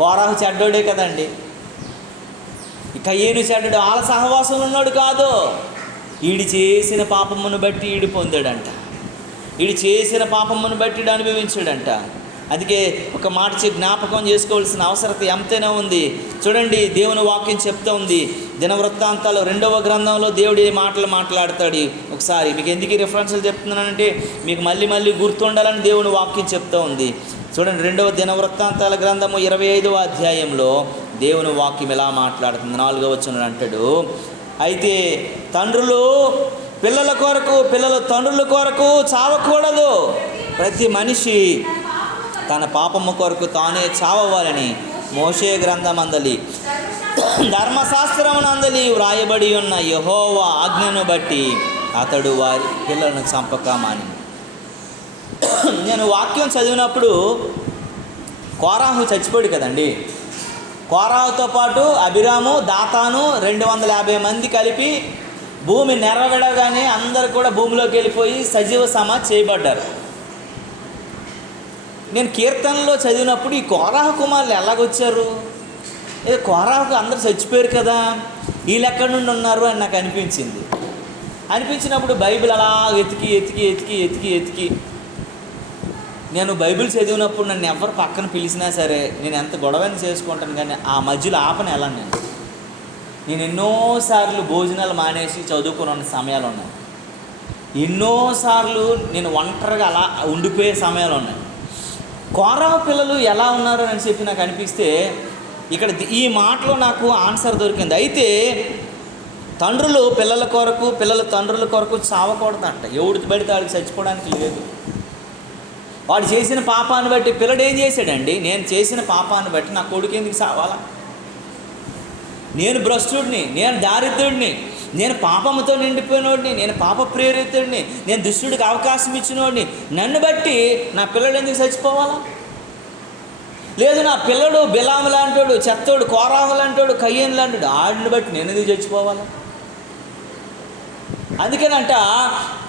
కోరాహు చెడ్డోడే కదండి, కయ్యేను చెడ్డడు, వాళ్ళ సహవాసంలో ఉన్నాడు కాదు. ఈడు చేసిన పాపమును బట్టి ఈడు పొందాడంట, ఈడు చేసిన పాపమును బట్టి ఈడు అనుభవించాడంట. అందుకే ఒక మాట జ్ఞాపకం చేసుకోవాల్సిన అవసరత ఎంతైనా ఉంది. చూడండి, దేవుని వాక్యం చెప్తూ ఉంది. దినవృత్తాంతాలు 2వ గ్రంథంలో దేవుడు ఈ మాటలు మాట్లాడతాడు. ఒకసారి మీకు ఎందుకు రిఫరెన్స్లు చెప్తున్నానంటే మీకు మళ్ళీ గుర్తుండాలని దేవుని వాక్యం చెప్తూ ఉంది. చూడండి, 2వ దినవృత్తాంతాల గ్రంథము 25వ అధ్యాయంలో దేవుని వాక్యం ఎలా మాట్లాడుతుంది. 4వ వచనం అంటాడు, అయితే తండ్రులు పిల్లల కొరకు, పిల్లలు తండ్రుల కొరకు చావకూడదు. ప్రతి మనిషి తన పాపము కొరకు తానే చావవాలని మోషే గ్రంథమందలి ధర్మశాస్త్రమునందలి వ్రాయబడి ఉన్న యెహోవా ఆజ్ఞను బట్టి అతడు వారి పిల్లలను చంపక మాని. నేను వాక్యం చదివినప్పుడు కోరాహు చచ్చిపోయాడు కదండి. కోరాహుతో పాటు అభిరాము, దాతాను 250 మంది కలిపి భూమి నెరవేడగానే అందరు కూడా భూమిలోకి వెళ్ళిపోయి సజీవ సమాధి చేయబడ్డారు. నేను కీర్తనలో చదివినప్పుడు ఈ కోరాహు కుమారులు ఎలాగొచ్చారు? కోరాహుకు అందరూ చచ్చిపోయారు కదా, వీళ్ళు ఎక్కడి నుండి ఉన్నారు అని నాకు అనిపించినప్పుడు బైబిల్ అలా ఎతికి నేను బైబిల్ చదివినప్పుడు నన్ను ఎవరు పక్కన పిలిచినా సరే నేను ఎంత గొడవని చేసుకుంటాను, కానీ ఆ మధ్యలో ఆపని వెళ్ళను. నేను ఎన్నోసార్లు భోజనాలు మానేసి చదువుకుని ఉన్న సమయాలు ఉన్నాయి. ఎన్నోసార్లు నేను ఒంటరిగా అలా ఉండిపోయే సమయాలు ఉన్నాయి. కోరహు పిల్లలు ఎలా ఉన్నారు అని చెప్పి నాకు అనిపిస్తే ఇక్కడ ఈ మాటలో నాకు ఆన్సర్ దొరికింది. అయితే తండ్రులు పిల్లల కొరకు, పిల్లల తండ్రుల కొరకు చావకూడదంట. ఎవడు పడితే వాడికి చచ్చిపోవడానికి లేదు. వాడు చేసిన పాపాన్ని బట్టి పిల్లడు ఏం చేశాడండి? నేను చేసిన పాపాన్ని బట్టి నా కొడుకు ఎందుకు చావాలా? నేను భ్రష్టుడిని, నేను దారిద్రుడిని, నేను పాపముతో నిండిపోయినోడిని, నేను పాప ప్రేరితుడిని, నేను దుష్టుడికి అవకాశం ఇచ్చినోడిని. నన్ను బట్టి నా పిల్లడు ఎందుకు చచ్చిపోవాలా? లేదు, నా పిల్లడు బిలాము లాంటోడు, చెత్తోడు, కోరాహు లాంటోడు, కయ్యను లాంటోడు, ఆడిని బట్టి నేను ఎందుకు చచ్చిపోవాలా? అందుకేనంట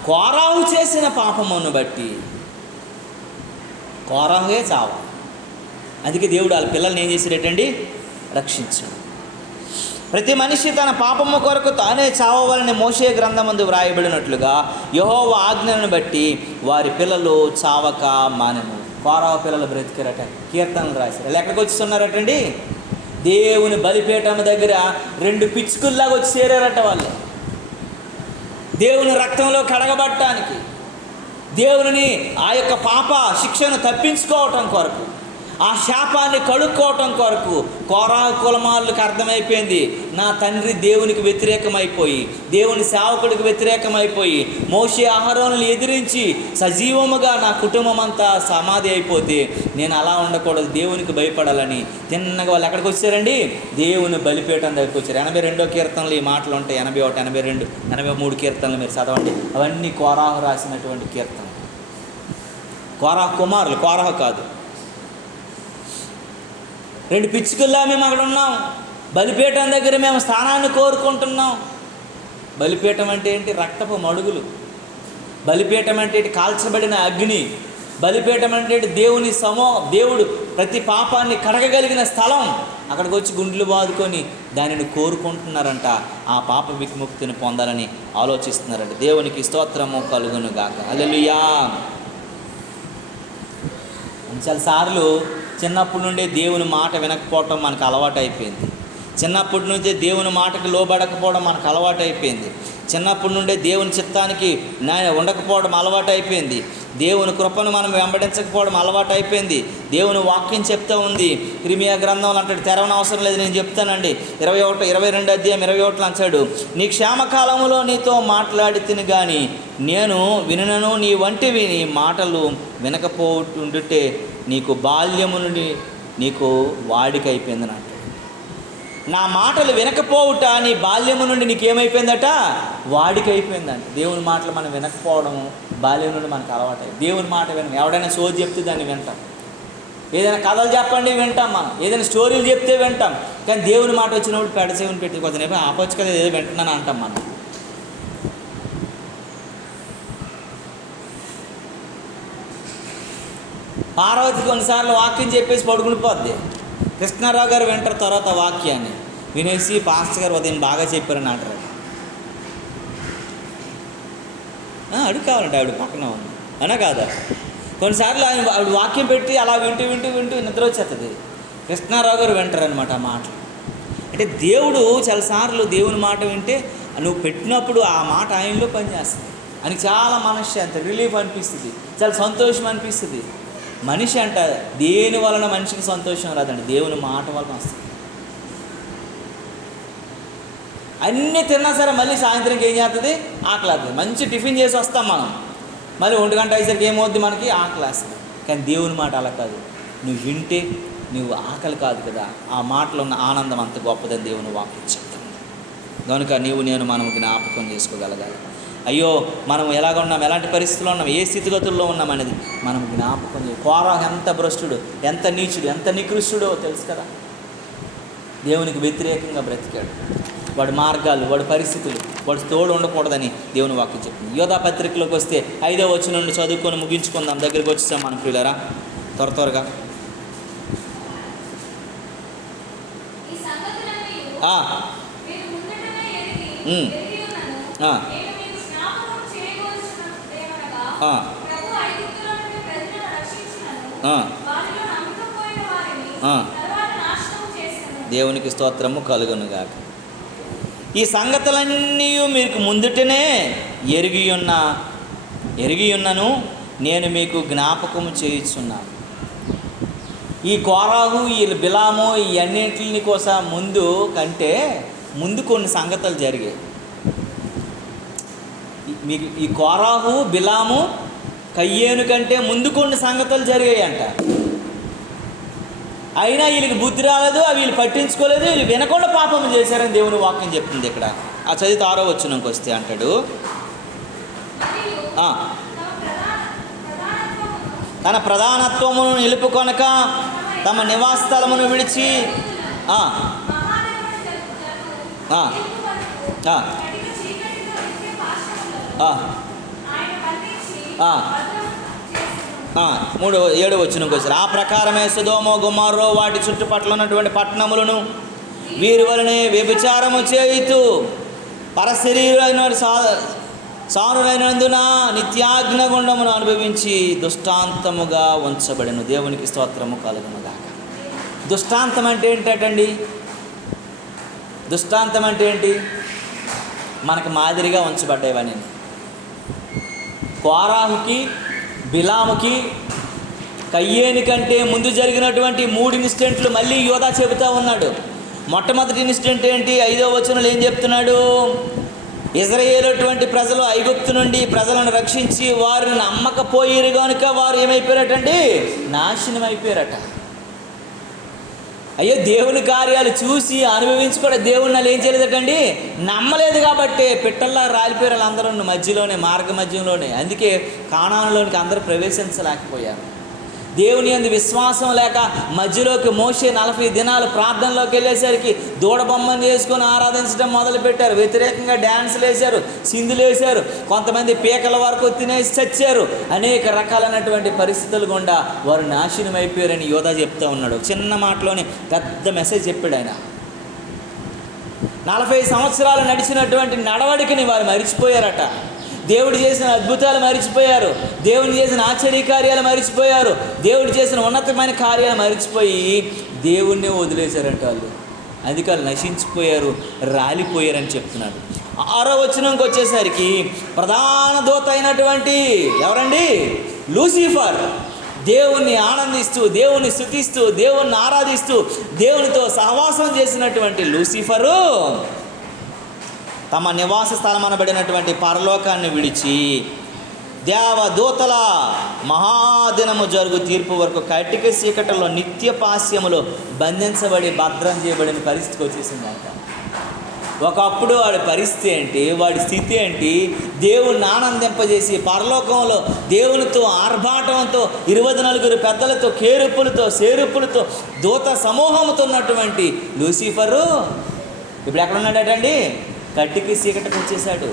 కోరాహు చేసిన పాపమును బట్టి కోరాహుయే చావాలి. అందుకే దేవుడు వాళ్ళ పిల్లల్ని ఏం చేసేటండి? రక్షించాడు. ప్రతి మనిషి తన పాపము కొరకు తానే చావవలని మోషే గ్రంథమందు వ్రాయబడినట్లుగా యెహోవా ఆజ్ఞలను బట్టి వారి పిల్లలు చావక మానెను. కోరాహు పిల్లలు బ్రతికారట. కీర్తనలు రాశారు. వాళ్ళు ఎక్కడికి వచ్చిస్తున్నారటండి? దేవుని బలిపీఠం దగ్గర 2 పిచ్చుకుల్లాగా వచ్చి చేరారట. వాళ్ళు దేవుని రక్తంలో కడగబట్టడానికి, దేవుని ఆ యొక్క పాప శిక్షను తప్పించుకోవటం కొరకు, ఆ శాపాన్ని కడుక్కోవటం కొరకు కోరాహు కులమాలకు అర్థమైపోయింది, నా తండ్రి దేవునికి వ్యతిరేకమైపోయి, దేవుని సేవకుడికి వ్యతిరేకమైపోయి, మోషే అహరోనులు ఎదిరించి సజీవముగా నా కుటుంబం అంతా సమాధి అయిపోతే నేను అలా ఉండకూడదు, దేవునికి భయపడాలని తిన్నగా వాళ్ళు ఎక్కడికి వచ్చారండి? దేవుని బలిపీఠం దగ్గరికి వచ్చారు. 82వ కీర్తనలు ఈ మాటలు ఉంటాయి. 81, 82, 83 కీర్తనలు మీరు చదవండి. అవన్నీ కోరాహు రాసినటువంటి కీర్తనలు. కోరాహు కుమారులు, కోరాహు కాదు. 2 పిచ్చుకల్లా మేము అక్కడ ఉన్నాం. బలిపీఠం దగ్గర మేము స్థానాన్ని కోరుకుంటున్నాం. బలిపీఠం అంటే ఏంటి? రక్తపు మడుగులు. బలిపీఠం అంటే ఏంటి? కాల్చబడిన అగ్ని. బలిపీఠం అంటే దేవుని దేవుడు ప్రతి పాపాన్ని కడగగలిగిన స్థలం. అక్కడికి వచ్చి గుండెలు బాదుకొని దానిని కోరుకుంటున్నారంట. ఆ పాప విముక్తిని పొందాలని ఆలోచిస్తున్నారంట. దేవునికి స్తోత్రము కలుగును గాక. హల్లెలూయా. చాలాసార్లు చిన్నప్పటి నుండే దేవుని మాట వినకపోవటం మనకు అలవాటు అయిపోయింది. చిన్నప్పటి నుంచే దేవుని మాటకు లోబడకపోవడం మనకు అలవాటు అయిపోయింది. చిన్నప్పటి నుండే దేవుని చిత్తానికి ఉండకపోవడం అలవాటు అయిపోయింది. దేవుని కృపను మనం వెంబడించకపోవడం అలవాటు అయిపోయింది. దేవుని వాక్యం చెప్తూ ఉంది. ఇర్మీయా గ్రంథంలో అంటాడు, తెరవని అవసరం లేదు, నేను చెప్తానండి. 22 అధ్యాయం 21 అంటాడు, నీ క్షేమకాలంలో నీతో మాట్లాడి తిని కానీ నేను వినను, నీ వంటివి నీ మాటలు వినకపోతుంటే నీకు బాల్యము నుండి నీకు వాడిక అయిపోయిందని అంటాడు. నా మాటలు వినకపోవుట నీ బాల్యము నుండి నీకేమైపోయిందట? వాడిక అయిపోయిందంట. దేవుని మాటలు మనం వినకపోవడం బాల్యం నుండి మనకు అలవాటు. దేవుని మాట ఎవడైనా సోది చెప్తే దాన్ని వింటాం. ఏదైనా కథలు చెప్పండి వింటాం, మనం ఏదైనా స్టోరీలు చెప్తే వింటాం. కానీ దేవుని మాట వచ్చినప్పుడు పెడసేవని పెట్టి కొంచెం ఆపొచ్చు కదా, ఏదో వింటున్నాను అంటాం మనం. పార్వతి కొన్నిసార్లు వాక్యం చెప్పేసి పడుకుని పోద్ది. కృష్ణారావు గారు వింటారు తర్వాత వాక్యాన్ని వినేసి, పాస్టర్ గారు ఉదయం బాగా చెప్పారని అంటారు. అడుగు కావాలంటే ఆవిడ పక్కన ఉంది అనా కాదా? కొన్నిసార్లు ఆవిడ వాక్యం పెట్టి అలా వింటూ వింటూ వింటూ నిద్ర వచ్చేస్తుంది. కృష్ణారావు గారు వింటారనమాట ఆ మాటలు. అంటే దేవుడు చాలాసార్లు దేవుని మాట వింటే నువ్వు పెట్టినప్పుడు ఆ మాట ఆయనలో పనిచేస్తుంది. అని చాలా మనశ్శాంతి, రిలీఫ్ అనిపిస్తుంది, చాలా సంతోషం అనిపిస్తుంది. మనిషి అంట దేని వలన మనిషికి సంతోషం రాదండి, దేవుని మాట వలన వస్తుంది. అన్నీ తిన్నా సరే మళ్ళీ సాయంత్రంకి ఏం చేస్తుంది? ఆకలి అవుతుంది. మంచి టిఫిన్ చేసి వస్తాం మనం, మళ్ళీ 1 గంట అయ్యేసరికి ఏమవుద్ది? మనకి ఆకలి వేస్తుంది. కానీ దేవుని మాట అలా కాదు. నువ్వు వింటే నువ్వు ఆకలి కాదు కదా, ఆ మాటలో ఉన్న ఆనందం అంత గొప్పదని దేవుని వాక్యం చెప్తుంది. కనుక నేను మనం జ్ఞాపకం చేసుకోగలగాలి. అయ్యో మనం ఎలాగ ఉన్నాం, ఎలాంటి పరిస్థితుల్లో ఉన్నాం, ఏ స్థితిగతుల్లో ఉన్నాం అనేది మనం జ్ఞాపకం చేయాలి. కోరాహు ఎంత భ్రష్టుడు, ఎంత నీచుడు, ఎంత నికృష్టుడో తెలుసు కదా. దేవునికి వ్యతిరేకంగా బ్రతికాడు. వాడి మార్గాలు, వాడి పరిస్థితులు, వాడి తోడు ఉండకూడదని దేవుని వాక్యం చెప్తుంది. యోధా పత్రికలోకి వస్తే 5వ వచనం నుండి చదువుకొని ముగించుకుందాం. దగ్గరికి వచ్చేసాం మనం ప్రియులారా, త్వరగా. దేవునికి స్తోత్రము కలుగునుగాక. ఈ సంగతులన్నీ మీకు ముందుటనే ఎరిగి ఉన్నను నేను మీకు జ్ఞాపకము చేయుచున్నాను. ఈ కోరాహు, ఈ బిలాము, ఈ అన్నింటిని కోసం ముందు కొన్ని సంగతులు జరిగాయి. మీకు ఈ కోరాహు, బిలాము, కయ్యేను కంటే ముందు కొన్ని సంగతులు జరిగాయంట. అయినా వీళ్ళకి బుద్ధి రాలేదు, అవి వీళ్ళు పట్టించుకోలేదు, వీళ్ళు వినకుండా పాపం చేశారని దేవుని వాక్యం చెప్తుంది. ఇక్కడ ఆ చదివితే 6వ వచనంకి వస్తే అంటాడు, తన ప్రధానత్వమును నిలుపుకొనక తమ నివాస స్థలమును విడిచి మూడవ 7వ వచనంకి వచ్చారు. ఆ ప్రకారమే సొదొమ గొమొర్రా వాటి చుట్టుపట్ల ఉన్నటువంటి పట్టణములను వీరి వలనే వ్యభిచారము చేయుతూ పరశరీరులైన సానులైనందున నిత్యాగ్నిగుండమును అనుభవించి దుష్టాంతముగా ఉంచబడెను. దేవునికి స్తోత్రము కలుగునుగాక. దుష్టాంతం అంటే ఏంటండి? దుష్టాంతం అంటే ఏంటి? మనకు మాదిరిగా ఉంచబడ్డేవని. కోరాహుకి, బిలాముకి, కయ్యేని కంటే ముందు జరిగినటువంటి 3 ఇన్సిడెంట్లు మళ్ళీ యోధా చెబుతూ ఉన్నాడు. మొట్టమొదటి ఇన్సిడెంట్ ఏంటి? 5వ వచనంలో ఏం చెప్తున్నాడు? ఇజ్రాయేలు ప్రజలు ఐగుప్తు నుండి ప్రజలను రక్షించి వారిని నమ్మకపోయారు కనుక వారు ఏమైపోయారటండి? నాశనం అయిపోయారట. అయ్యో, దేవుని కార్యాలు చూసి అనుభవించి కూడా దేవుడిని వాళ్ళు ఏం చేయలేదటండి? నమ్మలేదు కాబట్టి పిట్టల్లా రాలిపోయారు అందరూ మార్గ మధ్యంలోనే. అందుకే కానానులోనికి అందరూ ప్రవేశించలేకపోయారు. దేవుని యందు విశ్వాసం లేక మధ్యలోకి మోషే 40 దినాలు ప్రార్థనలోకి వెళ్ళేసరికి దూడబొమ్మను చేసుకొని ఆరాధించడం మొదలుపెట్టారు. వ్యతిరేకంగా డ్యాన్సులు వేశారు, సింధులు వేశారు, కొంతమంది పీకల వరకు తినేసి చచ్చారు. అనేక రకాలైనటువంటి పరిస్థితులు గుండా వారు నాశనం అయిపోయారని యోధా చెప్తూ ఉన్నాడు. చిన్న మాటలోనే పెద్ద మెసేజ్ చెప్పాడు ఆయన. 40 సంవత్సరాలు నడిచినటువంటి నడవడికని వారు మరిచిపోయారట. దేవుడు చేసిన అద్భుతాలు మరిచిపోయారు, దేవుడు చేసిన ఆశ్చర్యకార్యాలు మరిచిపోయారు, దేవుడు చేసిన ఉన్నతమైన కార్యాలు మరిచిపోయి దేవుణ్ణి వదిలేశారంట వాళ్ళు. అందుకే వాళ్ళు నశించిపోయారు, రాలిపోయారని చెప్తున్నాడు. 6వ వచనంకి వచ్చేసరికి ప్రధాన దూత అయినటువంటి ఎవరండి? లూసిఫర్. దేవుణ్ణి ఆనందిస్తూ, దేవుణ్ణి స్తుతిస్తూ, దేవుణ్ణి ఆరాధిస్తూ, దేవునితో సహవాసం చేసినటువంటి లూసిఫరు తమ నివాస స్థలమనబడినటువంటి పరలోకాన్ని విడిచి దేవదూతల మహాదినము జరుగు తీర్పు వరకు కటిక చీకటిలో నిత్య పాస్యములో బంధించబడి భద్రం చేయబడిన పరిస్థితికి వచ్చేసిందంట. ఒకప్పుడు వాడి పరిస్థితి ఏంటి, వాడి స్థితి ఏంటి? దేవుణ్ణి ఆనందింపజేసి పరలోకంలో దేవునితో ఆర్భాటంతో 24 పెద్దలతో, కేరుపులతో, సేరుపులతో, దూత సమూహంతో ఉన్నటువంటి లూసిఫరు ఇప్పుడు ఎక్కడ ఉన్నాడటండి? కట్టికి చీకటికి వచ్చేసాడు.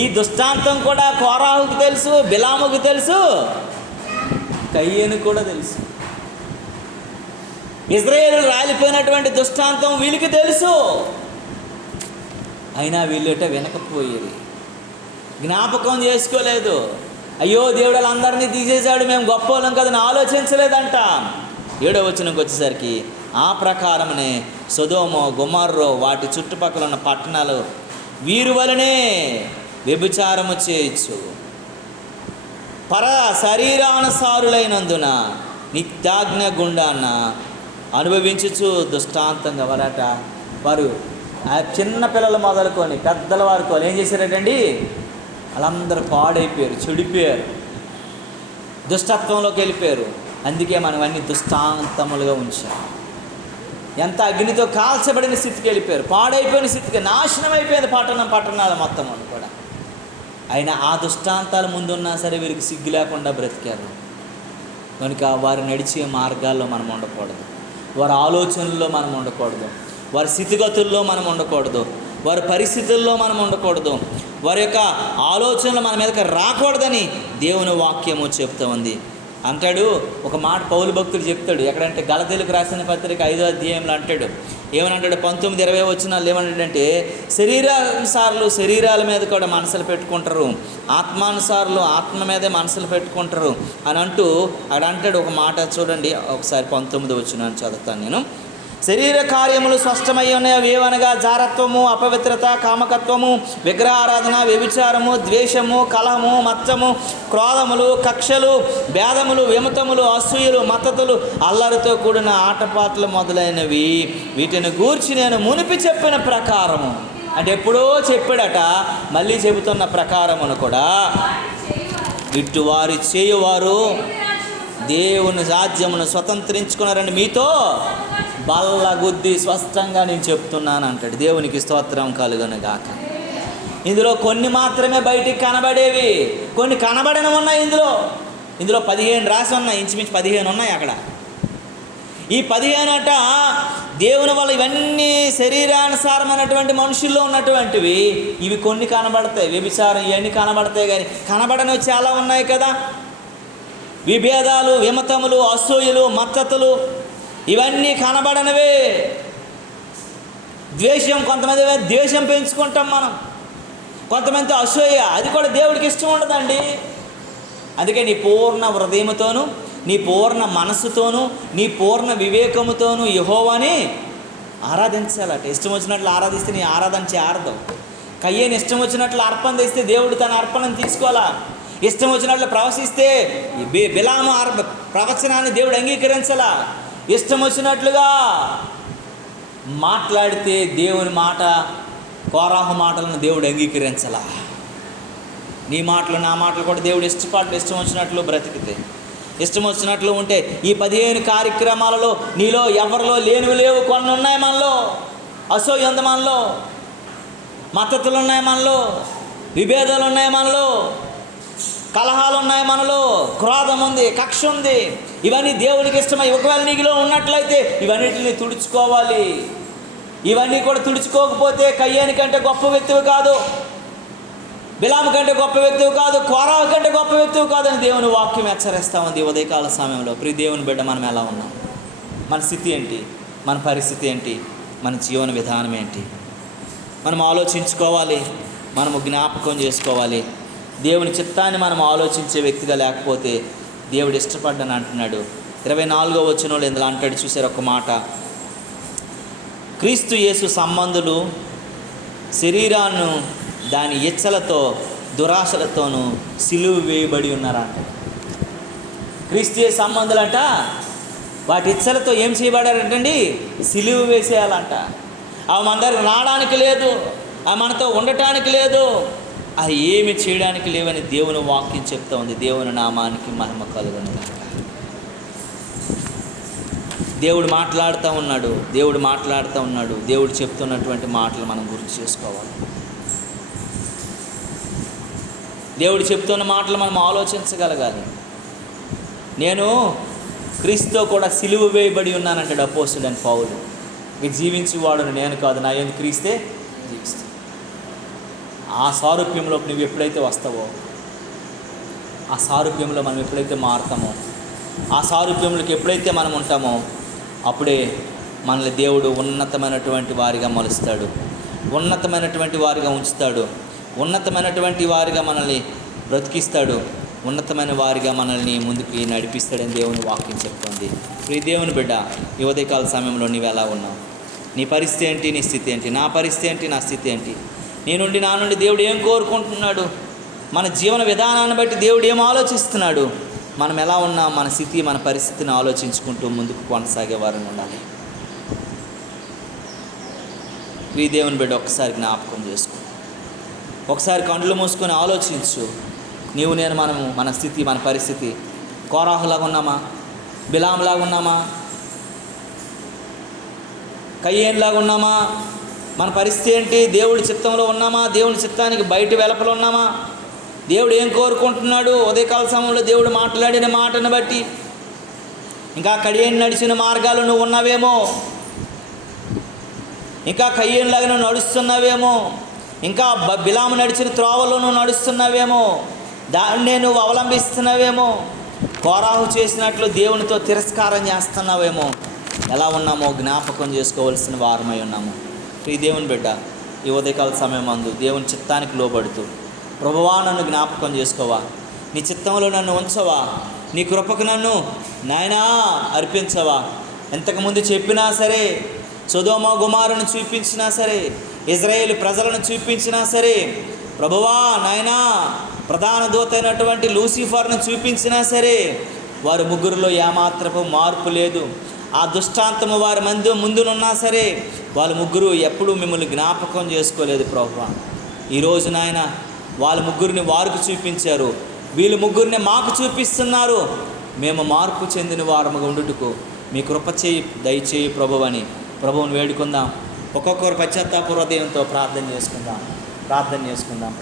ఈ దుష్టాంతం కూడా కోరాహుకు తెలుసు, బిలాముకు తెలుసు, కయ్యేను కూడా తెలుసు. ఇజ్రాయేలు రాలిపోయినటువంటి దుష్టాంతం వీళ్ళకి తెలుసు. అయినా వీళ్ళట వినకపోయేది, జ్ఞాపకం చేసుకోలేదు. అయ్యో, దేవుడు వాళ్ళందరినీ తీసేశాడు, మేము గొప్ప వాళ్ళం కదని ఆలోచించలేదంట. 7వ వచనంకి వచ్చేసరికి ఆ ప్రకారమనే సొదొమ గొమొర్రా వాటి చుట్టుపక్కల ఉన్న పట్టణాలు వీరి వలనే వ్యభిచారము చేయొచ్చు, పర శరీరానుసారులైనందున నిత్యాగ్ని గుండాన్న అనుభవించుచు దుష్టాంతంగా వారు ఆ చిన్న పిల్లలు మొదలుకొని పెద్దల వరకు ఏం చేశారటండి? వాళ్ళందరూ పాడైపోయారు, చెడిపోయారు, దుష్టత్వంలోకి వెళ్ళిపోయారు. అందుకే మనం అన్ని దుష్టాంతములుగా ఉంచాం. ఎంత అగ్నితో కాల్చబడిన స్థితికి వెళ్ళిపోయారు, పాడైపోయిన స్థితికి, నాశనం అయిపోయింది పట్టణాలు మొత్తం అని కూడా. అయినా ఆ దుష్టాంతాల ముందున్నా సరే వీరికి సిగ్గు లేకుండా బ్రతికారు. కనుక వారు నడిచే మార్గాల్లో మనం ఉండకూడదు, వారి ఆలోచనల్లో మనం ఉండకూడదు, వారి స్థితిగతుల్లో మనం ఉండకూడదు, వారి పరిస్థితుల్లో మనం ఉండకూడదు, వారి యొక్క ఆలోచనలు మన మీదకి రాకూడదని దేవుని వాక్యము చెప్తూ ఉంది. అంటాడు. ఒక మాట పౌలు భక్తుడు చెప్తాడు, ఎక్కడంటే గలతీయులకు రాసిన పత్రిక 5వ అధ్యాయంలో అంటాడు. ఏమనంటాడు? 19-20 వచనాలు ఏమన్నాడంటే, శరీరానుసారులు శరీరాల మీద కూడా మనసులు పెట్టుకుంటారు, ఆత్మానుసారులు ఆత్మ మీదే మనసులు పెట్టుకుంటారు అని అంటూ అక్కడ అంటాడు. ఒక మాట చూడండి ఒకసారి, 19వ వచనాన్ని చదువుతాను నేను. శరీర కార్యములు స్పష్టమై ఉన్నాయి, ఏవనగా జారత్వము, అపవిత్రత, కామకత్వము, విగ్రహారాధన, వ్యభిచారము, ద్వేషము, కలహము, మచ్చము, క్రోధములు, కక్షలు, భేదములు, విమతములు, అసూయలు, మత్తతులు, అల్లరితో కూడిన ఆటపాటలు మొదలైనవి. వీటిని గూర్చి నేను మునిపి చెప్పిన ప్రకారము, అంటే ఎప్పుడో చెప్పాడట, మళ్ళీ చెబుతున్న ప్రకారమును కూడా ఇటు వారి చేయువారు దేవుని రాజ్యమును స్వతంత్రించుకున్నారని మీతో బల్లగుద్ది స్పష్టంగా నేను చెప్తున్నాను అంటాడు. దేవునికి స్తోత్రం కలుగును గాక. ఇందులో కొన్ని మాత్రమే బయటికి కనబడేవి, కొన్ని కనబడని ఉన్నాయి. ఇందులో 15 రాసి ఉన్నాయి, ఇంచుమించు 15 ఉన్నాయి అక్కడ. ఈ 15 అట దేవుని వల్ల ఇవన్నీ శరీరానుసారమైనటువంటి మనుషుల్లో ఉన్నటువంటివి. ఇవి కొన్ని కనబడతాయి, వ్యభిచారం ఇవన్నీ కనబడతాయి, కానీ కనబడనివి చాలా ఉన్నాయి కదా. విభేదాలు, విమతములు, అసూయలు, మత్తతులు, ఇవన్నీ కనబడనివే. ద్వేషం, కొంతమంది ద్వేషం పెంచుకుంటాం మనం, కొంతమంది అసూయ, అది కూడా దేవుడికి ఇష్టం ఉండదండి. అందుకే నీ పూర్ణ హృదయముతోనూ, నీ పూర్ణ మనస్సుతోనూ, నీ పూర్ణ వివేకముతోనూ యెహోవాని ఆరాధించాలట. ఇష్టం వచ్చినట్లు ఆరాధిస్తే నీ ఆరాధన చేరదు. కయ్యేని ఇష్టం వచ్చినట్లు అర్పణ తెస్తే దేవుడు తన అర్పణను తీసుకోవాలా. ఇష్టం వచ్చినట్లు ప్రవశిస్తే బిలాము ప్రవచనాన్ని దేవుడు అంగీకరించాలా. ఇష్టం వచ్చినట్లుగా మాట్లాడితే దేవుని మాట, కోరాహు మాటలను దేవుడు అంగీకరించాలా. నీ మాటలు నా మాటలు కూడా దేవుడు ఇష్టం వచ్చినట్లు బ్రతికితే, ఇష్టం వచ్చినట్లు ఉంటే, ఈ 15 కార్యక్రమాలలో నీలో ఎవరిలో లేనివి లేవు. కొన్ని ఉన్నాయి మనలో, అసూయ ఉంది మనలో, మద్దతులు ఉన్నాయి మనలో, విభేదాలు ఉన్నాయి మనలో, కలహాలు ఉన్నాయి మనలో, క్రోధం ఉంది, కక్ష ఉంది. ఇవన్నీ దేవునికి ఇష్టమై ఒకవేళ నీలో ఉన్నట్లయితే ఇవన్నిటిని తుడుచుకోవాలి. ఇవన్నీ కూడా తుడుచుకోకపోతే కయ్యాని కంటే గొప్ప వ్యక్తివి కాదు, బిలాము కంటే గొప్ప వ్యక్తివి కాదు, కోరాహు కంటే గొప్ప వ్యక్తివి కాదని దేవుని వాక్యం హెచ్చరిస్తూ ఉంది ఉదయకాల సమయంలో. ప్రియ దేవుని బిడ్డ, మనం ఎలా ఉన్నాం? మన స్థితి ఏంటి? మన పరిస్థితి ఏంటి? మన జీవన విధానం ఏంటి? మనం ఆలోచించుకోవాలి, మనము జ్ఞాపకం చేసుకోవాలి. దేవుని చిత్తాన్ని మనం ఆలోచించే వ్యక్తిగా లేకపోతే దేవుడు ఇష్టపడ్డని అంటున్నాడు. 24వ వచనంలో ఇందులో అంటాడు, చూసారు ఒక మాట, క్రీస్తు యేసు సంబంధులు శరీరాన్ని దాని ఇచ్చలతో దురాశలతోనూ సిలువ వేయబడి ఉన్నారంట. క్రీస్తు యేసు సంబంధులంట వాటి ఇచ్చలతో ఏం చేయబడారంటండి? సిలువ వేసేయాలంట. అవి మన దగ్గర రావడానికి లేదు, అవి మనతో ఉండటానికి లేదు, అవి ఏమి చేయడానికి లేవని దేవుని వాక్యం చెప్తా ఉంది. దేవుని నామానికి మహిమ కలుగును గాక. దేవుడు మాట్లాడుతూ ఉన్నాడు. దేవుడు చెప్తున్నటువంటి మాటలు మనం గుర్తు చేసుకోవాలి. దేవుడు చెప్తున్న మాటలు మనం ఆలోచించగలగాలి. నేను క్రీస్తుతో కూడా సిలువ వేయబడి ఉన్నానంటాడు అపోస్తలుడైన పౌలు. ఇక జీవించేవాడును నేను కాదు, నా యందు క్రీస్తే జీవిస్తాను. ఆ సారూప్యంలోకి నువ్వు ఎప్పుడైతే వస్తావో, ఆ సారూప్యంలో మనం ఎప్పుడైతే మారుతామో, ఆ సారూప్యంలోకి ఎప్పుడైతే మనం ఉంటామో, అప్పుడే మనల్ని దేవుడు ఉన్నతమైనటువంటి వారిగా మలుస్తాడు, ఉన్నతమైనటువంటి వారిగా ఉంచుతాడు, ఉన్నతమైనటువంటి వారిగా మనల్ని బ్రతికిస్తాడు, ఉన్నతమైన వారిగా మనల్ని ముందుకు నడిపిస్తాడని దేవుని వాక్యం చెప్తుంది. ప్రియ దేవుని బిడ్డ, ఈ ఉదయకాల సమయంలో నీవు ఎలా ఉన్నావు? నీ పరిస్థితి ఏంటి? నీ స్థితి ఏంటి? నా పరిస్థితి ఏంటి? నా స్థితి ఏంటి? నా నుండి దేవుడు ఏం కోరుకుంటున్నాడు? మన జీవన విధానాన్ని బట్టి దేవుడు ఏం ఆలోచిస్తున్నాడు? మనం ఎలా ఉన్నాం? మన స్థితి, మన పరిస్థితిని ఆలోచించుకుంటూ ముందుకు కొనసాగే వారిని ఉండాలి. ప్రియ దేవుని బిడ్డ, ఒకసారి జ్ఞాపకం చేసుకో, ఒకసారి కళ్ళు మూసుకొని ఆలోచించు. నీవు నేను మనము మన స్థితి, మన పరిస్థితి కోరాహులాగా ఉన్నామా? బిలాంలాగా ఉన్నామా? కయ్యేన్లాగా ఉన్నామా? మన పరిస్థితి ఏంటి? దేవుడి చిత్తంలో ఉన్నామా? దేవుడి చిత్తానికి బయట వెలపలు ఉన్నామా? దేవుడు ఏం కోరుకుంటున్నాడు? ఉదయకాల సమయంలో దేవుడు మాట్లాడిన మాటను బట్టి ఇంకా కయ్యేను నడిచిన మార్గాలు నువ్వు ఉన్నావేమో, ఇంకా కయ్యేనులాగా నువ్వు నడుస్తున్నావేమో, ఇంకా బిలాము నడిచిన త్రోవలో నువ్వు నడుస్తున్నావేమో, దాన్నే నువ్వు అవలంబిస్తున్నావేమో. కోరాహు చేసినట్లు దేవునితో తిరస్కారం చేస్తున్నావేమో, ఎలా ఉన్నామో జ్ఞాపకం చేసుకోవాల్సిన వారమై ఉన్నాము. ఈ దేవుని బిడ్డ ఈ ఉదయకాల సమయం అందు దేవుని చిత్తానికి లోబడుతూ, ప్రభువా నన్ను జ్ఞాపకం చేసుకోవా, నీ చిత్తంలో నన్ను ఉంచవా, నీ కృపకు నన్ను నాయనా అర్పించవా. ఇంతకుముందు చెప్పినా సరే, సొదొమ గొమొర్రాను చూపించినా సరే, ఇజ్రాయేలు ప్రజలను చూపించినా సరే, ప్రభువా నాయనా ప్రధాన దూత అయినటువంటి లూసిఫర్ను చూపించినా సరే, వారి ముగ్గురులో ఏమాత్రపు మార్పు లేదు. ఆ దుష్టాంతము వారి ముందునున్నా సరే, వాళ్ళ ముగ్గురు ఎప్పుడూ మిమ్మల్ని జ్ఞాపకం చేసుకోలేదు ప్రభువా. ఈరోజు నాయన వాళ్ళ ముగ్గురిని వారికి చూపించారు, వీళ్ళు ముగ్గురిని మాకు చూపిస్తున్నారు. మేము మార్పు చెందిన వారముగా ఉండుటకు మీ కృప చేయి, దయచేయి ప్రభువని ప్రభువుని వేడుకుందాం. ఒక్కొక్కరు పశ్చాత్తాప హృదయంతో ప్రార్థన చేసుకుందాం.